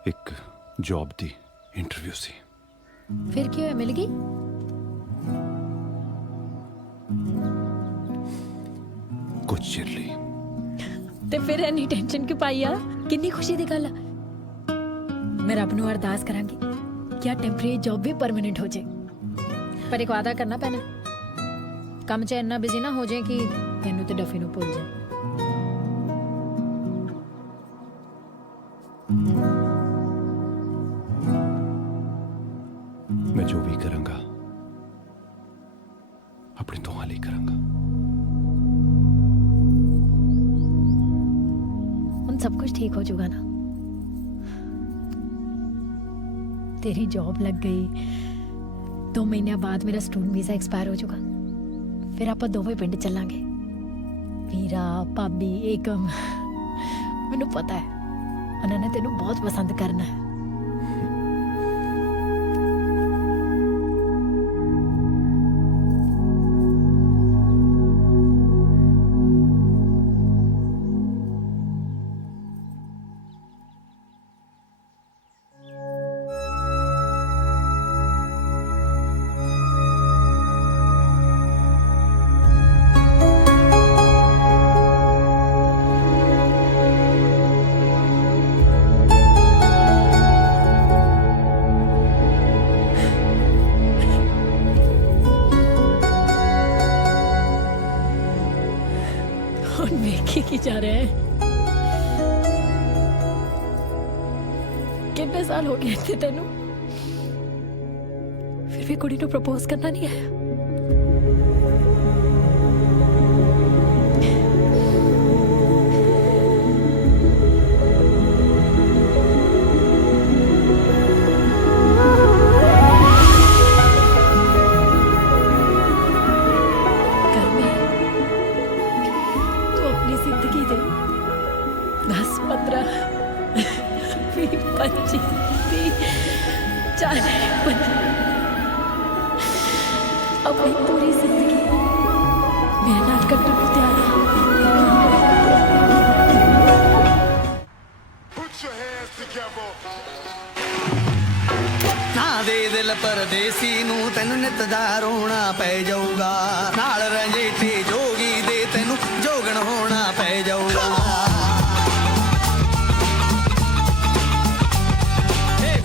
ਇੱਕ ਜੌਬ ਦੀ ਇੰਟਰਵਿਊ ਸੀ। फिर क्यों है, मिल गई? ਕੁਝ ਚਿਰ ਲਈ। ते फिर इन्नी टेंशन क्यों पाई आ? कितनी खुशी दी गल आ। मैं रब नूं अरदास करांगी कि टेंपरेरी जॉब भी परमानेंट हो जाए, पर एक वादा करना पैना, काम च इन्ना बिजी ना हो जाए कि मैनू ते डफी नूं भुल जाए। मैं जो भी करूंगा अपनी दुआ ਲਈ करूंगा। उन सब कुछ ठीक हो जाएगा ना? तेरी जॉब लग गई, 2 महीने बाद मेरा स्टूडेंट वीजा एक्सपायर हो जाएगा, फिर आप दोवें पिंड चलांगे। वीरा, भाभी, एकम, मैनू पता है उन्होंने तेनू बहुत पसंद करना है। की जा रहे हैं? कितने साल हो गए थे तेनू, फिर भी कुड़ी नूं प्रपोज करना नहीं आया? 10 15 20 25 30 40 अपनी पूरी जिंदगी मेरे नाल कट्टण को तैयार है। ਨਾ ਦੇ ਦਿਲ ਪਰਦੇਸੀ ਨੂੰ ਤੈਨੂੰ ਨਿਤ ਦਾ ਰੋਣਾ ਪੈ ਜਾਊਗਾ ਨਾਲ ਰੰਜੀਠੀ ਜੋਗੀ ਦੇ ਤੈਨੂੰ ਜੋਗਣ ਹੋਣਾ ਪੈ ਜਾਊਗਾ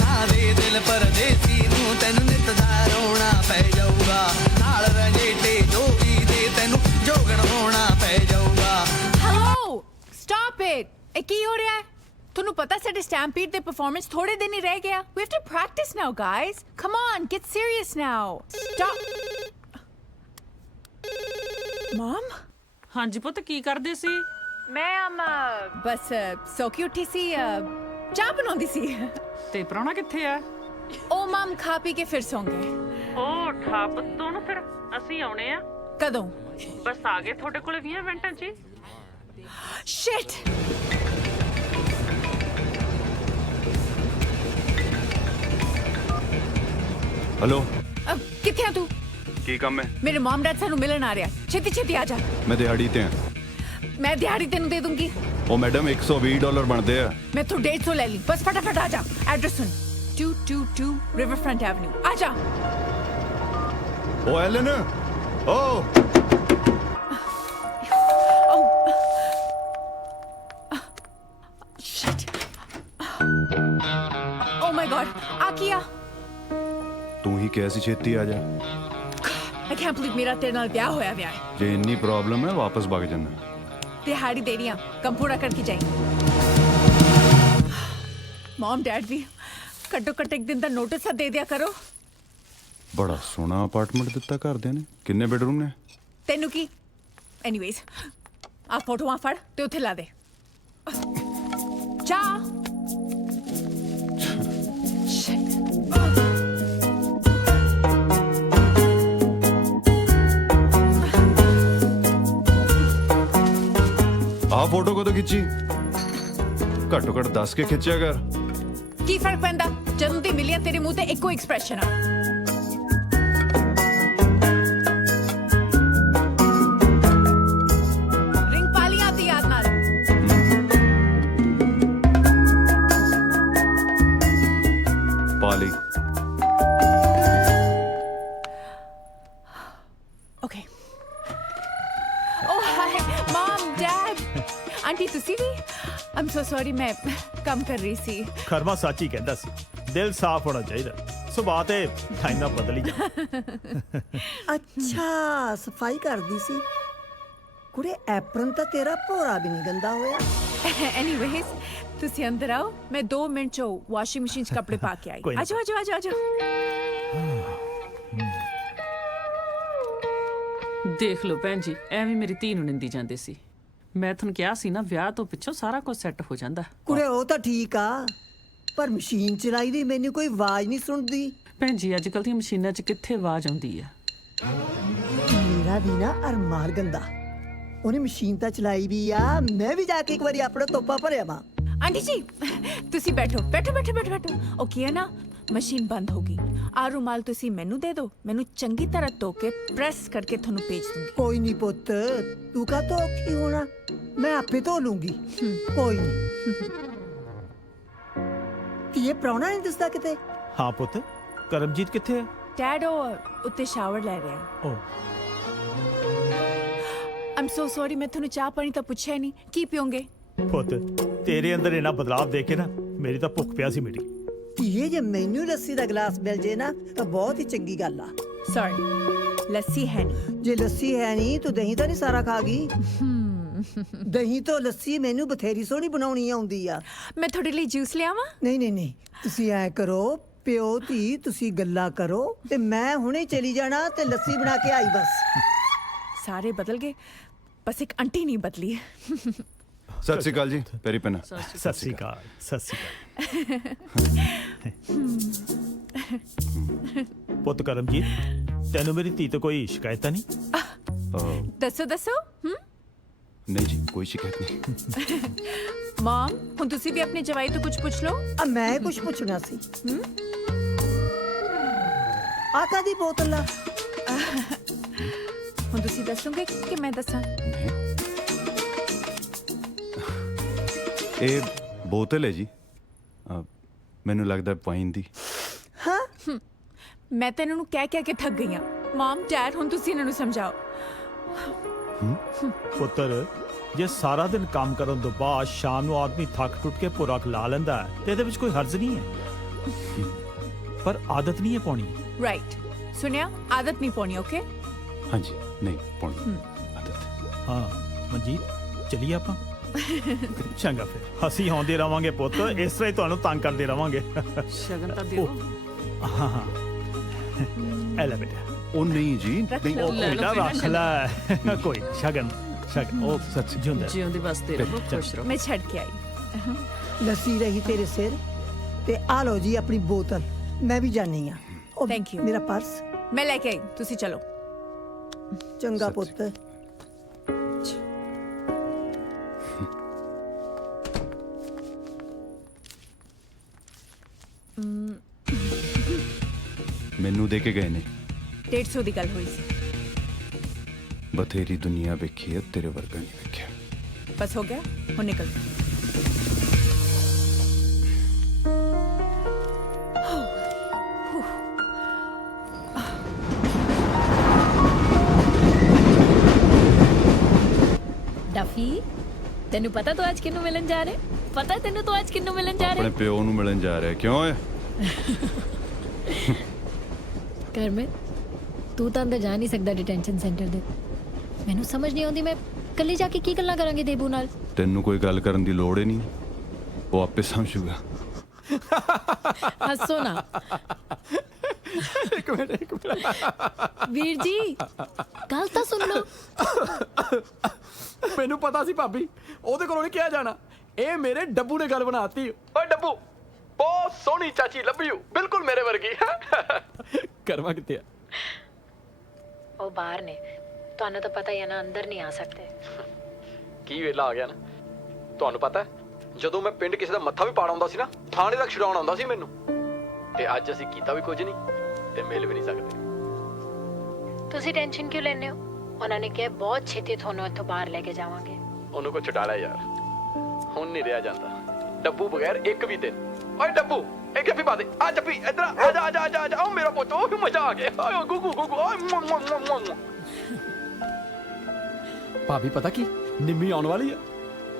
ਨਾ ਦੇ ਦਿਲ ਪਰਦੇਸੀ ਨੂੰ ਤੈਨੂੰ ਨਿਤ ਦਾ ਰੋਣਾ ਪੈ ਜਾਊਗਾ ਨਾਲ ਰੰਜੀਠੀ ਜੋਗੀ ਦੇ ਤੈਨੂੰ ਜੋਗਣ ਹੋਣਾ ਪੈ ਜਾਊਗਾ। हेलो स्टॉप इट ਇਹ ਕੀ ਹੋ ਰਿਹਾ ਹੈ ਤੁਹਾਨੂੰ ਪਤਾ ਸਾਡੇ ਸਟੈਂਪੀਡ ਦੇ ਪਰਫਾਰਮੈਂਸ ਥੋੜੇ ਦਿਨ ਹੀ ਰਹਿ ਗਿਆ we have to practise now guys come on get serious now stop ਮਮ ਹਾਂਜੀ ਪੁੱਤ ਕੀ ਕਰਦੇ ਸੀ? ਮੈਂ ਬਸ ਸੋ ਕੀ ਉੱਠੀ ਸੀ ਚਾਹ ਬਣਾਉਂਦੀ ਸੀ ਤੇ ਪ੍ਰਾਹੁਣਾ ਕਿੱਥੇ ਆ? ਉਹ ਮਮ ਖਾ ਪੀ ਕੇ ਫਿਰ ਸੌਂਗੇ। ਉਹ ਠਾਪ ਤੋਂ ਨਾ ਫਿਰ ਅਸੀਂ ਆਉਣੇ ਆ। ਕਦੋਂ? ਬਸ ਆ ਗਏ ਤੁਹਾਡੇ ਕੋਲੇ 20 ਮਿੰਟਾਂ 'ਚ ਹੀ। ਸ਼ਿਟ हेलो ਕਿੱਥੇ ਆ ਤੂੰ? की काम है? ਮੇਰੇ ਮਮ ਡੈਡ ਸਾਨੂੰ ਮਿਲਣ ਆ ਰਿਹਾ ਛੇਤੀ ਛੇਤੀ ਆ ਜਾ। मैं दिहाड़ी ते हैं ਮੈਂ ਦਿਹਾੜੀ ਤੈਨੂੰ ਦੇ ਦੂੰਗੀ। ओ मैडम $120 बनते हैं। मैं तो 150 ले ली बस फटाफट आ जा एड्रेस सुन 222 रिवरफ्रंट एवेन्यू आ जा। Oh Alan oh shit oh my god आ किया तू ही कैसी छेती आ जा आई कैंट बिलीव मेरा तेरे नाल ब्याह होया है। जे इन्नी प्रॉब्लम है वापस भाग जाना। दिहाड़ी दे रही कम पूरा करके जाए। मॉम डैड भी कट्टो कट एक दिन का नोटिस दे दिया करो। बड़ा सोहना अपार्टमेंट दिता घर दे ने किन्ने बेडरूम ने तेनू की एनीवेज आ फोटोआं फड़ ते उत्थे ला दे जा। आ फोटो को तो खिंची घट्टो घट 10 के खिंचिया कर की फर्क पैंदा जदों दी मिलिया तेरे मुंह ते इक्को एक्सप्रेशन आ। रिंग पाली आती याद नाल पाली ओके ओ हाय मॉम डैड आंटी तुसी भी आई एम सो सॉरी मैं ਕੰਮ ਕਰ ਰਹੀ ਸੀ। ਖਰਮਾ ਸਾਚੀ ਕਹਿੰਦਾ ਸੀ ਦਿਲ ਸਾਫ਼ ਹੋਣਾ ਚਾਹੀਦਾ ਸੁਭਾਅ ਤੇ ਠਾਈਨਾ ਬਦਲ ਹੀ ਜਾ। ਅੱਛਾ ਸਫਾਈ ਕਰਦੀ ਸੀ ਕੁੜੇ ਐਪਰਨ ਤਾਂ ਤੇਰਾ ਭੋਰਾ ਵੀ ਨਹੀਂ ਗੰਦਾ ਹੋਇਆ। एनीवेज ਤੁਸੀਂ ਅੰਦਰ ਆਓ ਮੈਂ 2 ਮਿੰਟ ਚ ਵਾਸ਼ਿੰਗ ਮਸ਼ੀਨ 'ਚ ਕੱਪੜੇ ਪਾ ਕੇ ਆਈ। ਆਜੋ ਆਜੋ ਆਜੋ ਆਜੋ। ਦੇਖ ਲਓ ਭੈਣ ਜੀ ਐਵੇਂ ਮੇਰੀ ਧੀ ਨੂੰ ਨਿੰਦੀ ਜਾਂਦੇ ਸੀ। ਮੈਂ ਤੁਹਾਨੂੰ ਕਿਹਾ ਸੀ ਨਾ ਵਿਆਹ ਤੋਂ ਪਿੱਛੋਂ ਸਾਰਾ ਕੁਝ ਸੈੱਟ ਹੋ ਜਾਂਦਾ। ਕੁੜੇ ਉਹ ਤਾਂ ਠੀਕ ਆ ਪਰ ਮਸ਼ੀਨ ਚਲਾਈ ਦੀ ਮੈਨੂੰ ਕੋਈ ਆਵਾਜ਼ ਨਹੀਂ ਸੁਣਦੀ। ਭੈਣ ਜੀ ਅੱਜ ਕੱਲ੍ਹ ਦੀਆਂ ਮਸ਼ੀਨਾਂ 'ਚ ਕਿੱਥੇ ਆਵਾਜ਼ ਆਉਂਦੀ ਆ। ਮੇਰਾ ਵੀ ਨਾ ਅਰਮਾਨ ਗੰਦਾ ਉਹਨੇ ਮਸ਼ੀਨ ਤਾਂ ਚਲਾਈ ਵੀ ਆ ਮੈਂ ਵੀ ਜਾ ਕੇ ਇੱਕ ਵਾਰੀ ਆਪਣਾ ਤੋਪਾ ਭਰਿਆ ਵਾ। आंटी जी ਤੁਸੀਂ ਬੈਠੋ ਬੈਠੋ ਬੈਠੋ ਬੈਠੋ ਬੈਠੋ ਓਕੇ ਹੈ ਨਾ ਮਸ਼ੀਨ ਬੰਦ ਹੋ ਗਈ ਆ ਰੁਮਾਲ ਤੁਸੀਂ ਮੈਨੂੰ ਦੇ ਦਿਓ ਮੈਨੂੰ ਚੰਗੀ ਤਰ੍ਹਾਂ ਧੋ ਕੇ ਪ੍ਰੈਸ ਕਰਕੇ ਤੁਹਾਨੂੰ ਭੇਜ ਦੂੰਗੀ। ਕੋਈ ਨਹੀਂ ਪੁੱਤ ਤੂੰ ਕਾ ਧੋ ਕੀ ਹੋਣਾ ਮੈਂ ਆਪੇ ਧੋ ਲੂੰਗੀ ਕੋਈ ਨਹੀਂ। ਕੀ ਇਹ ਪ੍ਰਾਹੁਣਾ ਨਹੀਂ ਦਿਸਦਾ ਕਿਤੇ? ਹਾਂ ਪੁੱਤ ਕਰਮਜੀਤ ਕਿੱਥੇ ਹੈ? ਡੈਡ ਉਹ ਉੱਤੇ ਸ਼ਾਵਰ ਲੈ ਰਿਹਾ। ਓ ਆਮ ਸੋ ਸੌਰੀ ਮੈਂ ਤੁਹਾਨੂੰ ਚਾਹ ਪਾਣੀ ਤਾਂ ਪੁੱਛਿਆ ਨਹੀਂ ਕੀ ਪੀਓਗੇ? ਪੁੱਤ ਤੇਰੇ ਅੰਦਰ ਇਹਨਾਂ ਬਦਲਾਅ ਦੇਖ ਕੇ ਨਾ ਮੇਰੀ ਤਾਂ ਭੁੱਖ ਪਿਆ ਸੀ ਮੇਰੀ। ਧੀਏ ਜੇ ਮੈਨੂੰ ਲੱਸੀ ਦਾ ਗਲਾਸ ਮਿਲ ਜੇ ਨਾ ਤਾਂ ਬਹੁਤ ਹੀ ਚੰਗੀ ਗੱਲ ਆ। ਸੌਰੀ ਲੱਸੀ ਹੈ ਨਹੀਂ। ਜੇ ਲੱਸੀ ਹੈ ਨਹੀਂ ਤੂੰ ਦਹੀਂ ਤਾਂ ਨਹੀਂ ਸਾਰਾ ਖਾ ਗਈ। ਦਹੀਂ ਤੋਂ ਲੱਸੀ ਮੈਨੂੰ ਬਥੇਰੀ ਸੋਹਣੀ ਬਣਾਉਣੀ ਆਉਂਦੀ ਆ। ਮੈਂ ਤੁਹਾਡੇ ਲਈ ਜੂਸ ਲਿਆਵਾਂ? ਨਹੀਂ ਨਹੀਂ ਨਹੀਂ ਤੁਸੀਂ ਐ ਕਰੋ ਪਿਓ ਧੀ ਤੁਸੀਂ ਗੱਲਾਂ ਕਰੋ ਤੇ ਮੈਂ ਹੁਣੇ ਚਲੀ ਜਾਣਾ ਤੇ ਲੱਸੀ ਬਣਾ ਕੇ ਆਈ ਬਸ। ਸਾਰੇ ਬਦਲ ਗਏ ਬਸ ਇੱਕ ਆਂਟੀ ਨਹੀਂ ਬਦਲੀ। सत श्री अकाल जी पैरी पेना सत श्री अकाल सत श्री अकाल पुत करमजीत तेनू मेरी धी तो कोई शिकायत नहीं? दसो दसो नहीं जी कोई शिकायत नहीं। ਮਮ ਹੁਣ ਤੁਸੀਂ ਵੀ ਆਪਣੀ ਜਵਾਈ ਤੋਂ ਕੁਝ ਪੁੱਛ ਲਓ। ਆ ਮੈਂ ਕੁਝ ਪੁੱਛਣਾ ਸੀ। ਆ ਕਾਦੀ ਬੋਤਲ ਆ? ਹੁਣ ਤੁਸੀਂ ਦੱਸੋਗੇ ਕਿ ਮੈਂ ਦੱਸਾਂ? ਇਹ ਬੋਤਲ ਹੈ ਜੀ, ਮੈਨੂੰ ਲੱਗਦਾ ਵਾਈਨ ਦੀ। ਹਾਂ ਮੈਂ ਤਾਂ ਇਹਨਾਂ ਨੂੰ ਕਹਿ ਕੇ ਥੱਕ ਗਈ ਹਾਂ। ਮਮ ਡੈਡ ਹੁਣ ਤੁਸੀਂ ਇਹਨਾਂ ਨੂੰ ਸਮਝਾਓ। ਪੁੱਤਰ ਜੇ ਸਾਰਾ ਦਿਨ ਕੰਮ ਕਰਨ ਤੋਂ ਬਾਅਦ ਸ਼ਾਮ ਨੂੰ ਆਦਮੀ ਥੱਕ ਟੁੱਟ ਕੇ ਭੁਰਾ ਲਾ ਲੈਂਦਾ ਹੈ ਤੇ ਇਹਦੇ ਵਿੱਚ ਕੋਈ ਹਰਜ਼ ਨਹੀਂ ਹੈ, ਪਰ ਆਦਤ ਨਹੀਂ ਹੈ ਪਾਉਣੀ। ਰਾਈਟ ਸੁਣਿਆ, ਆਦਤ ਨਹੀਂ ਪਾਉਣੀ। ਓਕੇ ਹਾਂਜੀ ਨਹੀਂ ਪਾਉਣੀ ਆਦਤ। ਹਾਂ ਮਨਜੀਤ ਚਲੀਏ ਆਪਾਂ। ਚੰਗਾ ਫਿਰ ਅਸੀਂ ਆਉਂਦੇ ਰਵਾਂਗੇ ਪੁੱਤ, ਇਸ ਤਰ੍ਹਾਂ ਹੀ ਤੁਹਾਨੂੰ ਤੰਗ ਕਰਦੇ ਰਵਾਂਗੇ। ਸ਼ਗਨ ਤਾਂ ਦਿਓ। ਹਾਂ ਐ ਲੈ ਬੇਟਾ। ਉਹ ਨਹੀਂ ਜੀ ਨਹੀਂ, ਉਹ ਬੇਟਾ ਰੱਖ ਲੈ। ਕੋਈ ਸ਼ਗਨ ਸ਼ਗਨ। ਉਹ ਸੱਚ ਜਿਉਂਦਾ ਜਿਉਂਦੇ ਵਾਸਤੇ ਰਹੋ, ਖੁਸ਼ ਰਹੋ। ਮੈਂ ਛੱਡ ਕੇ ਆਈ। ਲੱਸੀ ਰਹੀ ਤੇਰੇ ਸਿਰ ਤੇ ਆ ਲਓ ਜੀ ਆਪਣੀ ਬੋਤਲ। ਮੈਂ ਵੀ ਜਾਣੀ ਆ। Thank you. ਮੇਰਾ ਪਰਸ ਮੈਂ ਲੈ ਕੇ ਆਈ, ਤੁਸੀਂ ਚਲੋ। ਚੰਗਾ ਪੁੱਤ। ਮੈਨੂੰ ਦੇ ਕੇ ਗਏ ਨੇ। 150 ਦੀ ਗੱਲ ਹੋਈ ਸੀ। ਬਥੇਰੀ ਦੁਨੀਆ ਵੇਖੀ ਹੈ, ਤੇਰੇ ਵਰਗਾ ਨਹੀਂ ਵੇਖਿਆ। ਬਸ ਹੋ ਗਿਆ, ਹੁਣ ਨਿਕਲ। ਡਫੀ ਤੈਨੂੰ ਪਤਾ ਤੂੰ ਅੱਜ ਕਿਹਨੂੰ ਮਿਲਣ ਜਾ ਰਿਹਾ? ਪਤਾ ਤੈਨੂੰ ਤੂੰ ਅੱਜ ਕਿਹਨੂੰ ਮਿਲਣ ਜਾ ਰਿਹਾ? ਆਪਣੇ ਪਿਓ ਨੂੰ ਮਿਲਣ ਜਾ ਰਿਹਾ। ਕਿਉਂ ਹੈ? ਕਰ ਮੈਂ ਤੂੰ ਤਾਂ ਅੰਦਰ ਜਾ ਨਹੀਂ ਸਕਦਾ ਡਿਟੈਂਸ਼ਨ ਸੈਂਟਰ ਦੇ। ਮੈਨੂੰ ਸਮਝ ਨਹੀਂ ਆਉਂਦੀ ਮੈਂ ਕੱਲੀ ਜਾ ਕੇ ਕੀ ਗੱਲਾਂ ਕਰਾਂਗੀ ਦੇਬੂ ਨਾਲ। ਤੈਨੂੰ ਕੋਈ ਗੱਲ ਕਰਨ ਦੀ ਲੋੜ ਹੀ ਨਹੀਂ, ਉਹ ਆਪੇ ਸਮਝੂਗਾ। ਹੱਸੋ ਨਾ। ਇੱਕ ਮਿੰਟ ਵੀਰ ਜੀ ਗੱਲ ਤਾਂ ਸੁਣ ਲਓ। ਮੈਨੂੰ ਪਤਾ ਸੀ ਭਾਬੀ ਉਹਦੇ ਕੋਲੋਂ ਨਹੀਂ ਕਿਹਾ ਜਾਣਾ। ਇਹ ਮੇਰੇ ਡੱਬੂ ਨੇ ਗੱਲ ਬਣਾਤੀ। ਓਏ ਡੱਬੂ ਬਹੁਤ ਸੋਹਣੀ ਚਾਚੀ ਲੱਭੀ ਓ, ਬਿਲਕੁਲ ਮੇਰੇ ਵਰਗੀ। ਕਰਵਾ ਕਿੱਥੇ ਆ? ਉਹ ਬਾਹਰ ਨੇ, ਤੁਹਾਨੂੰ ਤਾਂ ਪਤਾ ਹੀ ਹੈ ਨਾ, ਅੰਦਰ ਨਹੀਂ ਆ ਸਕਦੇ। ਕੀ ਵੇਲਾ ਆ ਗਿਆ ਨਾ। ਤੁਹਾਨੂੰ ਪਤਾ ਜਦੋਂ ਮੈਂ ਪਿੰਡ ਕਿਸੇ ਦਾ ਮੱਥਾ ਵੀ ਪਾੜ ਆਉਂਦਾ ਸੀ ਨਾ, ਥਾਣੇ ਤੱਕ ਛਡਾਉਣ ਆਉਂਦਾ ਸੀ ਮੈਨੂੰ। ਤੇ ਅੱਜ ਅਸੀਂ ਕੀਤਾ ਵੀ ਕੁਝ ਨਹੀਂ ਤੇ ਮਿਲ ਵੀ ਨਹੀਂ ਸਕਦੇ। ਤੁਸੀਂ ਟੈਨਸ਼ਨ ਕਿਉਂ ਲੈਂਦੇ ਹੋ? ਉਹਨਾਂ ਨੇ ਕਿਹਾ ਬਹੁਤ ਛੇਤੀ ਤੁਹਾਨੂੰ ਇੱਥੋਂ ਬਾਹਰ ਲੈ ਕੇ ਜਾਵਾਂਗੇ। ਉਹਨੂੰ ਕੋ ਛਡਾ ਲਿਆ ਯਾਰ, ਹੁਣ ਨਹੀਂ ਰਿਹਾ ਜਾਂਦਾ ਡੱਬੂ ਬਗੈਰ ਇੱਕ ਵੀ ਦਿਨ। ਓਏ ਡੱਬੂ ਇੱਕ ਜੱਫੀ ਪਾ ਦੇ। ਆ ਜੱਫੀ ਇੱਧਰ ਆ ਜਾ ਆ ਜਾ ਆ ਜਾ। ਓ ਮੇਰਾ ਪੁੱਤ, ਉਹ ਮਜ਼ਾ ਆ ਗਿਆ। ਓਏ ਗੁੱਗੂ ਗੁੱਗੂ। ਓਏ ਭਾਬੀ ਪਤਾ ਕੀ ਨਿੰਮੀ ਆਉਣ ਵਾਲੀ ਆ।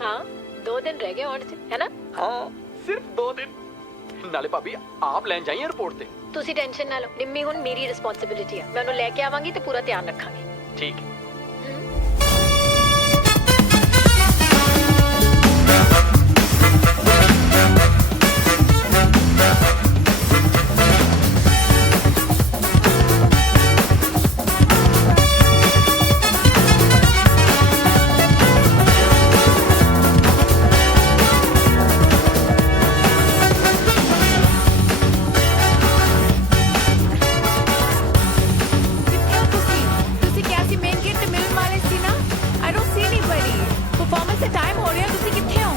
ਹਾਂ 2 ਦਿਨ ਰਹਿ ਗਏ ਆਉਣ 'ਚ, ਹੈ ਨਾ? ਹਾਂ ਸਿਰਫ 2 ਦਿਨ। ਨਾਲੇ ਭਾਬੀ ਆਪ ਲੈਣ ਜਾਈਏ 에어ਪੋਰਟ ਤੇ। ਤੁਸੀਂ ਟੈਨਸ਼ਨ ਨਾ ਲਓ, ਨਿੰਮੀ ਹੁਣ ਮੇਰੀ ਰਿਸਪੌਂਸਿਬਿਲਿਟੀ ਆ। ਮੈਂ ਉਹਨੂੰ ਲੈ ਕੇ ਆਵਾਂਗੀ ਤੇ ਪੂਰਾ ਧਿਆਨ ਰੱਖਾਂਗੀ। ਠੀਕ ਹੈ। ਤੁਸੀਂ ਕਿਹਾ ਸੀ ਮੇਨ ਗੇਟ ਤੇ ਮਿਲਣ ਵਾਲੇ ਸੀ ਨਾ? I don't C anybody. Performance the time ਹੋ ਰਿਹਾ, ਤੁਸੀਂ ਕਿੱਥੇ ਹੋ?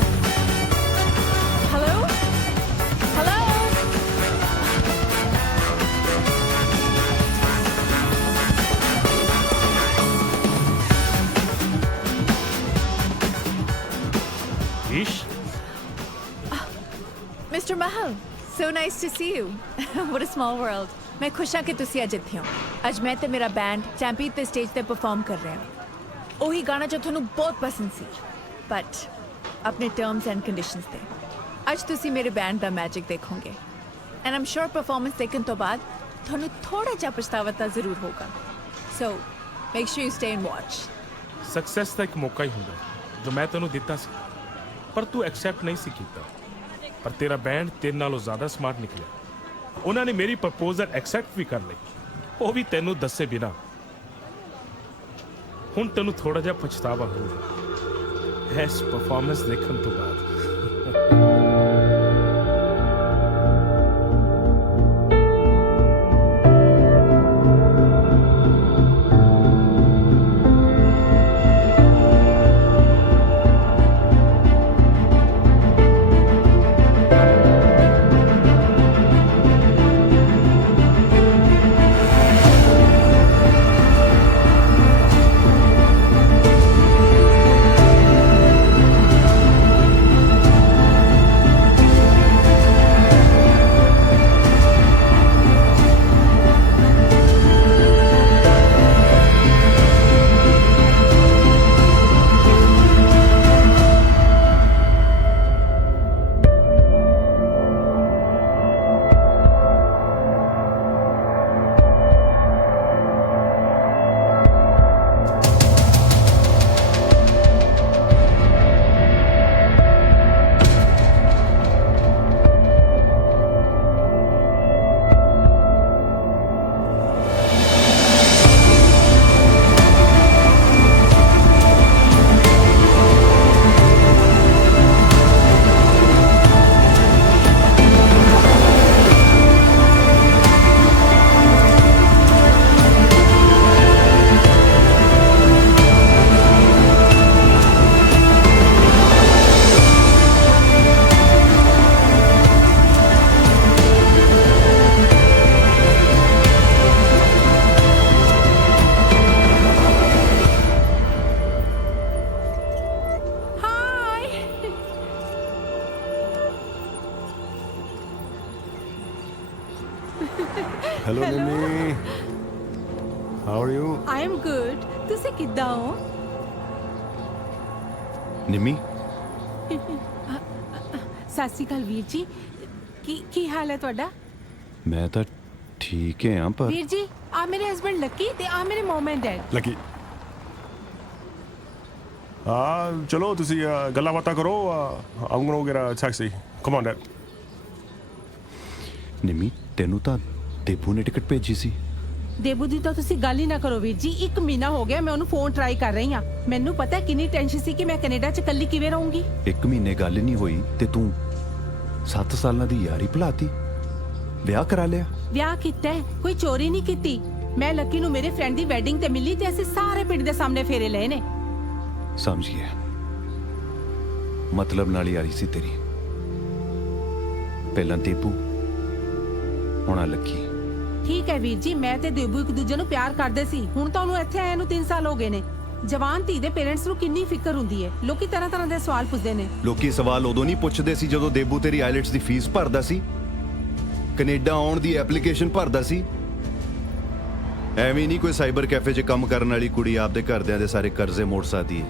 Hello hello. Ish? Mr. Mahal, so nice to see you. What a small world. मैं खुश हाँ कि तुसी आज इत्थे हो। आज मैं ते मेरा बैंड चैंपियन ते स्टेज ते परफॉर्म कर रहे हैं। ओही गाना जो थानू बहुत पसंद सी, बट अपने टर्म्स एंड कंडीशंस ते। आज तुसी मेरे बैंड दा मैजिक देखोगे, and I am sure performance देखने तो बाद थानू थोड़ा जा पछतावा ता जरूर होगा। So make sure you stay and watch. Success ਦਾ ਇੱਕ ਮੌਕਾ ਹੀ ਹੁੰਦਾ ਜੋ ਮੈਂ ਤੈਨੂੰ ਦਿੱਤਾ ਸੀ, ਪਰ ਤੂੰ ਐਕਸੈਪਟ ਨਹੀਂ ਸੀ ਕੀਤਾ। ਪਰ ਤੇਰਾ ਬੈਂਡ ਤੇਰੇ ਨਾਲੋਂ ਜ਼ਿਆਦਾ ਸਮਾਰਟ ਨਿਕਲਿਆ। ਉਹਨਾਂ ਨੇ ਮੇਰੀ ਪ੍ਰਪੋਜ਼ਲ ਐਕਸੈਪਟ ਵੀ ਕਰ ਲਈ, ਉਹ ਵੀ ਤੈਨੂੰ ਦੱਸੇ ਬਿਨਾ। ਹੁਣ ਤੈਨੂੰ ਥੋੜਾ ਜਿਹਾ ਪਛਤਾਵਾ ਹੋਊਗਾ ਇਸ ਪਰਫਾਰਮੈਂਸ ਦੇਖਣ ਤੋਂ ਬਾਅਦ। Hello, Nimi. How are you? I am good. ਤੁਸੀਂ ਕਿੱਦਾਂ ਹੋ? ਨਿੰਮੀ ਸਤਿ ਸ਼੍ਰੀ ਅਕਾਲ ਵੀਰ ਜੀ। ਕੀ ਹਾਲ ਹੈ ਤੁਹਾਡਾ? ਮੈਂ ਤਾਂ ਠੀਕ ਹਾਂ ਪਰ ਵੀਰ ਜੀ ਆ ਮੇਰੇ ਹਸਬੰਡ ਲੱਕੀ ਤੇ ਆ ਮੇਰੇ ਮਮ ਐਂਡ ਡੈਡ। Lucky. ਚਲੋ ਤੁਸੀਂ ਗੱਲਾਂ ਬਾਤਾਂ ਕਰੋ। I'm gonna get a taxi. Come on, Dad. ਨਿੰਮੀ ਤੈਨੂੰ ਤਾਂ ਦੇਬੂ ਨੇ ਟਿਕਟ ਭੇਜੀ ਸੀ। ਦੇਬੂ ਦੀ ਤਾਂ ਤੁਸੀਂ ਗੱਲ ਹੀ ਨਾ ਕਰੋ ਵੀਰ ਜੀ। 1 ਮਹੀਨਾ ਹੋ ਗਿਆ ਮੈਂ ਉਹਨੂੰ ਫੋਨ ਟਰਾਈ ਕਰ ਰਹੀ ਹਾਂ। ਮੈਨੂੰ ਪਤਾ ਕਿੰਨੀ ਟੈਨਸ਼ਨ ਸੀ ਕਿ ਮੈਂ ਕੈਨੇਡਾ 'ਚ ਇਕੱਲੀ ਕਿਵੇਂ ਰਹੂੰਗੀ। 1 ਮਹੀਨੇ ਗੱਲ ਨਹੀਂ ਹੋਈ ਤੇ ਤੂੰ 7 ਸਾਲਾਂ ਦੀ ਯਾਰੀ ਭੁਲਾਤੀ, ਵਿਆਹ ਕਰਾ ਲਿਆ। ਵਿਆਹ ਕੀਤਾ ਹੈ, ਕੋਈ ਚੋਰੀ ਨਹੀਂ ਕੀਤੀ। ਮੈਂ ਲੱਕੀ ਨੂੰ ਮੇਰੇ ਫਰੈਂਡ ਦੀ ਵੈਡਿੰਗ ਤੇ ਮਿਲੀ ਤੇ ਅਸੀਂ ਸਾਰੇ ਪਿੰਡ ਦੇ ਸਾਹਮਣੇ ਫੇਰੇ ਲਏ ਨੇ। ਸਮਝ ਗਿਆ, ਮਤਲਬ ਨਾਲ ਯਾਰੀ ਸੀ ਤੇਰੀ। ਪਹਿਲਾਂ ਦੇਬੂ, ਹੁਣ ਆ ਲੱਕੀ। ਠੀਕ ਹੈ ਵੀਰ ਜੀ, ਮੈਂ ਤੇ ਦੇਬੂ ਇੱਕ ਦੂਜੇ ਨੂੰ ਪਿਆਰ ਕਰਦੇ ਸੀ। ਹੁਣ ਤਾਂ ਉਹਨੂੰ ਇੱਥੇ ਆਏ ਨੂੰ 3 ਸਾਲ ਹੋ ਗਏ ਨੇ। ਜਵਾਨ ਧੀ ਦੇ ਪੇਰੈਂਟਸ ਨੂੰ ਕਿੰਨੀ ਫਿਕਰ ਹੁੰਦੀ ਹੈ। ਲੋਕੀ ਤਰ੍ਹਾਂ ਤਰ੍ਹਾਂ ਦੇ ਸਵਾਲ ਪੁੱਛਦੇ ਨੇ। ਲੋਕੀ ਸਵਾਲ ਉਦੋਂ ਨਹੀਂ ਪੁੱਛਦੇ ਸੀ ਜਦੋਂ ਦੇਬੂ ਤੇਰੀ ਆਈਲੈਟਸ ਦੀ ਫੀਸ ਭਰਦਾ ਸੀ, ਕੈਨੇਡਾ ਆਉਣ ਦੀ ਐਪਲੀਕੇਸ਼ਨ ਭਰਦਾ ਸੀ। ਐਵੇਂ ਨਹੀਂ ਕੋਈ ਸਾਈਬਰ ਕੈਫੇ 'ਚ ਕੰਮ ਕਰਨ ਵਾਲੀ ਕੁੜੀ ਆਪਦੇ ਘਰਦਿਆਂ ਦੇ ਸਾਰੇ ਕਰਜ਼ੇ ਮੋੜ ਸਕਦੀ ਹੈ।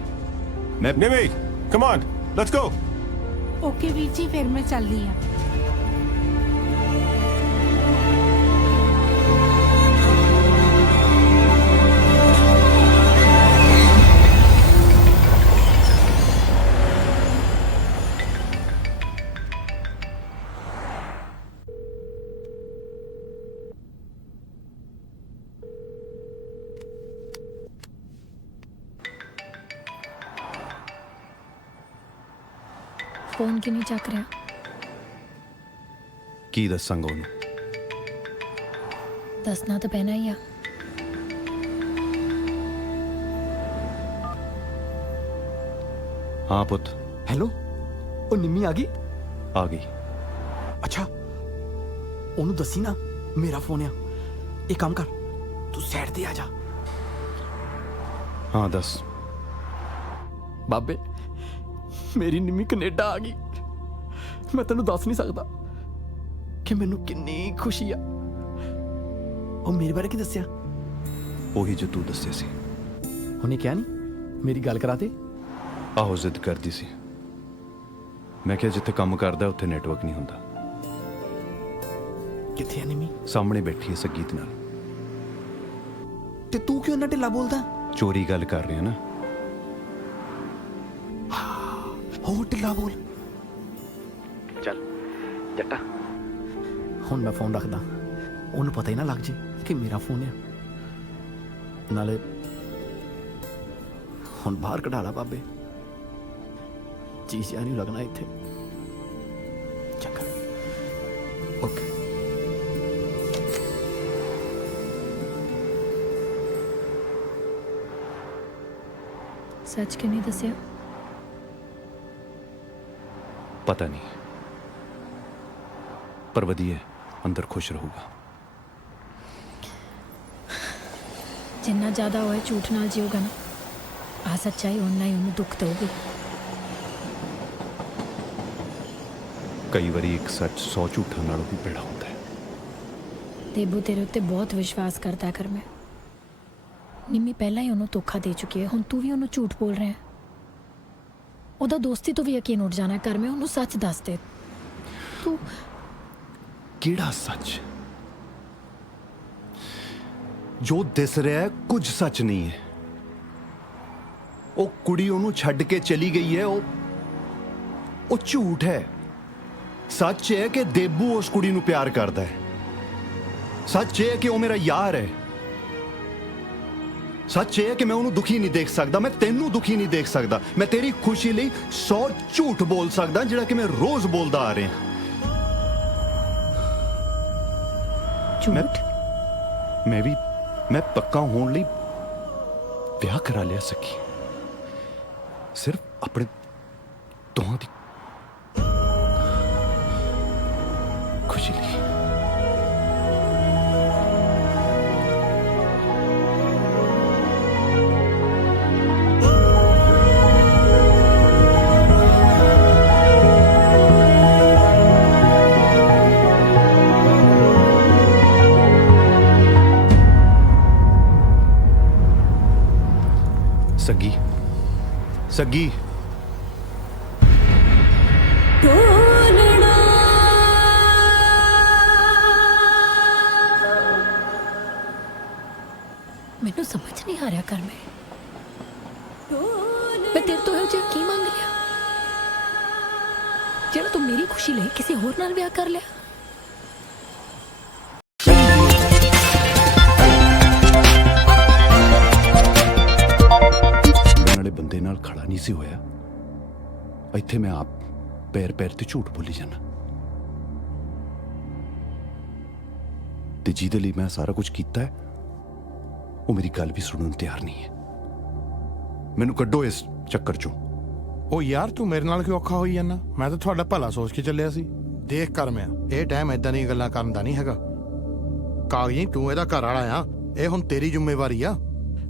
ਮੈਂ Nimi, come on, let's go. Okay ਵੀਰ ਜੀ, ਫਿਰ ਮੈਂ ਚੱਲਦੀ ਹਾਂ। ਫੋਨ ਕਿਉਂ ਨਹੀਂ ਚੱਕ ਰਿਹਾ? ਕੀ ਦੱਸਾਂਗਾ ਉਹਨੂੰ? ਦੱਸਣਾ ਤਾਂ ਪੈਣਾ ਹੀ ਆ। ਹਾਂ ਪੁੱਤ। ਹੈਲੋ, ਉਹ ਨਿੰਮੀ ਆ ਗਈ? ਆ ਗਈ। ਅੱਛਾ, ਉਹਨੂੰ ਦੱਸੀ ਨਾ ਮੇਰਾ ਫੋਨ ਆ। ਇਹ ਕੰਮ ਕਰ, ਤੂੰ ਸਾਈਡ ਤੇ ਆ ਜਾ। ਹਾਂ ਦੱਸ। ਬਾਬੇ, ਮੇਰੀ ਨਿੰਮੀ ਕੈਨੇਡਾ ਆ ਗਈ। ਮੈਂ ਤੈਨੂੰ ਦੱਸ ਨਹੀਂ ਸਕਦਾ ਕਿ ਮੈਨੂੰ ਕਿੰਨੀ ਖੁਸ਼ੀ ਆ। ਉਹ ਮੇਰੇ ਬਾਰੇ ਕੀ ਦੱਸਿਆ? ਉਹੀ ਜੋ ਤੂੰ ਦੱਸਿਆ ਸੀ। ਉਹਨੇ ਕਿਹਾ ਨਹੀਂ ਮੇਰੀ ਗੱਲ ਕਰਾ ਤੇ? ਆਹੋ, ਜ਼ਿੱਦ ਕਰਦੀ ਸੀ। ਮੈਂ ਕਿਹਾ ਜਿੱਥੇ ਕੰਮ ਕਰਦਾ ਉੱਥੇ ਨੈਟਵਰਕ ਨਹੀਂ ਹੁੰਦਾ। ਕਿੱਥੇ ਆ ਨਿੰਮੀ? ਸਾਹਮਣੇ ਬੈਠੀ ਹੈ ਸੰਗੀਤ ਨਾਲ। ਤੇ ਤੂੰ ਕਿਉਂ ਇੰਨਾ ਢਿੱਲਾ ਬੋਲਦਾ? ਚੋਰੀ ਗੱਲ ਕਰ ਰਿਹਾ ਨਾ। ਹੋਰ ਢਿੱਲਾ ਬੋਲ। ਚੱਲ ਜੱਟਾ, ਹੁਣ ਮੈਂ ਫੋਨ ਰੱਖਦਾ। ਉਹਨੂੰ ਪਤਾ ਹੀ ਨਾ ਲੱਗ ਜੇ ਕਿ ਮੇਰਾ ਫੋਨ ਆ। ਨਾਲੇ ਹੁਣ ਬਾਹਰ ਕਢਾ ਲਾ ਬਾਬੇ, ਚੀਜ਼ ਨਹੀਂ ਲੱਗਣਾ ਇੱਥੇ। ਚੰਗਾ, ਓਕੇ। ਸੱਚ ਕਿਉਂ ਨਹੀਂ ਦੱਸਿਆ? ਪਤਾ ਨਹੀਂ, ਪਰ ਵਧੀਆ, ਅੰਦਰ ਖੁਸ਼ ਰਹੂਗਾ। ਜਿੰਨਾ ਜ਼ਿਆਦਾ ਹੋਏ ਝੂਠ ਨਾਲ ਜਿਊਗਾ ਨਾ, ਆ ਸੱਚਾਈ ਓਨਾ ਹੀ ਉਹਨੂੰ ਦੁੱਖ ਦੇਊਗੀ। ਕਈ ਵਾਰੀ ਇੱਕ ਸੱਚ 100 ਝੂਠਾਂ ਨਾਲੋਂ ਵੀ ਭੈੜਾ ਹੁੰਦਾ ਹੈ। ਦੇਬੂ ਤੇਰੇ ਉੱਤੇ ਬਹੁਤ ਵਿਸ਼ਵਾਸ ਕਰਦਾ ਕਰ। ਮੈਂ ਨਿੰਮੀ ਪਹਿਲਾਂ ਹੀ ਉਹਨੂੰ ਧੋਖਾ ਦੇ ਚੁੱਕੀ ਹੈ, ਹੁਣ ਤੂੰ ਵੀ ਉਹਨੂੰ ਝੂਠ ਬੋਲ ਰਿਹਾ ਹੈ। ਉਹਦਾ ਦੋਸਤੀ ਤੋਂ ਵੀ ਯਕੀਨ ਉੱਠ ਜਾਣਾ ਕਰ। ਮੈਂ ਉਹਨੂੰ ਸੱਚ ਦੱਸ ਦੇ। ਤੂੰ ਕਿਹੜਾ ਸੱਚ? ਜੋ ਦਿਸ ਰਿਹਾ ਹੈ ਕੁਝ ਸੱਚ ਨਹੀਂ ਹੈ। ਉਹ ਕੁੜੀ ਉਹਨੂੰ ਛੱਡ ਕੇ ਚਲੀ ਗਈ ਹੈ, ਉਹ ਝੂਠ ਹੈ। ਸੱਚ ਹੈ ਕਿ ਦੇਬੂ ਉਸ ਕੁੜੀ ਨੂੰ ਪਿਆਰ ਕਰਦਾ ਹੈ। ਸੱਚ ਹੈ ਕਿ ਉਹ ਮੇਰਾ ਯਾਰ ਹੈ। ਸੱਚ ਹੈ ਕਿ ਮੈਂ ਉਹਨੂੰ ਦੁਖੀ ਨਹੀਂ ਦੇਖ ਸਕਦਾ, ਮੈਂ ਤੈਨੂੰ ਦੁਖੀ ਨਹੀਂ ਦੇਖ ਸਕਦਾ। ਮੈਂ ਤੇਰੀ ਖੁਸ਼ੀ ਲਈ 100 ਝੂਠ ਬੋਲ ਸਕਦਾ, ਜਿਹੜਾ ਕਿ ਮੈਂ ਰੋਜ਼ ਬੋਲਦਾ ਆ ਰਿਹਾ। ਮੈਂ ਪੱਕਾ ਹੋਣ ਲਈ ਵਿਆਹ ਕਰਾ ਲਿਆ ਸਕੀ, ਸਿਰਫ ਆਪਣੇ ਦੋਹਾਂ ਦੀ ਖੁਸ਼ੀ ਲਈ। ਸੱਗੀ ਮੈਨੂੰ ਸਮਝ ਨਹੀਂ ਆ ਰਿਹਾ ਕਰ ਮੈਂ ਤੇਰੇ ਤੋਂ ਇਹੋ ਜਿਹਾ ਕੀ ਮੰਗ ਲਿਆ ਜਿਹੜਾ ਤੂੰ ਮੇਰੀ ਖੁਸ਼ੀ ਲਈ ਕਿਸੇ ਹੋਰ ਨਾਲ ਵਿਆਹ ਕਰ ਲਿਆ। ਨਾਲੇ ਬੰਦੇ ਨਾਲ ਖੜਾ ਨਹੀਂ ਸੀ ਹੋਇਆ, ਇੱਥੇ ਮੈਂ ਆਪ ਪੈਰ ਪੈਰ ਤੇ ਝੂਠ ਬੋਲੀ ਜਾਣਾ, ਤੇ ਜਿਹਦੇ ਲਈ ਮੈਂ ਸਾਰਾ ਕੁਝ ਕੀਤਾ ਹੈ ਉਹ ਮੇਰੀ ਗੱਲ ਵੀ ਸੁਣਨ ਨੂੰ ਤਿਆਰ ਨਹੀਂ ਹੈ। ਮੈਨੂੰ ਕੱਢੋ ਇਸ ਚੱਕਰ ਚੋਂ। ਉਹ ਯਾਰ ਤੂੰ ਮੇਰੇ ਨਾਲ ਕਿਉਂ ਔਖਾ ਹੋਈ ਜਾਂਦਾ? ਮੈਂ ਤਾਂ ਤੁਹਾਡਾ ਭਲਾ ਸੋਚ ਕੇ ਚੱਲਿਆ ਸੀ। ਦੇਖ ਕਰ ਮਿਆ, ਇਹ ਟਾਈਮ ਇਦਾਂ ਦੀਆਂ ਗੱਲਾਂ ਕਰਨ ਦਾ ਨਹੀਂ ਹੈਗਾ। ਕਾਗਜ਼ੀ ਤੂੰ ਇਹਦਾ ਘਰ ਵਾਲਾ ਆ, ਇਹ ਹੁਣ ਤੇਰੀ ਜ਼ਿੰਮੇਵਾਰੀ ਆ।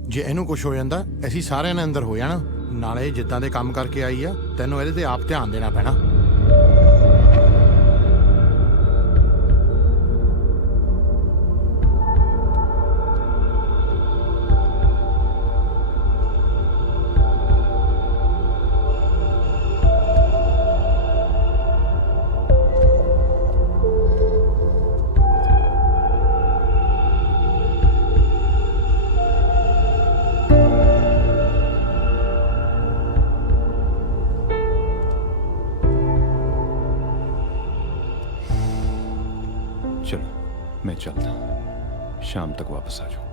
ਜੇ ਇਹਨੂੰ ਕੁਝ ਹੋ ਜਾਂਦਾ ਅਸੀਂ ਸਾਰਿਆਂ ਨੇ ਅੰਦਰ ਹੋ ਜਾਣਾ। ਨਾਲੇ ਜਿੱਦਾਂ ਦੇ ਕੰਮ ਕਰਕੇ ਆਈ ਆ ਤੈਨੂੰ ਇਹਦੇ ਤੇ ਆਪ ਧਿਆਨ ਦੇਣਾ ਪੈਣਾ। चलो मैं चलता, शाम तक वापस आ जाऊं।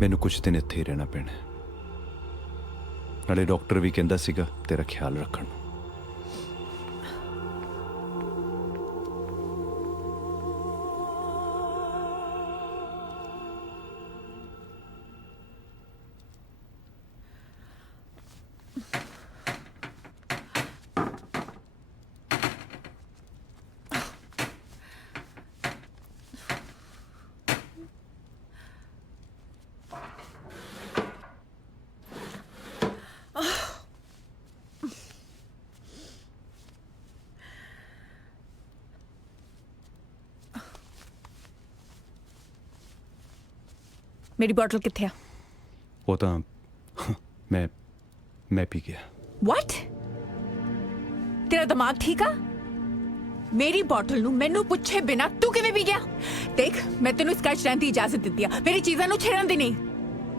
ਮੈਨੂੰ ਕੁਝ ਦਿਨ ਇੱਥੇ ਹੀ ਰਹਿਣਾ ਪੈਣਾ, ਨਾਲੇ ਡਾਕਟਰ ਵੀ ਕਹਿੰਦਾ ਸੀਗਾ ਤੇਰਾ ਖਿਆਲ ਰੱਖਣ ਨੂੰ। मेरी बॉटल किथे आ? वो तो मैं पी गया। What? तेरा दिमाग ठीक आ? मेरी बॉटल ਨੂੰ ਮੈਨੂੰ ਪੁੱਛੇ ਬਿਨਾ ਤੂੰ ਕਿਵੇਂ ਪੀ ਗਿਆ? ਦੇਖ ਮੈਂ ਤੈਨੂੰ ਇਸ ਘਰ 'ਚ ਰਹਿਣ ਦੀ ਇਜਾਜ਼ਤ ਦਿੱਤੀ ਆ, ਮੇਰੀ ਚੀਜ਼ਾਂ ਨੂੰ ਛੇੜਨ ਦੀ ਨਹੀਂ।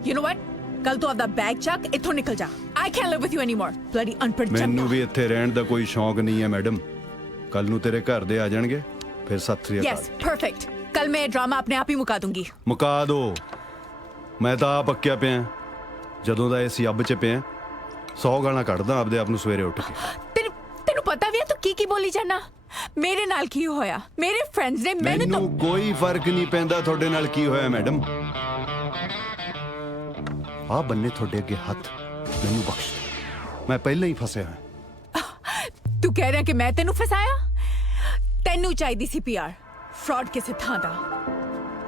You know what? ਕੱਲ ਤੋਂ ਆਪਦਾ ਬੈਗ ਚੱਕ ਇੱਥੋਂ ਨਿਕਲ ਜਾ। I can't live with you anymore. Bloody unpredictable। ਮੈਨੂੰ ਵੀ ਇੱਥੇ ਰਹਿਣ ਦਾ ਕੋਈ ਸ਼ੌਂਕ ਨਹੀਂ ਹੈ ਮੈਡਮ। ਕੱਲ ਨੂੰ ਤੇਰੇ ਘਰ ਦੇ ਆ ਜਾਣਗੇ, ਫਿਰ ਸਤਿ ਸ੍ਰੀ ਅਕਾਲ। Yes, perfect। ਕੱਲ ਮੈਂ ਇਹ ਡਰਾਮਾ ਆਪਣੇ ਆਪ ਹੀ ਮੁਕਾ ਦੂੰਗੀ। ਮੁਕਾ ਦੋ, ਮੈਂ ਤਾਂ ਆਪ ਅੱਕਿਆ ਪਿਆ। ਜਦੋਂ ਦਾ ਇਸ ਅੱਬ 'ਚ ਪਿਆ 100 ਗਾਲਾਂ ਕੱਢਦਾ ਆਪਦੇ ਆਪ ਨੂੰ ਸਵੇਰੇ ਉੱਠ ਕੇ। ਤੈਨੂੰ ਪਤਾ ਵੀ ਹੈ ਤੂੰ ਕੀ ਬੋਲੀ ਜਾਣਾ? ਮੇਰੇ ਨਾਲ ਕੀ ਹੋਇਆ? ਮੇਰੇ ਫਰੈਂਡਸ ਨੇ ਮੈਨੂੰ ਕੋਈ ਫਰਕ ਨਹੀਂ ਪੈਂਦਾ ਤੁਹਾਡੇ ਨਾਲ ਕੀ ਹੋਇਆ ਮੈਡਮ। ਆ ਬੰਨੇ ਤੁਹਾਡੇ ਅੱਗੇ ਹੱਥ, ਮੈਨੂੰ ਬਖਸ਼ ਦਿਓ, ਮੈਂ ਪਹਿਲਾਂ ਹੀ ਫਸਿਆ ਹਾਂ। ਤੂੰ ਕਹਿ ਰਿਹਾ ਕਿ ਮੈਂ ਤੈਨੂੰ ਫਸਾਇਆ? ਤੈਨੂੰ ਚਾਹੀਦੀ ਸੀ ਪੀਆਰ, ਫਰਾਡ ਕਿਸੇ ਥਾਂ ਦਾ।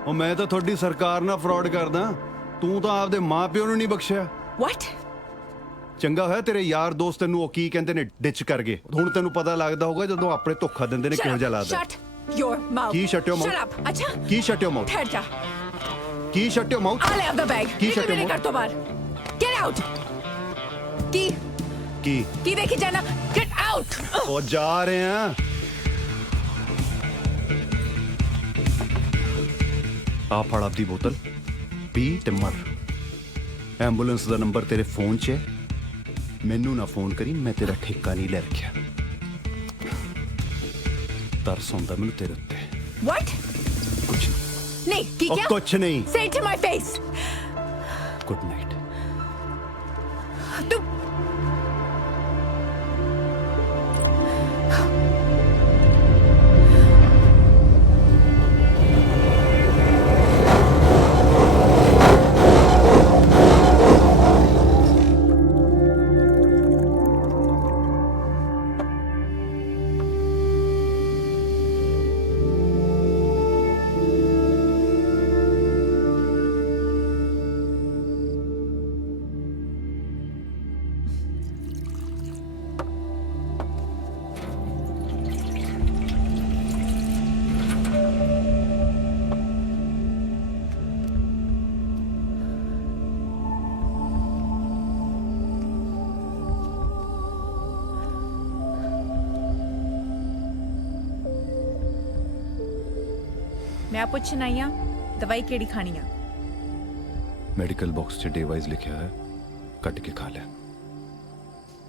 ਉਹ ਮੈਂ ਤਾਂ ਤੁਹਾਡੀ ਸਰਕਾਰ ਨਾਲ ਫਰਾਡ ਕਰਦਾ, ਤੂੰ ਤਾਂ ਆਪਦੇ ਮਾਪਿਓ ਨੂੰ ਨਹੀਂ ਬਖਸ਼ਿਆ। ਵਾਟ? ਚੰਗਾ ਹੋਇਆ ਤੇਰੇ ਯਾਰ ਦੋਸਤ ਤੈਨੂੰ ਉਹ ਕੀ ਕਹਿੰਦੇ ਨੇ ਡਿਚ ਕਰ ਗਏ। ਹੁਣ ਤੈਨੂੰ ਪਤਾ ਲੱਗਦਾ ਹੋਊਗਾ ਜਦੋਂ ਆਪਣੇ ਧੋਖਾ ਦਿੰਦੇ ਨੇ ਕਿਹੋ ਜਿਹਾ ਲੱਗਦਾ। Shut your mouth. ਕੀ shut your mouth? Shut up. ਅੱਛਾ ਕੀ ਸ਼ਟ ਯੋਰ ਮਾਊਥ? ਠਹਿਰ ਜਾ। ਕੀ ਸ਼ਟ ਯੋਰ ਮਾਊਥ? ਆ ਲੈ ਆਪਦਾ ਬੈਗ। ਕੀ ਸ਼ਟ ਯੋਰ ਮੇਰੇ ਘਰ ਤੋਂ ਬਾਹਰ। Get out. ਕੀ ਦੇਖੀ ਜਾਣਾ? Get out. ਉਹ ਜਾ ਰਹੇ ਆ। ਆ ਫੜ ਆਪਦੀ ਬੋਤਲ, ਪੀ ਤੇ ਮਰ। ਐਂਬੂਲੈਂਸ ਦਾ ਨੰਬਰ ਤੇਰੇ ਫੋਨ 'ਚ ਹੈ। ਮੈਨੂੰ ਨਾ ਫੋਨ ਕਰੀ, ਮੈਂ ਤੇਰਾ ਠੇਕਾ ਨਹੀਂ ਲੈ ਰੱਖਿਆ। ਤਰਸ ਆਉਂਦਾ ਮੈਨੂੰ ਤੇਰੇ ਉੱਤੇ। What? ਕੁਛ ਨਹੀਂ ਕੀ ਉਹ ਕਿਹਾ? ਕੁਛ ਨਹੀਂ। Say it to my face. Good night. ਤੂੰ ਮੈਂ ਪੁੱਛਣ ਆਈ ਆ ਦਵਾਈ ਕਿਹੜੀ ਖਾਣੀ ਆ? ਮੈਡੀਕਲ ਬਾਕਸ 'ਚ ਡੇ ਵਾਈਜ਼ ਲਿਖਿਆ ਹੈ, ਕੱਟ ਕੇ ਖਾ ਲੈ।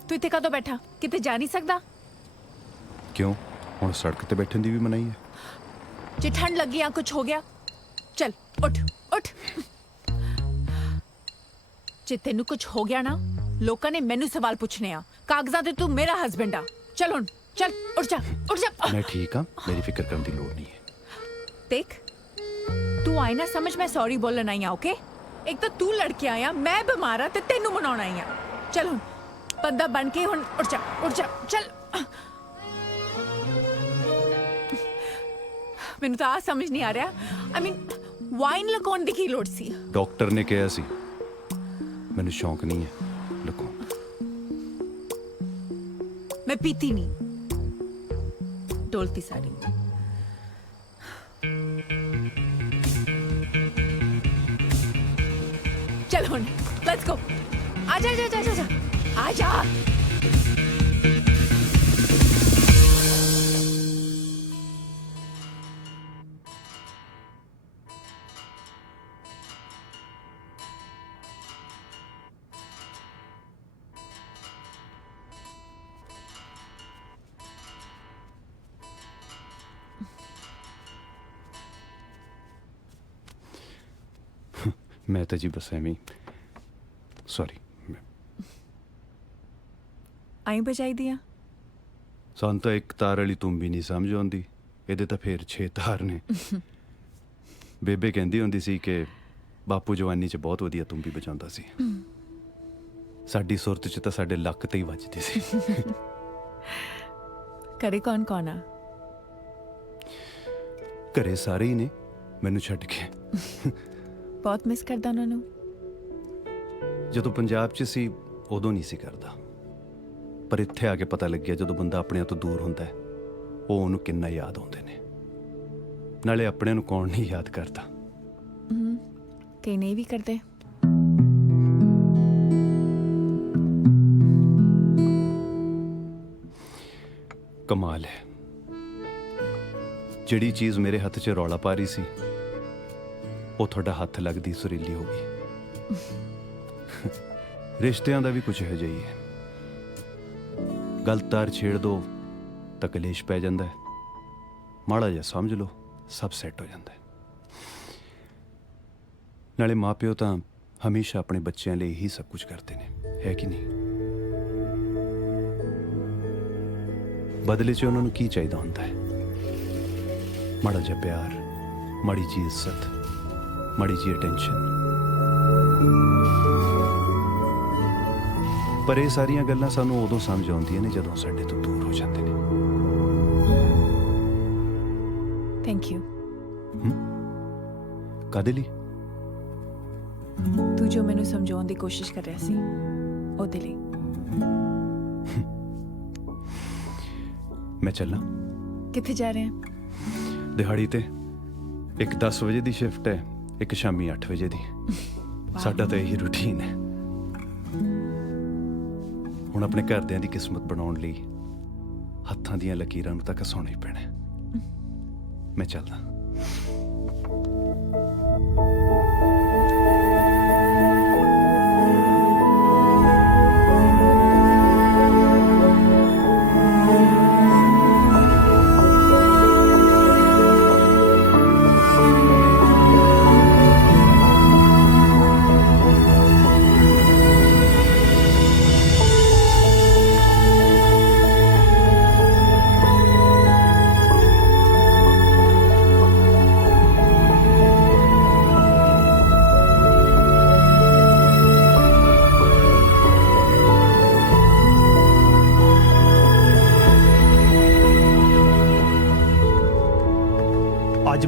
ਤੂੰ ਇੱਥੇ ਕਦੋਂ ਬੈਠਾ? ਕਿਤੇ ਜਾ ਨਹੀਂ ਸਕਦਾ? ਕਿਉਂ, ਹੁਣ ਸੜਕ ਤੇ ਬੈਠਣ ਦੀ ਵੀ ਮਨਾਹੀ ਹੈ? ਜੇ ਠੰਡ ਲੱਗੀ ਆ ਕੁਝ ਹੋ ਗਿਆ, ਚੱਲ ਉੱਠ ਉੱਠ। ਜੇ ਤੈਨੂੰ ਕੁਝ ਹੋ ਗਿਆ ਨਾ, ਲੋਕਾਂ ਨੇ ਮੈਨੂੰ ਸਵਾਲ ਪੁੱਛਣੇ ਆ। ਕਾਗਜ਼ਾਂ ਤੇ ਤੂੰ ਮੇਰਾ ਹਸਬੈਂਡ ਆ। ਚੱਲ ਹੁਣ ਚੱਲ, ਉੱਠ ਜਾ ਉੱਠ ਜਾ। ਮੈਂ ਠੀਕ ਹਾਂ, ਮੇਰੀ ਫਿਕਰ ਕਰਨ ਦੀ ਲੋੜ ਨਹੀਂ ਹੈ। देख तू आई ना समझ, मैं सॉरी बोलन आई हाँ। ओके, एक तो तू लड़के आया, मैं बीमार हाँ ते तेनू मनाउण आई हाँ। चल हुण बंदा बन के हुण उठ जा चल। मैनू तो आ समझ नहीं आ रहा, आई मीन वाइन लगाउण दी की लोड़ सी? ਡਾਕਟਰ ਨੇ ਕਿਹਾ ਸੀ, ਮੈਨੂੰ ਸ਼ੌਂਕ ਨਹੀਂ ਹੈ ਲਗਾਉਣ। मैं पीती नहीं, डोलती सारी। चल हुण लेट्स गो। आजा आजा आजा आजा आजा। ਮੈਂ ਤਾਂ ਜੀ ਬਸ ਐਵੇਂ ਸੌਰੀ। ਆਈ ਬਜਾਈ ਦਿਆ ਸਾਨੂੰ ਤਾਂ ਇੱਕ ਤਾਰ ਵਾਲੀ ਤੁਮ ਵੀ ਨਹੀਂ ਸਮਝ ਆਉਂਦੀ, ਇਹਦੇ ਤਾਂ ਫੇਰ 6 ਤਾਰ ਨੇ। ਬੇਬੇ ਕਹਿੰਦੀ ਹੁੰਦੀ ਸੀ ਕਿ ਬਾਪੂ ਜਵਾਨੀ 'ਚ ਬਹੁਤ ਵਧੀਆ ਤੁਮ ਵੀ ਵਜਾਉਂਦਾ ਸੀ। ਸਾਡੀ ਸੁਰਤ 'ਚ ਤਾਂ ਸਾਡੇ ਲੱਕ ਤੇ ਹੀ ਵੱਜਦੀ ਸੀ। ਘਰੇ ਕੌਣ ਕੌਣ ਆ? ਘਰੇ ਸਾਰੇ ਹੀ ਨੇ ਮੈਨੂੰ ਛੱਡ ਕੇ। ਬਹੁਤ ਮਿਸ ਕਰਦਾ ਉਹਨਾਂ ਨੂੰ। ਜਦੋਂ ਪੰਜਾਬ 'ਚ ਸੀ ਉਦੋਂ ਨਹੀਂ ਸੀ ਕਰਦਾ, ਪਰ ਇੱਥੇ ਆ ਕੇ ਪਤਾ ਲੱਗਿਆ ਜਦੋਂ ਬੰਦਾ ਆਪਣਿਆਂ ਤੋਂ ਦੂਰ ਹੁੰਦਾ ਹੈ ਉਹ ਉਹਨੂੰ ਕਿੰਨਾ ਯਾਦ ਆਉਂਦੇ ਨੇ। ਨਾਲੇ ਆਪਣਿਆਂ ਨੂੰ ਕੌਣ ਨਹੀਂ ਯਾਦ ਕਰਦਾ। ਕਈ ਨਹੀਂ ਵੀ ਕਰਦੇ। ਕਮਾਲ ਹੈ, ਜਿਹੜੀ ਚੀਜ਼ ਮੇਰੇ ਹੱਥ 'ਚ ਰੌਲਾ ਪਾ ਰਹੀ ਸੀ ਉਹ ਤੁਹਾਡਾ ਹੱਥ ਲੱਗਦੀ ਸੁਰੀਲੀ ਹੋ ਗਈ। ਰਿਸ਼ਤਿਆਂ ਦਾ ਵੀ ਕੁਝ ਹੈ ਜਿਹੀ ਹੈ, ਗਲਤ ਤਾਰ ਛੇੜ ਦੋ ਤਾਂ ਕਲੇਸ਼ ਪੈ ਜਾਂਦਾ ਹੈ, ਮਾੜਾ ਜਿਹਾ ਸਮਝ ਲਓ ਸਭ ਸੈੱਟ ਹੋ ਜਾਂਦਾ ਹੈ। ਨਾਲੇ ਮਾਪਿਓ ਤਾਂ ਹਮੇਸ਼ਾ ਆਪਣੇ ਬੱਚਿਆਂ ਲਈ ਹੀ ਸਭ ਕੁਝ ਕਰਦੇ ਨੇ, ਹੈ ਕਿ ਨਹੀਂ? ਬਦਲੇ 'ਚ ਉਹਨਾਂ ਨੂੰ ਕੀ ਚਾਹੀਦਾ ਹੁੰਦਾ ਹੈ? ਮਾੜਾ ਜਿਹਾ ਪਿਆਰ, ਮਾੜੀ ਜਿਹੀ ਇੱਜ਼ਤ, ਮਾੜੀ ਜਿਹੀ ਅਟੈਂਸ਼ਨ। ਪਰ ਇਹ ਸਾਰੀਆਂ ਗੱਲਾਂ ਸਾਨੂੰ ਉਦੋਂ ਸਮਝ ਆਉਂਦੀਆਂ ਨੇ ਜਦੋਂ ਸਾਡੇ ਤੋਂ ਦੂਰ ਹੋ ਜਾਂਦੇ ਨੇ। Thank you. ਕਾਹਦੇ ਲਈ? ਤੂੰ ਜੋ ਮੈਨੂੰ ਸਮਝਾਉਣ ਦੀ ਕੋਸ਼ਿਸ਼ ਕਰ ਰਿਹਾ ਸੀ ਉਹਦੇ ਲਈ। ਮੈਂ ਚੱਲਾਂ। ਕਿੱਥੇ ਜਾ ਰਹੇ ਹਾਂ? ਦਿਹਾੜੀ ਤੇ ਇੱਕ 10 ਵਜੇ ਦੀ ਸ਼ਿਫਟ ਹੈ, ਇੱਕ ਸ਼ਾਮੀ 8 ਵਜੇ ਦੀ। ਸਾਡਾ ਤਾਂ ਇਹੀ ਰੂਟੀਨ ਹੈ। ਹੁਣ ਆਪਣੇ ਘਰਦਿਆਂ ਦੀ ਕਿਸਮਤ ਬਣਾਉਣ ਲਈ ਹੱਥਾਂ ਦੀਆਂ ਲਕੀਰਾਂ ਨੂੰ ਤਾਂ ਘਸਾਉਣਾ ਹੀ ਪੈਣਾ। ਮੈਂ ਚੱਲਦਾ।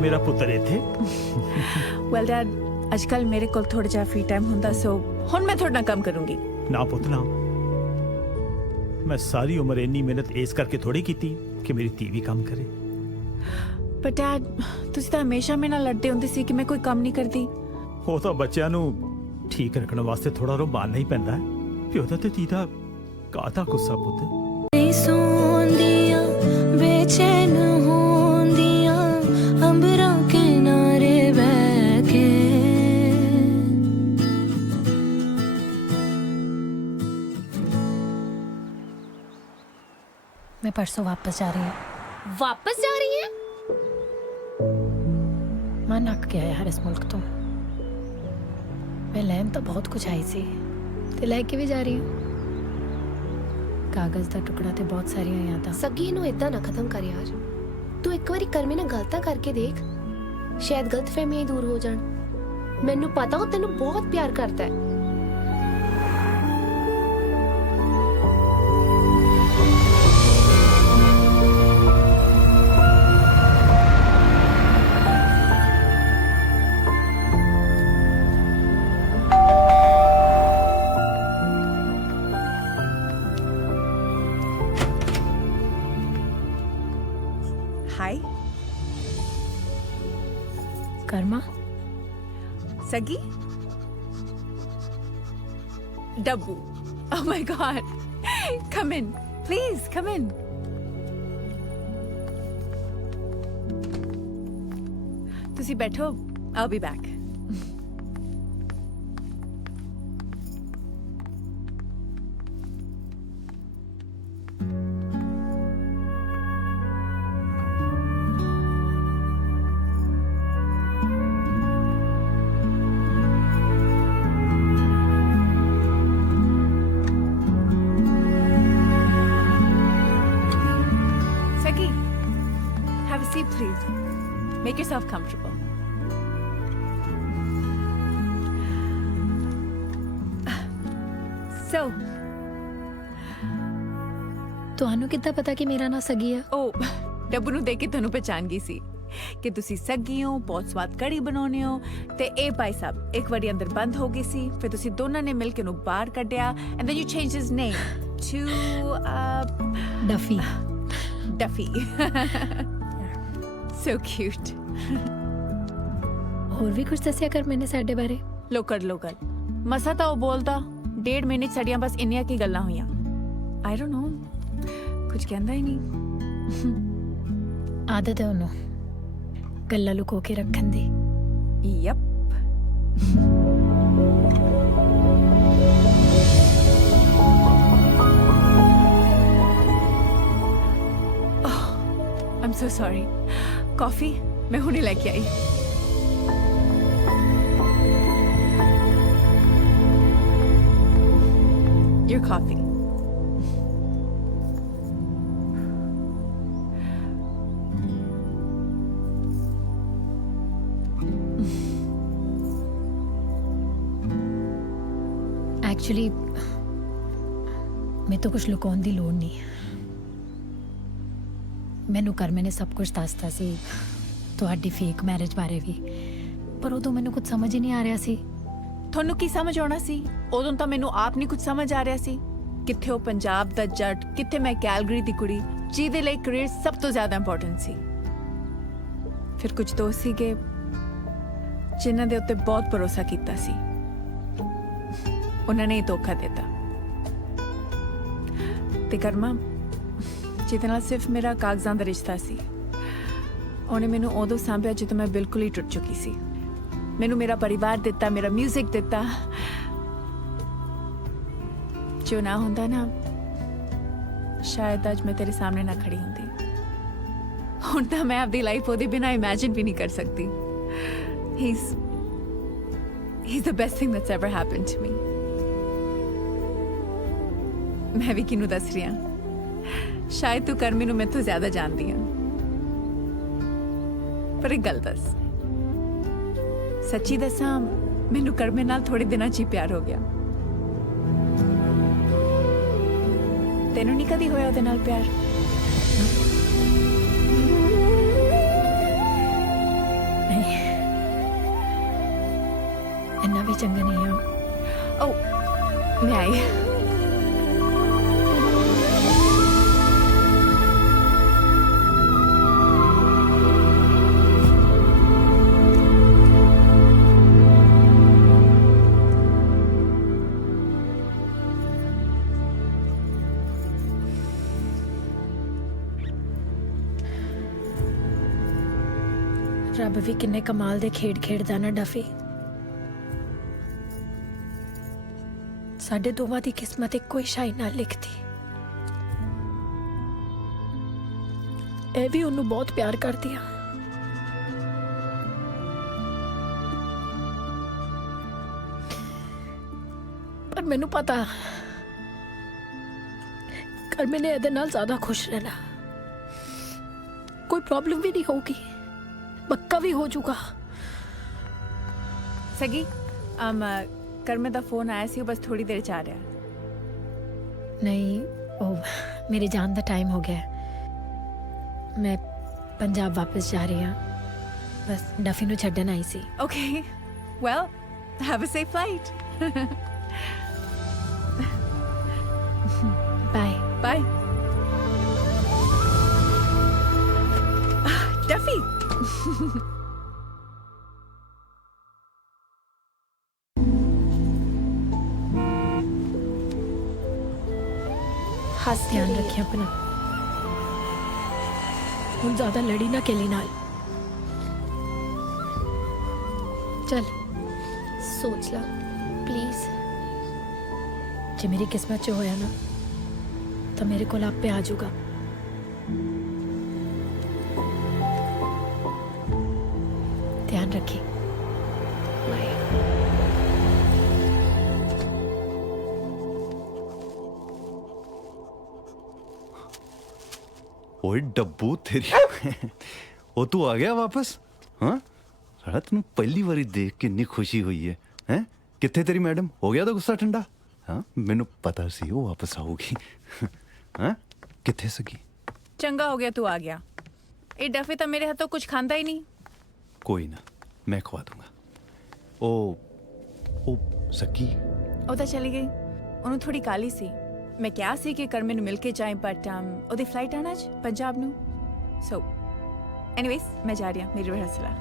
मेरा पुत्र इत्थे वेल डैड आजकल मेरे कोल थोड़ा जिहा फ्री टाइम हुंदा सो हुण मैं थोड़ा ना काम करूंगी ना पुत ना मैं सारी उम्र इन्नी मेहनत इस करके थोड़ी कीती कि मेरी धी भी काम करे पर डैड ਤੁਸੀਂ ਤਾਂ ਹਮੇਸ਼ਾ ਮੇਰੇ ਨਾਲ ਲੜਦੇ ਹੁੰਦੇ ਸੀ ਕਿ ਮੈਂ ਕੋਈ ਕੰਮ ਨਹੀਂ ਕਰਦੀ ਉਹ ਤਾਂ ਬੱਚਿਆਂ ਨੂੰ ਠੀਕ ਰੱਖਣ ਵਾਸਤੇ ਥੋੜਾ ਰੋਮਾਨਾ ਹੀ ਪੈਂਦਾ ਹੈ ਪਿਓ ਦਾ ਤੇ ਧੀ ਦਾ ਕਾਹਦਾ ਗੁੱਸਾ ਪੁੱਤ ਸੌਂਦੀਆਂ ਬੇਚੈਨ ਹੁੰਦੀਆਂ ਅੰਬਰਾਂ ਕਿਨਾਰੇ ਬਹਿ ਕੇ मैं परसों वापस जा रही हूँ। वापस जा रही है? मन अक गया यार इस मुल्क तो। मैं लैन तो बहुत कुछ आई सी ते लेके भी जा रही हूँ। कागज दा टुकड़ा ते बहुत सारियां यादां। सगी नू इदां ना खत्म कर यार। तू एक बारी करमे ना गलता करके देख, शायद गलतफहमियां दूर हो जान। मैनू पता हो तेनू बहुत प्यार करता है। हाय कर्मा सगी डब्बू oh my god come in please come in ਤੁਸੀਂ ਬੈਠੋ I'll be back Sagi, have a seat, please. Make yourself comfortable. So, ਤੁਹਾਨੂੰ ਕਿੱਦਾਂ ਪਤਾ ਕਿ ਮੇਰਾ ਨਾਂ ਸਗੀ ਆ? ਉਹ ਡੱਬੂ ਨੂੰ ਦੇਖ ਕੇ ਤੁਹਾਨੂੰ ਪਛਾਣ ਗਈ ਸੀ ਕਿ ਤੁਸੀਂ ਸੱਗੀ ਹੋ, ਬਹੁਤ ਸਵਾਦ ਕੜੀ ਬਣਾਉਂਦੇ ਹੋ ਤੇ ਇਹ ਭਾਈ ਸਾਹਿਬ ਇੱਕ ਵਾਰੀ ਅੰਦਰ ਬੰਦ ਹੋ ਗਏ ਸੀ ਫਿਰ ਤੁਸੀਂ ਦੋਨਾਂ ਨੇ ਮਿਲ ਕੇ ਉਹਨੂੰ ਬਾਹਰ ਕੱਢਿਆ and then you changed his name to Duffy Duffy. So cute. ਹੋਰ ਵੀ ਕੁਝ ਦੱਸਿਆ ਕਰ ਮੈਨੇ ਸਾਡੇ ਬਾਰੇ? ਲੋਕਲ ਮਸਾ ਤਾਂ ਉਹ ਬੋਲਦਾ 1.5 ਮਹੀਨੇ 'ਚ ਸਾਡੀਆਂ ਬਸ ਇੰਨੀਆਂ ਕੀ ਗੱਲਾਂ ਹੋਈਆਂ I don't know ਕੁਝ ਕਹਿੰਦਾ ਹੀ ਨਹੀਂ ਆਦਤ ਹੈ ਉਹਨੂੰ ਗੱਲਾਂ ਲੁਕੋ ਕੇ ਰੱਖਣ ਦੀ ਯਪ I'm so sorry. Coffee? मैं हुने लेके आई. Your coffee. Actually, मैं तो कुछ लुकाउण ਦੀ ਲੋੜ ਨਹੀਂ ਮੈਨੂੰ ਕਰਮੇ ਨੇ ਸਭ ਕੁਝ ਦੱਸਤਾ ਸੀ ਤੁਹਾਡੀ ਫੇਕ ਮੈਰਿਜ ਬਾਰੇ ਵੀ ਪਰ ਉਦੋਂ ਮੈਨੂੰ ਕੁਝ ਸਮਝ ਹੀ ਨਹੀਂ ਆ ਰਿਹਾ ਸੀ ਤੁਹਾਨੂੰ ਕੀ ਸਮਝ ਆਉਣਾ ਸੀ ਉਦੋਂ ਤਾਂ ਮੈਨੂੰ ਆਪ ਨਹੀਂ ਕੁਝ ਸਮਝ ਆ ਰਿਹਾ ਸੀ ਕਿੱਥੇ ਉਹ ਪੰਜਾਬ ਦਾ ਜੱਟ ਕਿੱਥੇ ਮੈਂ ਕੈਲਗਰੀ ਦੀ ਕੁੜੀ ਜਿਹਦੇ ਲਈ ਕੈਰੀਅਰ ਸਭ ਤੋਂ ਜ਼ਿਆਦਾ ਇੰਪੋਰਟੈਂਟ ਸੀ ਫਿਰ ਕੁਝ ਦੋਸਤ ਸੀਗੇ ਜਿਨ੍ਹਾਂ ਦੇ ਉੱਤੇ ਬਹੁਤ ਭਰੋਸਾ ਕੀਤਾ ਸੀ ਉਹਨਾਂ ਨੇ ਧੋਖਾ ਦਿੱਤਾ ਤੇ ਕਰਮਾ ਜਿਹਦੇ ਨਾਲ ਸਿਰਫ ਮੇਰਾ ਕਾਗਜ਼ਾਂ ਦਾ ਰਿਸ਼ਤਾ ਸੀ ਉਹਨੇ ਮੈਨੂੰ ਉਦੋਂ ਸਾਂਭਿਆ ਜਦੋਂ ਮੈਂ ਬਿਲਕੁਲ ਹੀ ਟੁੱਟ ਚੁੱਕੀ ਸੀ ਮੈਨੂੰ ਮੇਰਾ ਪਰਿਵਾਰ ਦਿੱਤਾ ਮੇਰਾ 뮤직 ਦਿੱਤਾ ਜੋ ਨਾ ਹੁੰਦਾ ਨਾ ਸ਼ਾਇਦ ਅੱਜ ਮੈਂ ਤੇਰੇ ਸਾਹਮਣੇ ਨਾ ਖੜੀ ਹੁੰਦੀ ਹੁਣ ਤਾਂ ਮੈਂ ਆਪਣੀ ਲਾਈਫ ਉਹਦੇ ਬਿਨਾਂ ਇਮੇਜਿਨ ਵੀ ਨਹੀਂ ਕਰ ਸਕਦੀ he's the best thing that's ever happened to me ਮੈਂ ਵੀ ਕਿਹਨੂੰ ਦੱਸ ਰਹੀ ਹਾਂ ਸ਼ਾਇਦ ਤੂੰ ਕਰਮੀ ਨੂੰ ਮੈਥੋਂ ਜ਼ਿਆਦਾ ਜਾਣਦੀ ਆ ਪਰ ਇੱਕ ਗੱਲ ਦੱਸ ਸੱਚੀ ਦੱਸਾਂ ਮੈਨੂੰ ਕਰਮੇ ਨਾਲ ਥੋੜੇ ਦਿਨਾਂ 'ਚ ਹੀ ਪਿਆਰ ਹੋ ਗਿਆ ਤੈਨੂੰ ਨਹੀਂ ਕਦੀ ਹੋਇਆ ਉਹਦੇ ਨਾਲ ਪਿਆਰ भी चंगा नहीं है। ओ मैं आई। ਰੱਬ ਵੀ ਕਿੰਨੇ ਕਮਾਲ ਦੇ ਖੇਡ ਖੇਡਦਾ ਨਾ ਡਫੀ। ਸਾਡੇ ਦੋਵਾਂ ਦੀ ਕਿਸਮਤ ਇੱਕੋ ਹੀ ਸ਼ਾਈ ਨਾਲ ਲਿਖਦੀ। ਇਹ ਵੀ ਉਹਨੂੰ ਬਹੁਤ ਪਿਆਰ ਕਰਦੀ ਆ। ਪਰ ਮੈਨੂੰ ਪਤਾ ਕਰਮੇ ਨੇ ਇਹਦੇ ਨਾਲ ਜ਼ਿਆਦਾ ਖੁਸ਼ ਰਹਿਣਾ। ਕੋਈ ਪ੍ਰੋਬਲਮ ਵੀ ਨਹੀਂ ਹੋਊਗੀ, पक्का भी हो चुका। सगी करमे दा फोन आया सी, बस थोड़ी देर च आ रहा। नहीं ओ मेरे जान दा टाइम हो गया। मैं पंजाब वापस जा रही हूँ, बस डफी नू छड्डन आई सी। Okay well have a safe flight. Bye bye Duffy. खास ध्यान रखिए अपना। हम ज्यादा लड़ी ना केली नाल। चल सोच ला प्लीज। जे मेरी किस्मत च होया ना तो मेरे को आप पे आ जाऊगा। ध्यान रखिए। ओए डब्बू तेरी ओ तू आ गया वापस? हाँ साला तेन पहली बारी देख के इन्नी खुशी हुई है। हैं कित्थे तेरी मैडम? हो गया तो गुस्सा ठंडा? हाँ मैनू पता सी वो वापस आऊगी। हाँ कित्थे सगी? चंगा हो गया तू आ गया। ये डफे तो मेरे हाथों कुछ खांदा ही नहीं। कोई ना मैं खवा दूंगा। ओ सकी ਉਹ ਤਾਂ ਚਲੀ ਗਈ। ਉਹਨੂੰ ਥੋੜੀ ਕਾਲੀ ਸੀ। ਮੈਂ ਕਿਹਾ ਸੀ ਕਿ ਕਰਮੇ ਨੂੰ ਮਿਲ ਕੇ ਜਾਏ, ਬਟ ਉਹਦੀ ਫਲਾਈਟ ਆਣਾ ਅੱਜ ਪੰਜਾਬ ਨੂੰ। ਸੋ ਐਨੀਵੇਜ਼ ਮੈਂ ਜਾ ਰਹੀ ਹਾਂ, ਮੇਰੀ ਰਿਹਰਸਲ ਆ।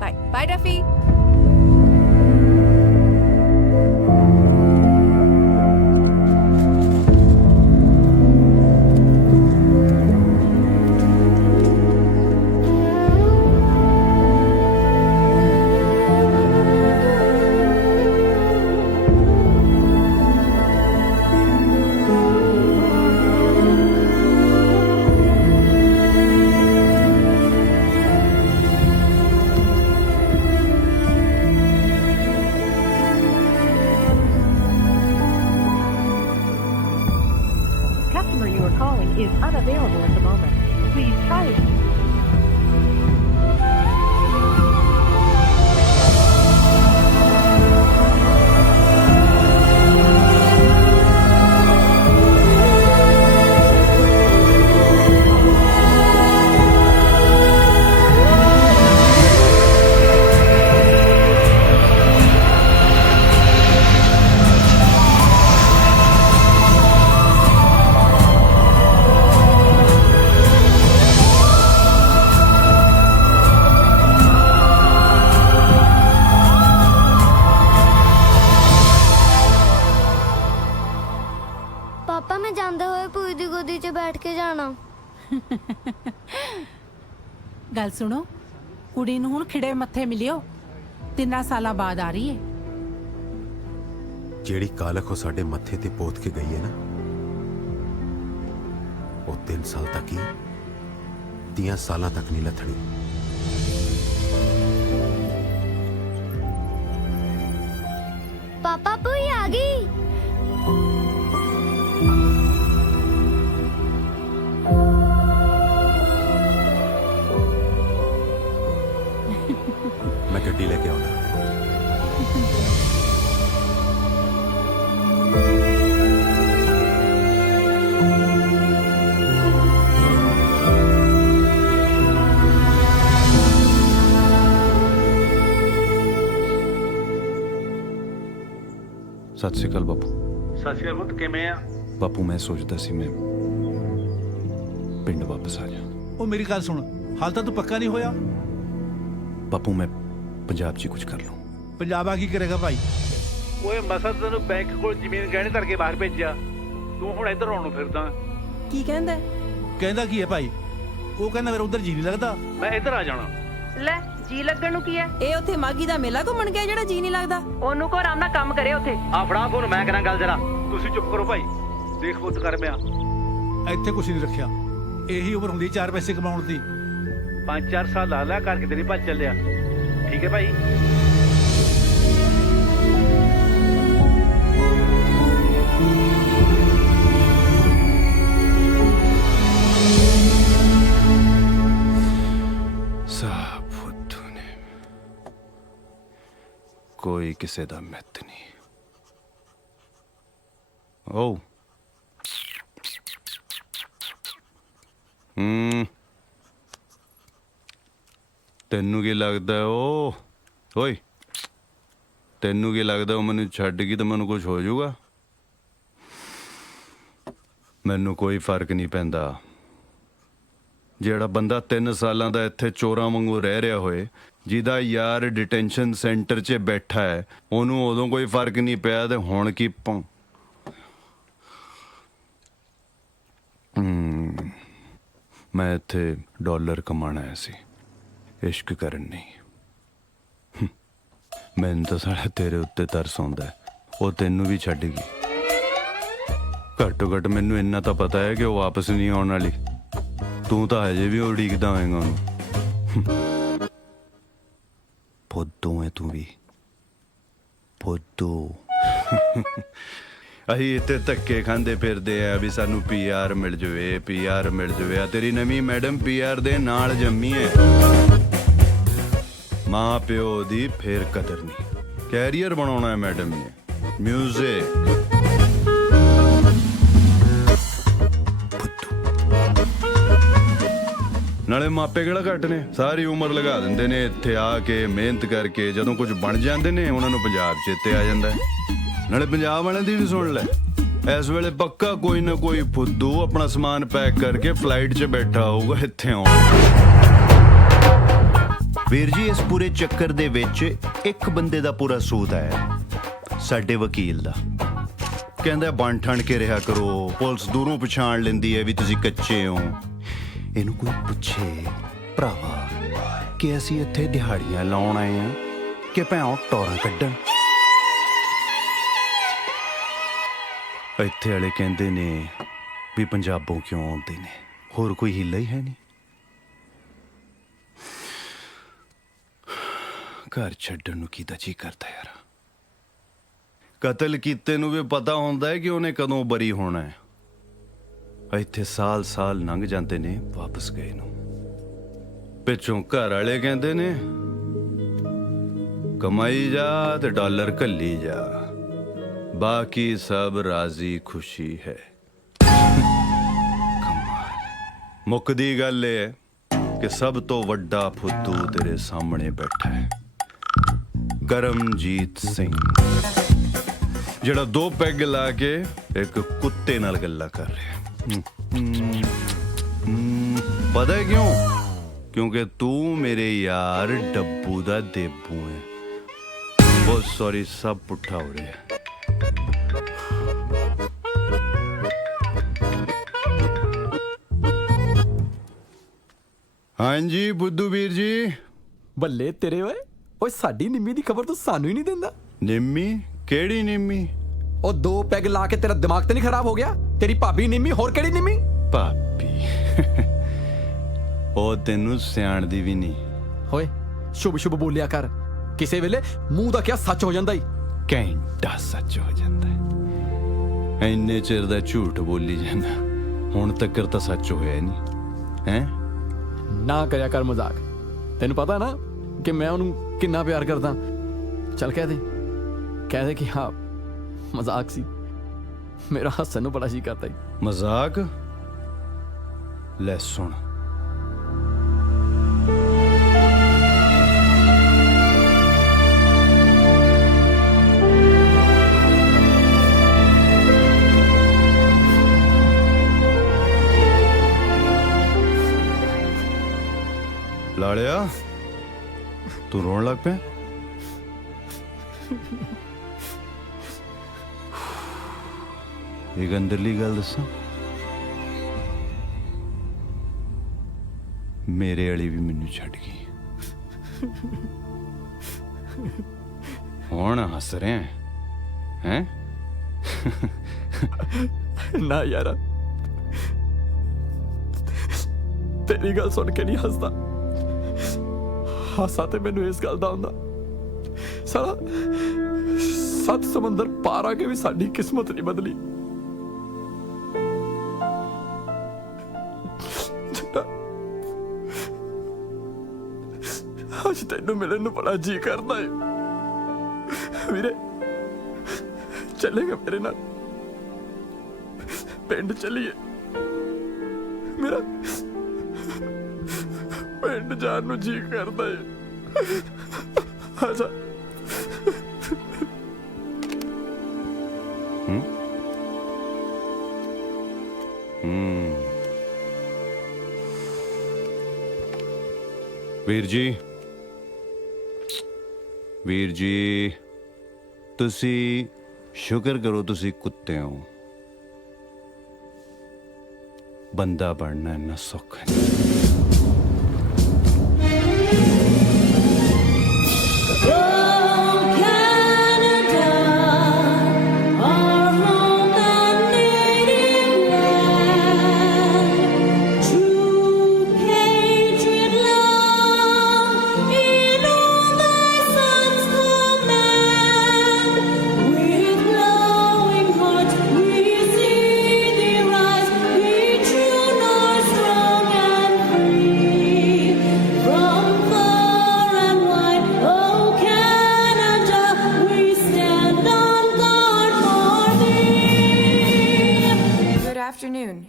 Bye bye Duffy. is unavailable at the moment. Please try again. ਪਾਪਾ ਮੈਂ ਜਾਂਦੇ ਹੋਏ ਭੂਈ ਦੀ ਗੋਦੀ 'ਚ ਬੈਠ ਕੇ ਜਾਣਾ। ਗੱਲ ਸੁਣੋ, ਕੁੜੀ ਨੂੰ ਹੁਣ ਖਿੜੇ ਮੱਥੇ ਮਿਲਿਓ। 3 ਸਾਲਾਂ ਬਾਅਦ ਆ ਰਹੀ ਏ। ਜਿਹੜੀ ਕਾਲਖ ਉਹ ਸਾਡੇ ਮੱਥੇ ਤੇ ਪੋਤ ਕੇ ਗਈ ਹੈ ਨਾ, ਉਹ 3 ਸਾਲ ਤੱਕ ਹੀ 30 ਸਾਲਾਂ ਤੱਕ ਨਹੀਂ ਲੱਥਣੀ। ਪਾਪਾ ਭੂਈ ਆ ਗਈ। मैं गड्डी लेके आऊंगा। ਸਤਿ ਸ਼੍ਰੀ ਅਕਾਲ ਬਾਪੂ। ਸਤਿ ਸ਼੍ਰੀ ਅਕਾਲ ਪੁੱਤ, ਕਿਵੇਂ ਆ? ਬਾਪੂ ਮੈਂ ਸੋਚਦਾ ਸੀ ਮੈਂ ਪਿੰਡ ਵਾਪਸ ਆ ਜਾ। ਉਹ ਮੇਰੀ ਗੱਲ ਸੁਣ, ਹਾਲ ਤਾਂ ਤੂੰ ਪੱਕਾ ਨਹੀਂ ਹੋਇਆ। ਬਾਪੂ ਮੈਂ ਪੰਜਾਬ 'ਚ ਹੀ ਕੁਝ ਕਰ ਲਵਾਂ। ਪੰਜਾਬ ਆ ਕੀ ਕਰੇਗਾ ਭਾਈ? ਓਏ ਮਸਾ ਤੈਨੂੰ ਬੈਂਕ ਕੋਲ ਜ਼ਮੀਨ ਗਹਿਣੇ ਧਰ ਕੇ ਬਾਹਰ ਭੇਜਿਆ, ਤੂੰ ਹੁਣ ਇੱਧਰ ਆਉਣ ਨੂੰ ਫਿਰਦਾ। ਕੀ ਕਹਿੰਦਾ? ਕਹਿੰਦਾ ਕੀ ਹੈ ਭਾਈ? ਉਹ ਕਹਿੰਦਾ ਮੇਰਾ ਉਧਰ ਜੀ ਨਹੀਂ ਲੱਗਦਾ, ਮੈਂ ਇੱਧਰ ਆ ਜਾਣਾ। ਲੈ ਜੀ ਲੱਗਣ ਨੂੰ ਕੀ ਹੈ? ਇਹ ਉੱਥੇ ਮਾਗੀ ਦਾ ਮੇਲਾ ਘੁੰਮਣ ਗਿਆ ਜਿਹੜਾ ਜੀ ਨਹੀਂ ਲੱਗਦਾ। ਉਹਨੂੰ ਕੋ ਆਰਾਮ ਨਾਲ ਕੰਮ ਕਰੇ ਉੱਥੇ। ਆ ਫੜਾ ਫੋਨ, ਮੈਂ ਕਰਾਂ ਗੱਲ ਜਰਾ। ਤੁਸੀਂ ਚੁੱਪ ਕਰੋ ਭਾਈ। ਦੇਖ ਪੁੱਤ ਕਰ ਮਿਆ, ਇੱਥੇ ਕੁਛ ਨਹੀਂ ਰੱਖਿਆ। ਇਹੀ ਉਮਰ ਹੁੰਦੀ 4 ਪੈਸੇ ਕਮਾਉਣ ਦੀ। 5-4 ਸਾਲ ਲਾ ਲਿਆ ਕਰਕੇ ਤੇਰੀ ਭੱਜ ਚੱਲਿਆ। ਠੀਕ ਹੈ ਭਾਈ। ਕੋਈ ਕਿਸੇ ਦਾ ਮਿੱਤ ਨਹੀਂ। ਓ ਤੈਨੂੰ ਕੀ ਲੱਗਦਾ? ਓਏ ਤੈਨੂੰ ਕੀ ਲੱਗਦਾ ਉਹ ਮੈਨੂੰ ਛੱਡ ਗਈ ਤਾਂ ਮੈਨੂੰ ਕੁਝ ਹੋ ਜਾਊਗਾ? ਮੈਨੂੰ ਕੋਈ ਫਰਕ ਨਹੀਂ ਪੈਂਦਾ। ਜਿਹੜਾ ਬੰਦਾ 3 ਸਾਲਾਂ ਦਾ ਇੱਥੇ ਚੋਰਾਂ ਵਾਂਗੂ ਰਹਿ ਰਿਹਾ ਹੋਏ, ਜਿਹਦਾ ਯਾਰ ਡਿਟੈਂਸ਼ਨ ਸੈਂਟਰ 'ਚ ਬੈਠਾ ਹੈ, ਉਹਨੂੰ ਉਦੋਂ ਕੋਈ ਫਰਕ ਨਹੀਂ ਪਿਆ ਤੇ ਹੁਣ ਕੀ ਮੈਂ ਇੱਥੇ ਡਾਲਰ ਕਮਾਉਣ ਆਇਆ ਸੀ, ਇਸ਼ਕ ਕਰਨ ਨਹੀਂ। ਮੈਨੂੰ ਤਾਂ ਸਾਲਾ ਤੇਰੇ ਉੱਤੇ ਤਰਸ ਆਉਂਦਾ, ਉਹ ਤੈਨੂੰ ਵੀ ਛੱਡ ਗਈ। ਘੱਟੋ ਘੱਟ ਮੈਨੂੰ ਇੰਨਾ ਤਾਂ ਪਤਾ ਹੈ ਕਿ ਉਹ ਵਾਪਸ ਨਹੀਂ ਆਉਣ ਵਾਲੀ। ਤੂੰ ਤਾਂ ਹਜੇ ਵੀ ਉਡੀਕਦਾ ਹੋਏਗਾ ਉਹਨੂੰ। ਫੁੱਦੂ ਹੈ ਤੂੰ ਵੀ, ਫੁੱਦੂ। ਅਸੀਂ ਇੱਥੇ ਧੱਕੇ ਖਾਂਦੇ ਫਿਰਦੇ ਆ ਵੀ ਸਾਨੂੰ PR ਮਿਲ ਜਾਵੇ, PR ਮਿਲ ਜਾਵੇ। ਆ ਤੇਰੀ ਨਵੀਂ ਮੈਡਮ PR ਦੇ ਨਾਲ ਜੰਮੀ ਹੈ। ਮਾਂ ਪਿਓ ਦੀ ਫੇਰ ਕਦਰ ਨਹੀਂ। ਕੈਰੀਅਰ ਬਣਾਉਣਾ ਹੈ ਮੈਡਮ ਨੇ, ਮਿਊਜ਼ਿਕ। ਨਾਲੇ ਮਾਪੇ ਕਿਹੜਾ ਘੱਟ ਨੇ, ਸਾਰੀ ਉਮਰ ਲਗਾ ਦਿੰਦੇ ਨੇ ਇੱਥੇ ਆ ਕੇ ਮਿਹਨਤ ਕਰਕੇ। ਜਦੋਂ ਕੁਝ ਬਣ ਜਾਂਦੇ ਨੇ ਉਹਨਾਂ ਨੂੰ ਪੰਜਾਬ ਚੇਤੇ ਆ ਜਾਂਦਾ। ਨਾਲੇ ਪੰਜਾਬ ਵਾਲਿਆਂ ਦੀ ਵੀ ਸੁਣ ਲੈ, ਇਸ ਵੇਲੇ ਪੱਕਾ ਕੋਈ ਨਾ ਕੋਈ ਫੁੱਦੂ ਆਪਣਾ ਸਮਾਨ ਪੈਕ ਕਰਕੇ ਫਲਾਈਟ 'ਚ ਬੈਠਾ ਹੋਊਗਾ ਇੱਥੇ ਆਉਣ। ਵੀਰ ਜੀ, ਇਸ ਪੂਰੇ ਚੱਕਰ ਦੇ ਵਿੱਚ ਇੱਕ ਬੰਦੇ ਦਾ ਪੂਰਾ ਸੂਤ ਆਇਆ, ਸਾਡੇ ਵਕੀਲ ਦਾ। ਕਹਿੰਦਾ ਬਣ ਠਣ ਕੇ ਰਿਹਾ ਕਰੋ, ਪੁਲਿਸ ਦੂਰੋਂ ਪਛਾਣ ਲੈਂਦੀ ਹੈ ਵੀ ਤੁਸੀਂ ਕੱਚੇ ਹੋ। ਇਹਨੂੰ ਕੋਈ ਪੁੱਛੇ ਭਰਾਵਾ ਕਿ ਅਸੀਂ ਇੱਥੇ ਦਿਹਾੜੀਆਂ ਲਾਉਣ ਆਏ ਆ ਕਿ ਭੈਣੋਂ ਟੋਰਾਂ ਕੱਢਣ। ਇੱਥੇ ਵਾਲੇ ਕਹਿੰਦੇ ਨੇ ਵੀ ਪੰਜਾਬੋਂ ਕਿਉਂ ਆਉਂਦੇ ਨੇ, ਹੋਰ ਕੋਈ ਹੀਲਾ ਹੀ ਹੈ ਨਹੀਂ। ਘਰ ਛੱਡਣ ਨੂੰ ਕਿਹਦਾ ਜੀ ਕਰਦਾ ਯਾਰ। ਕਤਲ ਕੀਤੇ ਨੂੰ ਵੀ ਪਤਾ ਹੁੰਦਾ ਹੈ ਕਿ ਉਹਨੇ ਕਦੋਂ ਬਰੀ ਹੋਣਾ ਹੈ। ਇੱਥੇ ਸਾਲ ਲੰਘ ਜਾਂਦੇ ਨੇ ਵਾਪਸ ਗਏ ਨੂੰ। ਪਿੱਛੋਂ ਘਰ ਵਾਲੇ ਕਹਿੰਦੇ ਨੇ ਕਮਾਈ ਜਾ ਤੇ ਡਾਲਰ ਘੱਲੀ ਜਾ, ਬਾਕੀ ਸਭ ਰਾਜ਼ੀ ਖੁਸ਼ੀ ਹੈ। ਕਮਾਲ। ਮੁੱਕਦੀ ਗੱਲ ਇਹ ਹੈ ਕਿ ਸਭ ਤੋਂ ਵੱਡਾ ਫੁੱਦੂ ਤੇਰੇ ਸਾਹਮਣੇ ਬੈਠਾ ਹੈ, ਕਰਮਜੀਤ ਸਿੰਘ, ਜਿਹੜਾ 2 ਪੈਗ ਲਾ ਕੇ ਇੱਕ ਕੁੱਤੇ ਨਾਲ ਗੱਲਾਂ ਕਰ ਰਿਹਾ। ਪਤਾ ਹੈ ਕਿਉਂ? ਕਿਉਂਕਿ ਤੂੰ ਮੇਰੇ ਯਾਰ ਡੱਬੂ ਦਾ ਦੇਬੂ ਹੈ। ਬਹੁਤ ਸੌਰੀ, ਸਭ ਪੁੱਠਾ ਹੋ ਰਿਹਾ। ਹਾਂਜੀ ਬੁੱਧੂ ਵੀਰ ਜੀ। ਬੱਲੇ ਤੇਰੇ ਓਏ। ਓਏ ਸਾਡੀ ਨਿੰਮੀ ਦੀ ਖਬਰ ਤੂੰ ਸਾਨੂੰ ਹੀ ਨਹੀਂ ਦਿੰਦਾ। ਨਿੰਮੀ? ਕਿਹੜੀ ਨਿੰਮੀ? ਉਹ 2 ਪੈਗ ਲਾ ਕੇ ਤੇਰਾ ਦਿਮਾਗ ਤੇ ਨਹੀਂ ਖਰਾਬ ਹੋ ਗਿਆ? ਤੇਰੀ ਭਾਬੀ ਨਿੰਮੀ, ਹੋਰ ਕਿਹੜੀ ਨਿੰਮੀ? ਭਾਬੀ? ਉਹ ਤੈਨੂੰ ਸਿਆਣਦੀ ਵੀ ਨਹੀਂ। ਓਏ ਸ਼ੁਭ ਬੋਲਿਆ ਕਰ, ਕਿਸੇ ਵੇਲੇ ਮੂੰਹ ਦਾ ਕਿਹਾ ਸੱਚ ਹੋ ਜਾਂਦਾ ਈ। ਘੰਟਾ ਸੱਚ ਹੋ ਜਾਂਦਾ ਹੈ। ਇੰਨੇ ਚਿਰ ਦਾ ਝੂਠ ਬੋਲੀ ਜਾਂਦਾ, ਹੁਣ ਤੱਕ ਤਾਂ ਸੱਚ ਹੋਇਆ ਨਹੀਂ ਹੈ। ਨਾ ਕਰਿਆ ਕਰ ਮਜ਼ਾਕ। ਤੈਨੂੰ ਪਤਾ ਨਾ ਕਿ ਮੈਂ ਉਹਨੂੰ ਕਿੰਨਾ ਪਿਆਰ ਕਰਦਾ। ਚੱਲ ਕਹਿ ਦੇ ਕਿ ਹਾਂ ਮਜ਼ਾਕ ਸੀ। ਮੇਰਾ ਹੱਸਣ ਨੂੰ ਬੜਾ ਜੀ ਕਰਦਾ ਈ। ਮਜ਼ਾਕ? ਲੈ ਸੁਣ, ਲਾਲਿਆ ਤੂੰ ਰੋਣ ਲੱਗ ਪਿਆ ਇੱਕ ਅੰਦਰਲੀ ਗੱਲ ਦੱਸਾਂ ਮੇਰੇ ਵਾਲੀ ਵੀ ਮੈਨੂੰ ਛੱਡ ਗਈ ਹੁਣ ਹੱਸ ਰਿਹਾ ਹੈ ਨਾ ਯਾਰਾ ਤੇਰੀ ਗੱਲ ਸੁਣ ਕੇ ਨਹੀਂ ਹੱਸਦਾ ਹਾਸਾ ਤੇ ਮੈਨੂੰ ਇਸ ਗੱਲ ਦਾ ਹੁੰਦਾ ਸਾਰਾ 7 ਸਮੁੰਦਰ ਪਾਰ ਆ ਕੇ ਵੀ ਸਾਡੀ ਕਿਸਮਤ ਨਹੀਂ ਬਦਲੀ ਅੱਜ ਤੈਨੂੰ ਮਿਲਣ ਨੂੰ ਬੜਾ ਜੀ ਕਰਦਾ ਹੈ ਵੀਰੇ ਚੱਲੇਗਾ ਮੇਰੇ ਨਾਲ ਪਿੰਡ ਚੱਲੀਏ ਮੇਰਾ ਪਿੰਡ ਜਾਣ ਨੂੰ ਜੀ ਕਰਦਾ ਹੈ ਆਜਾ ਵੀਰ ਜੀ ਤੁਸੀਂ ਸ਼ੁਕਰ ਕਰੋ ਤੁਸੀਂ ਕੁੱਤੇ ਹੋ ਬੰਦਾ ਬਣਨਾ ਇੰਨਾ ਸੌਖਾ ਨਹੀਂ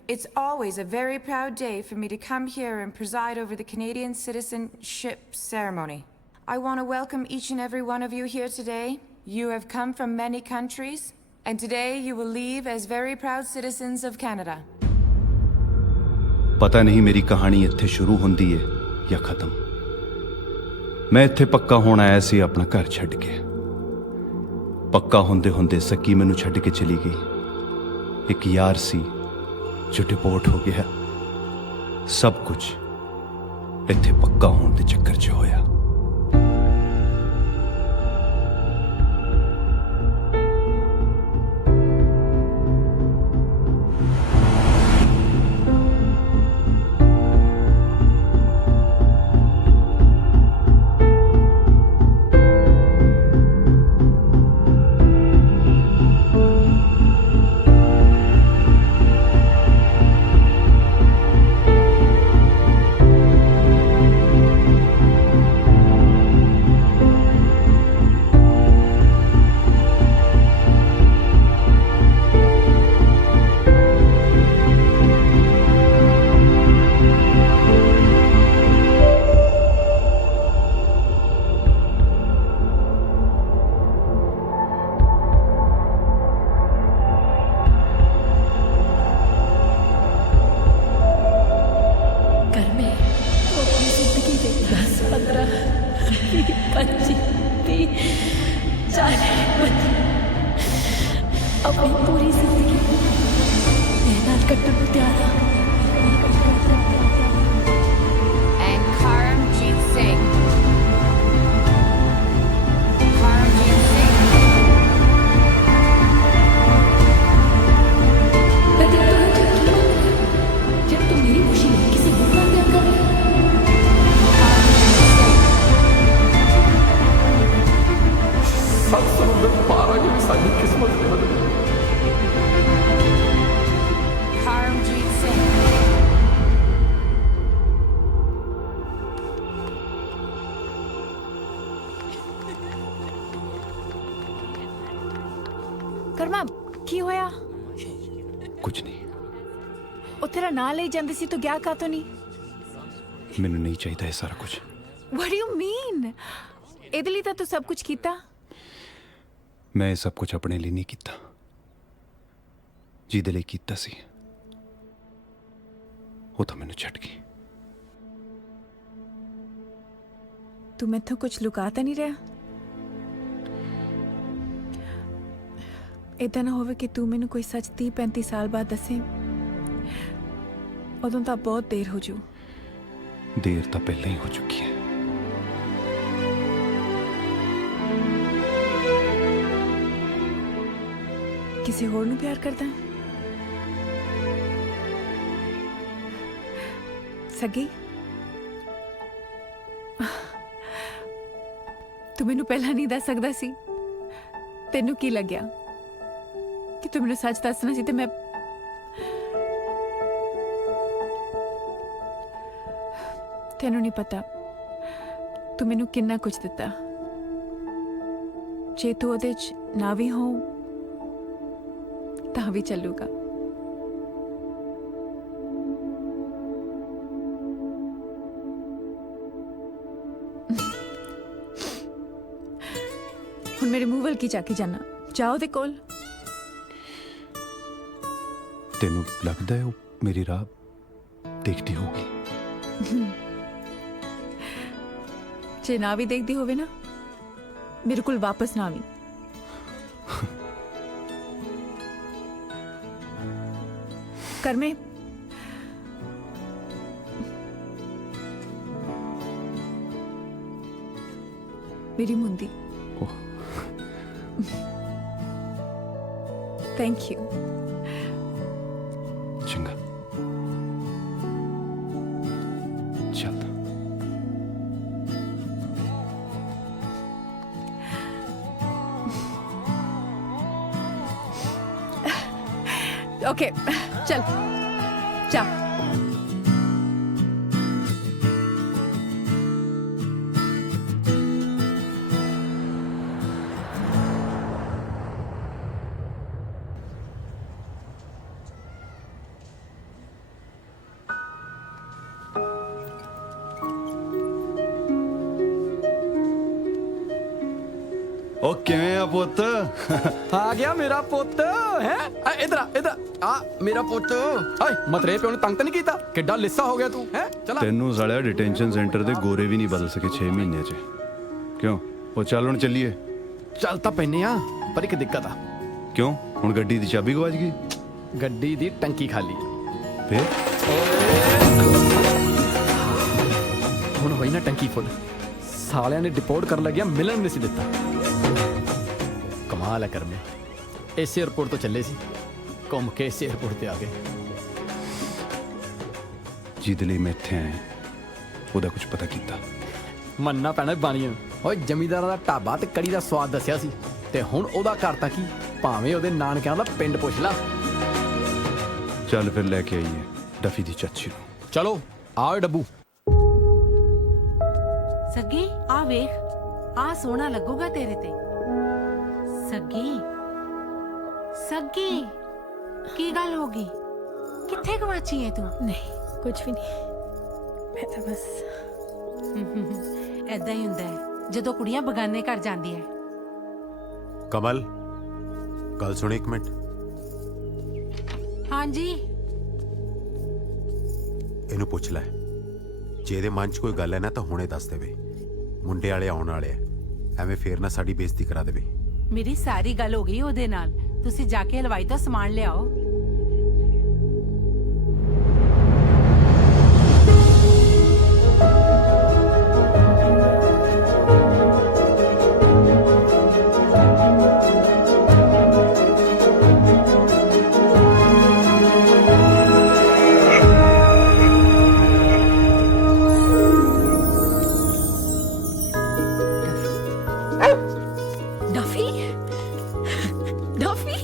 It's always a very proud day for me to come here and preside over the Canadian citizenship ceremony. I want to welcome each and every one of you here today. You have come from many countries, and today you will leave as very proud citizens of Canada. ਪਤਾ ਨਹੀਂ ਮੇਰੀ ਕਹਾਣੀ ਇੱਥੇ ਸ਼ੁਰੂ ਹੁੰਦੀ ਹੈ ਜਾਂ ਖਤਮ ਮੈਂ ਇੱਥੇ ਪੱਕਾ ਹੋਣ ਆਇਆ ਸੀ ਆਪਣਾ ਘਰ ਛੱਡ ਕੇ ਪੱਕਾ ਹੁੰਦੇ ਹੁੰਦੇ ਸੱਕੀ ਮੈਨੂੰ ਛੱਡ ਕੇ ਚਲੀ ਗਈ ਇੱਕ ਯਾਰ ਸੀ जो डिपोर्ट हो गया सब कुछ इत्थे पक्का होने के चक्कर च होया अपनी पूरी जिंदगी मेरे नाल कट्टन नूं तैयार हां And Karamjit Singh. Karamjit Singh. जब तुम मेरी खुशी में किसी और का त्याग कर रहे सत समुंदर पार आके भी साडी किस्मत नहीं बदली Karamjit Singh. ਕਰਮਾ ਕੀ ਹੋਇਆ ਕੁਝ ਨਹੀਂ ਉਹ ਤੇਰਾ ਨਾਂ ਲਈ ਜਾਂਦੇ ਸੀ ਤੂੰ ਗਿਆ ਕਾਤੋਂ ਨਹੀਂ ਮੈਨੂੰ ਨਹੀਂ ਚਾਹੀਦਾ ਇਹ ਸਾਰਾ ਕੁਝ What do you mean? ਇਹਦੇ ਲਈ ਤਾਂ ਤੂੰ ਸਭ ਕੁਝ ਕੀਤਾ ਮੈਂ ਇਹ ਸਭ ਕੁਝ ਆਪਣੇ ਲਈ ਨਹੀਂ ਕੀਤਾ ਜਿਹਦੇ ਲਈ ਕੀਤਾ ਸੀ ਉਹ ਤਾਂ ਮੈਨੂੰ ਛੱਡ ਗਈ तू मैथों कुछ लुका तो नहीं रहा? इदा ना होवे कि तू मैनू कोई सच 30-35 साल बाद दसे, उदों तो बहुत देर हो जू। देर तो पहले ही हो चुकी है। किसी होर नू प्यार करदा है? सगी, तू मैनू पहला नहीं दस सकदा सी? तेनू की लग्या कि तू मैनू सच दसना सी ते मैं तेनू नहीं पता तू मैनू किन्ना कुछ दिता। जे तू ओदे च ना भी हो तां भी चलूगा। हुण मेरे मूंह वल की जाके जाना, जाओ दे कोल। तेनू लगदा है वो मेरी राह देखती होगी? जे ना भी देखती होवे ना, मेरे को वापस ना आवी। कर में मेरी मुंदी। Thank you. चंगा, चल। ओके, चल जा। ओ किवें आ पुत्त? आ गया मेरा पुत्त है। इधर आ मेरा पुत्त। आए मतरे पे तंग तो नहीं कीता? किड्डा लिस्सा हो गया तू है? चला तेनू सालिया डिटेंशन सेंटर दे गोरे भी नहीं बदल सके 6 महीने च। क्यों? ओ चल हुण चलिए। चल तां पैने आ, पर एक दिक्कत आ। क्यों? हुण गड्डी दी चाबी गवाच गई? गड्डी दी टंकी खाली। फिर हुण होई ना टंकी फुल। सालिया ने डिपोर्ट कर लग्या, मिलन नहीं सी दिता। कमाल है कर में। इस एयरपोर्ट तो चले सी, घूम के इस एयरपोर्ट पे आ गए। जिहदे लई मैं इत्थे आया ओदा कुछ पता कीता? ਮੰਨਣਾ ਪੈਣਾ ਬਾਣੀਆਂ। ਓਏ ਜ਼ਮੀਂਦਾਰਾਂ ਦਾ ਢਾਬਾ ਤੇ ਕੜੀ ਦਾ ਸਵਾਦ ਦੱਸਿਆ ਸੀ, ਤੇ ਹੁਣ ਉਹਦਾ ਘਰ ਤਾਂ ਕੀ, ਭਾਵੇਂ ਉਹਦੇ ਨਾਨਕਿਆਂ ਦਾ ਪਿੰਡ ਪੁੱਛ ਲਾ। ਚੱਲ ਫਿਰ ਲੈ ਕੇ ਆਈਏ ਡਫੀ ਦੀ ਚਾਚੀ ਨੂੰ। ਚਲੋ ਆਓ ਡੱਬੂ। ਸੱਗੀ ਆ ਵੇਖ, ਆ ਸੋਹਣਾ ਲੱਗੂਗਾ ਤੇਰੇ ਤੇ। ਸੱਗੀ ਸੱਗੀ, ਕੀ ਗੱਲ ਹੋ ਗਈ? ਕਿੱਥੇ ਗਵਾਚੀ ਹੈ ਤੂੰ? नहीं कुछ भी नहीं, मैं तो बस ਐਦਾਂ ਹੀ ਹੁੰਦਾ ਹੈ ਜਦੋਂ ਕੁੜੀਆਂ ਬਗਾਨੇ ਘਰ ਜਾਂਦੀਆਂ। ਕਮਲ, ਗੱਲ ਸੁਣ ਇੱਕ ਮਿੰਟ। ਹਾਂਜੀ। ਇਹਨੂੰ ਪੁੱਛ ਲੈ, ਜੇ ਇਹਦੇ ਮਨ 'ਚ ਕੋਈ ਗੱਲ ਹੈ ਨਾ ਤਾਂ ਹੁਣੇ ਦੱਸ ਦੇਵੇ। ਮੁੰਡੇ ਵਾਲੇ ਆਉਣ ਵਾਲੇ ਆ, ਐਵੇਂ ਫੇਰ ਨਾ ਸਾਡੀ ਬੇਇੱਜ਼ਤੀ ਕਰਾ ਦੇਵੇ। ਮੇਰੀ ਸਾਰੀ ਗੱਲ ਹੋ ਗਈ ਉਹਦੇ ਨਾਲ, ਤੁਸੀਂ ਜਾ ਕੇ ਹਲਵਾਈ ਤੋਂ ਸਮਾਨ ਲਿਆਓ। डफी डफी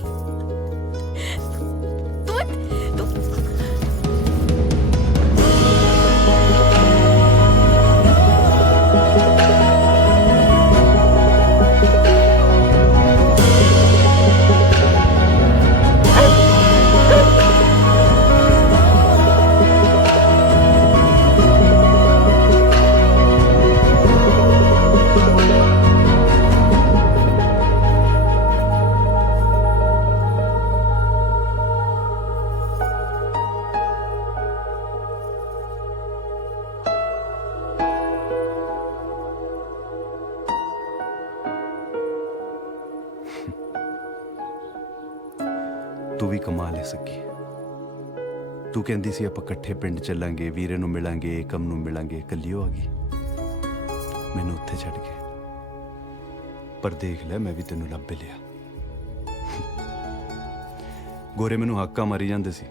ਵੀ ਕਮਾਲ ਹੈ ਸੱਗੀ। ਤੂੰ ਕਹਿੰਦੀ ਸੀ ਆਪਾਂ ਇਕੱਠੇ ਪਿੰਡ ਚੱਲਾਂਗੇ, ਵੀਰੇ ਨੂੰ ਮਿਲਾਂਗੇ, ਏਕਮ ਨੂੰ ਮਿਲਾਂਗੇ, ਇਕੱਲੀ ਹੋ ਆ ਗਈ ਮੈਨੂੰ ਉੱਥੇ ਛੱਡ ਕੇ। ਪਰ ਦੇਖ ਲੈ, ਮੈਂ ਵੀ ਤੈਨੂੰ ਲੱਭ ਲਿਆ। ਗੋਰੇ ਮੈਨੂੰ ਹਾਕਾਂ ਮਾਰੀ ਜਾਂਦੇ ਸੀ,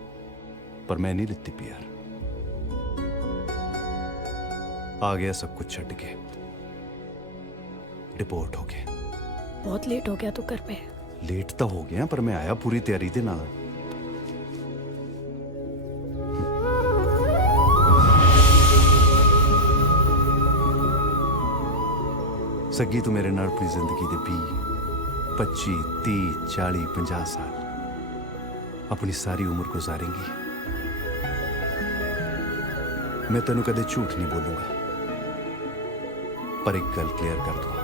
ਪਰ ਮੈਂ ਨਹੀਂ ਲਿੱਤੀ ਪਿਆਰ। ਆ ਗਿਆ ਸਭ ਕੁਝ ਛੱਡ ਕੇ, डिपोर्ट हो गए। बहुत लेट हो गया तो घर पे। लेट तो हो गया, पर मैं आया पूरी तैयारी के नाल। सगी तू मेरे नाल अपनी जिंदगी दे 20, 25, 30, 40, 50 साल अपनी सारी उम्र गुजारेंगी। मैं तेनू कदे झूठ नहीं बोलूंगा, पर एक गल क्लियर कर दूंगा,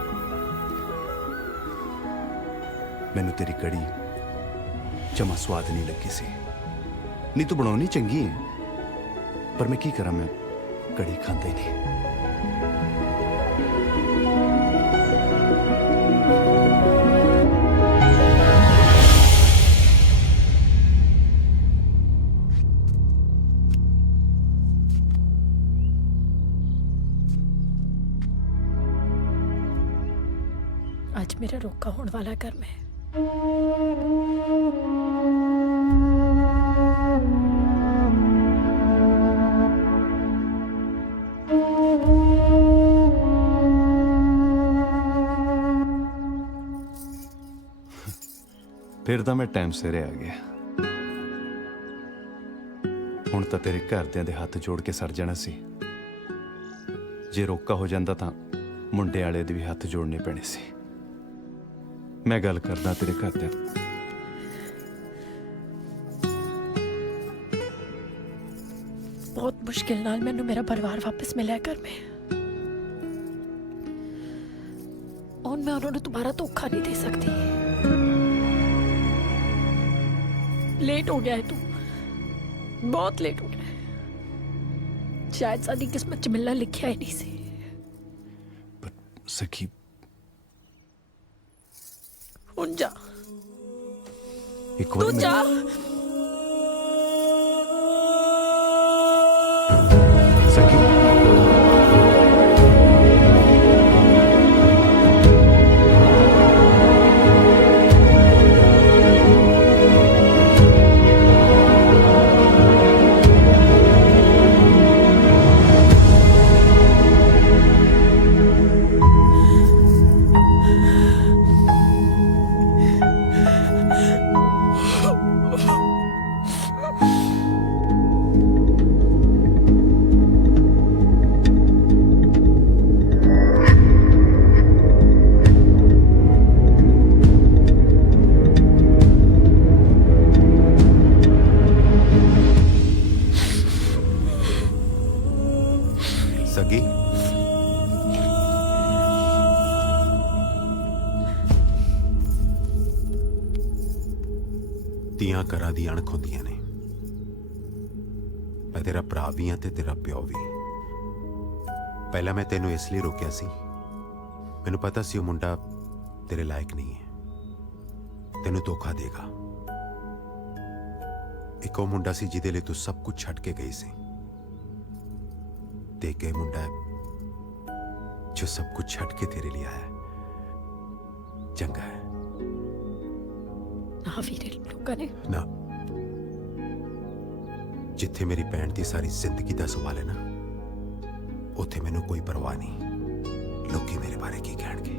मैनू तेरी कड़ी जमा स्वाद नहीं लगी सी। नहीं तू बनानी चंगी है, पर मैं की करा, मैं कड़ी खांदा ही नहीं। आज मेरा रोका होने वाला घर में। फिर तो मैं टाइम सिर आ गया। हुण तो तेरे घरदियां दे हाथ जोड़ के सर जाना सी। जे रोका हो जाता तो मुंडे वाले दे भी हाथ जोड़ने पैने सी। मैं गल करदा तेरे घरदियां। बहुत मुश्किल नाल मैनू मेरा परिवार वापस मिला घर में, और मैं उन्होंने दोबारा धोखा नहीं दे सकती। लेट हो गया है तू, बहुत लेट हो गया है। शायद साडी किस्मत च मिलना लिखिया ही नहीं सी। पर सखी हुण जा, एक तू बार जा। सखी सगी ਧੀਆਂ ਘਰਾਂ ਦੀ ਅਣਖ ਹੁੰਦੀਆਂ ਨੇ। ਮੈਂ ਤੇਰਾ ਭਰਾ ਵੀ ਹਾਂ ਤੇ ਤੇਰਾ ਪਿਓ ਵੀ। ਪਹਿਲਾਂ ਮੈਂ ਤੈਨੂੰ ਇਸ ਲਈ ਰੋਕਿਆ ਸੀ, ਮੈਨੂੰ ਪਤਾ ਸੀ ਉਹ ਮੁੰਡਾ ਤੇਰੇ ਲਾਇਕ ਨਹੀਂ ਹੈ, ਤੈਨੂੰ ਧੋਖਾ ਦੇਗਾ। ਇੱਕ ਉਹ ਮੁੰਡਾ ਸੀ ਜਿਹਦੇ ਲਈ ਤੂੰ ਸਭ ਕੁਝ ਛੱਡ ਕੇ ਗਈ ਸੀ, ਤੇ ਇੱਕ ਇਹ ਮੁੰਡਾ ਹੈ ਜੋ ਸਭ ਕੁਝ ਛੱਡ ਕੇ ਤੇਰੇ ਲਈ ਆਇਆ। ਚੰਗਾ ਹੈ ਨਾ ਵੀਰੇ, ਲੋਕਾਂ ਨੇ ਨਾ। ਜਿੱਥੇ ਮੇਰੀ ਭੈਣ ਦੀ ਸਾਰੀ ਜ਼ਿੰਦਗੀ ਦਾ ਸਵਾਲ ਹੈ ਨਾ, ਉੱਥੇ ਮੈਨੂੰ ਕੋਈ ਪਰਵਾਹ ਨਹੀਂ ਲੋਕੀ ਮੇਰੇ ਬਾਰੇ ਕੀ ਕਹਿਣਗੇ।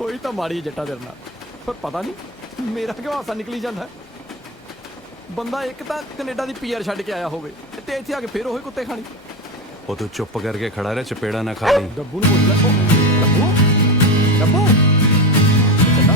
ਹੋਈ ਤਾਂ ਮਾੜੀ ਜੱਟਾ ਤੇਰੇ ਨਾਲ, ਪਰ ਪਤਾ ਨਹੀਂ ਮੇਰਾ ਕਿਉਂ ਹਾਸਾ ਨਿਕਲੀ ਜਾਂਦਾ। ਬੰਦਾ ਇੱਕ ਤਾਂ ਕੈਨੇਡਾ ਦੀ ਪੀਆਰ ਛੱਡ ਕੇ ਆਇਆ ਹੋਵੇ ਤੇ ਇੱਥੇ ਆ ਕੇ ਫੇਰ ਉਹੀ ਕੁੱਤੇ ਖਾਣੀ। ਉਹ ਤੂੰ ਚੁੱਪ करके खड़ा रह, चपेड़ा ना खा ली। ਡੱਬੂ ਨੂੰ ਬੋਲ ਲੈ। ਡੱਬੂ ਡੱਬੂ ਚੱਡਾ।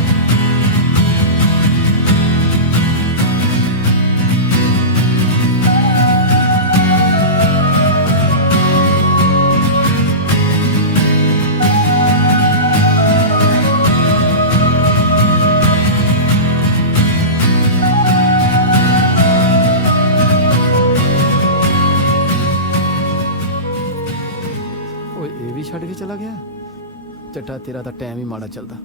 ਚੱਟਾ ਤੇਰਾ ਤਾਂ ਟਾਈਮ ਹੀ ਮਾੜਾ ਚੱਲਦਾ।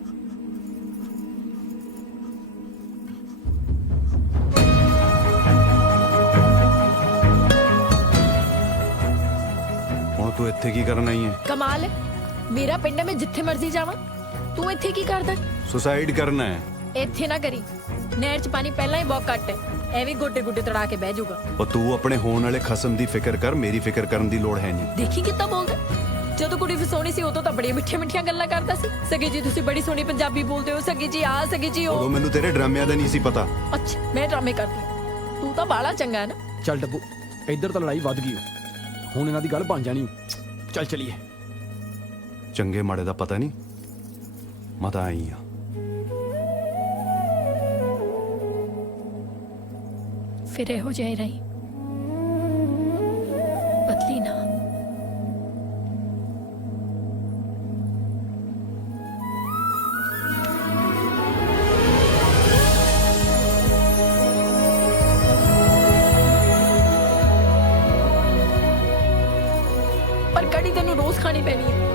ਹੁਣ ਤੂੰ ਇੱਥੇ ਕੀ ਕਰਨ ਆਈ ਹੈ? ਕਮਾਲ ਹੈ, ਮੇਰਾ ਪਿੰਡ ਹੈ, ਮੈਂ ਜਿੱਥੇ ਮਰਜ਼ੀ ਜਾਵਾਂ। ਤੂੰ ਇੱਥੇ ਕੀ ਕਰਦਾ? ਸੁਸਾਈਡ ਕਰਨਾ ਹੈ। ਇੱਥੇ ਨਾ ਕਰੀ, ਨਹਿਰ 'ਚ ਪਾਣੀ ਪਹਿਲਾਂ ਹੀ ਬਹੁਤ ਘੱਟ ਹੈ, ਐਵੇਂ ਗੋਡੇ ਗੋਡੇ ਤੜਾ ਕੇ ਬਹਿ ਜਾਊਗਾ। ਉਹ ਤੂੰ ਆਪਣੇ ਹੋਣ ਵਾਲੇ ਖਸਮ ਦੀ ਫਿਕਰ ਕਰ, ਮੇਰੀ ਫਿਕਰ ਕਰਨ ਦੀ ਲੋੜ ਹੈ ਨਹੀਂ। ਦੇਖੀ ਕਿੱਦਾਂ ਬੋਲਦਾ। ਜਦੋਂ ਕੁੜੀ ਫਸੋਣੀ ਸੀ ਉਦੋਂ ਤਾਂ ਬੜੀਆਂ ਮਿੱਠੀਆਂ ਮਿੱਠੀਆਂ ਗੱਲਾਂ ਕਰਦਾ ਸੀ। ਸਗੀ ਜੀ ਤੁਸੀਂ ਬੜੀ ਸੋਹਣੀ ਪੰਜਾਬੀ ਬੋਲਦੇ ਹੋ, ਸਗੀ ਜੀ ਆ, ਸਗੀ ਜੀ ਉਹ। ਉਦੋਂ ਮੈਨੂੰ ਤੇਰੇ ਡਰਾਮਿਆਂ ਦਾ ਨਹੀਂ ਸੀ ਪਤਾ। ਅੱਛਾ, ਮੈਂ ਡਰਾਮੇ ਕਰਦੀ ਹਾਂ। ਤੂੰ ਤਾਂ ਬਾਲਾ ਚੰਗਾ ਹੈ ਨਾ। ਚੱਲ ਡੱਬੂ, ਇੱਧਰ ਤਾਂ ਲੜਾਈ ਵੱਧ ਗਈ ਓ। ਹੁਣ ਇਹਨਾਂ ਦੀ ਗੱਲ ਬਣ ਜਾਣੀ ਓ। ਚੱਲ ਚਲੀਏ। ਚੰਗੇ ਮਾੜੇ ਦਾ ਪਤਾ ਨਹੀਂ, ਮੈਂ ਤਾਂ ਆਈ ਆ। ਫਿਰ ਇਹੋ ਜਿਹਾ ਹੀ ਰਹੀ, ਬਦਲੀ ਨਾ। ਪਰ ਕੜੀ ਤੈਨੂੰ ਰੋਜ਼ ਖਾਣੀ ਪੈਣੀ ਹੈ।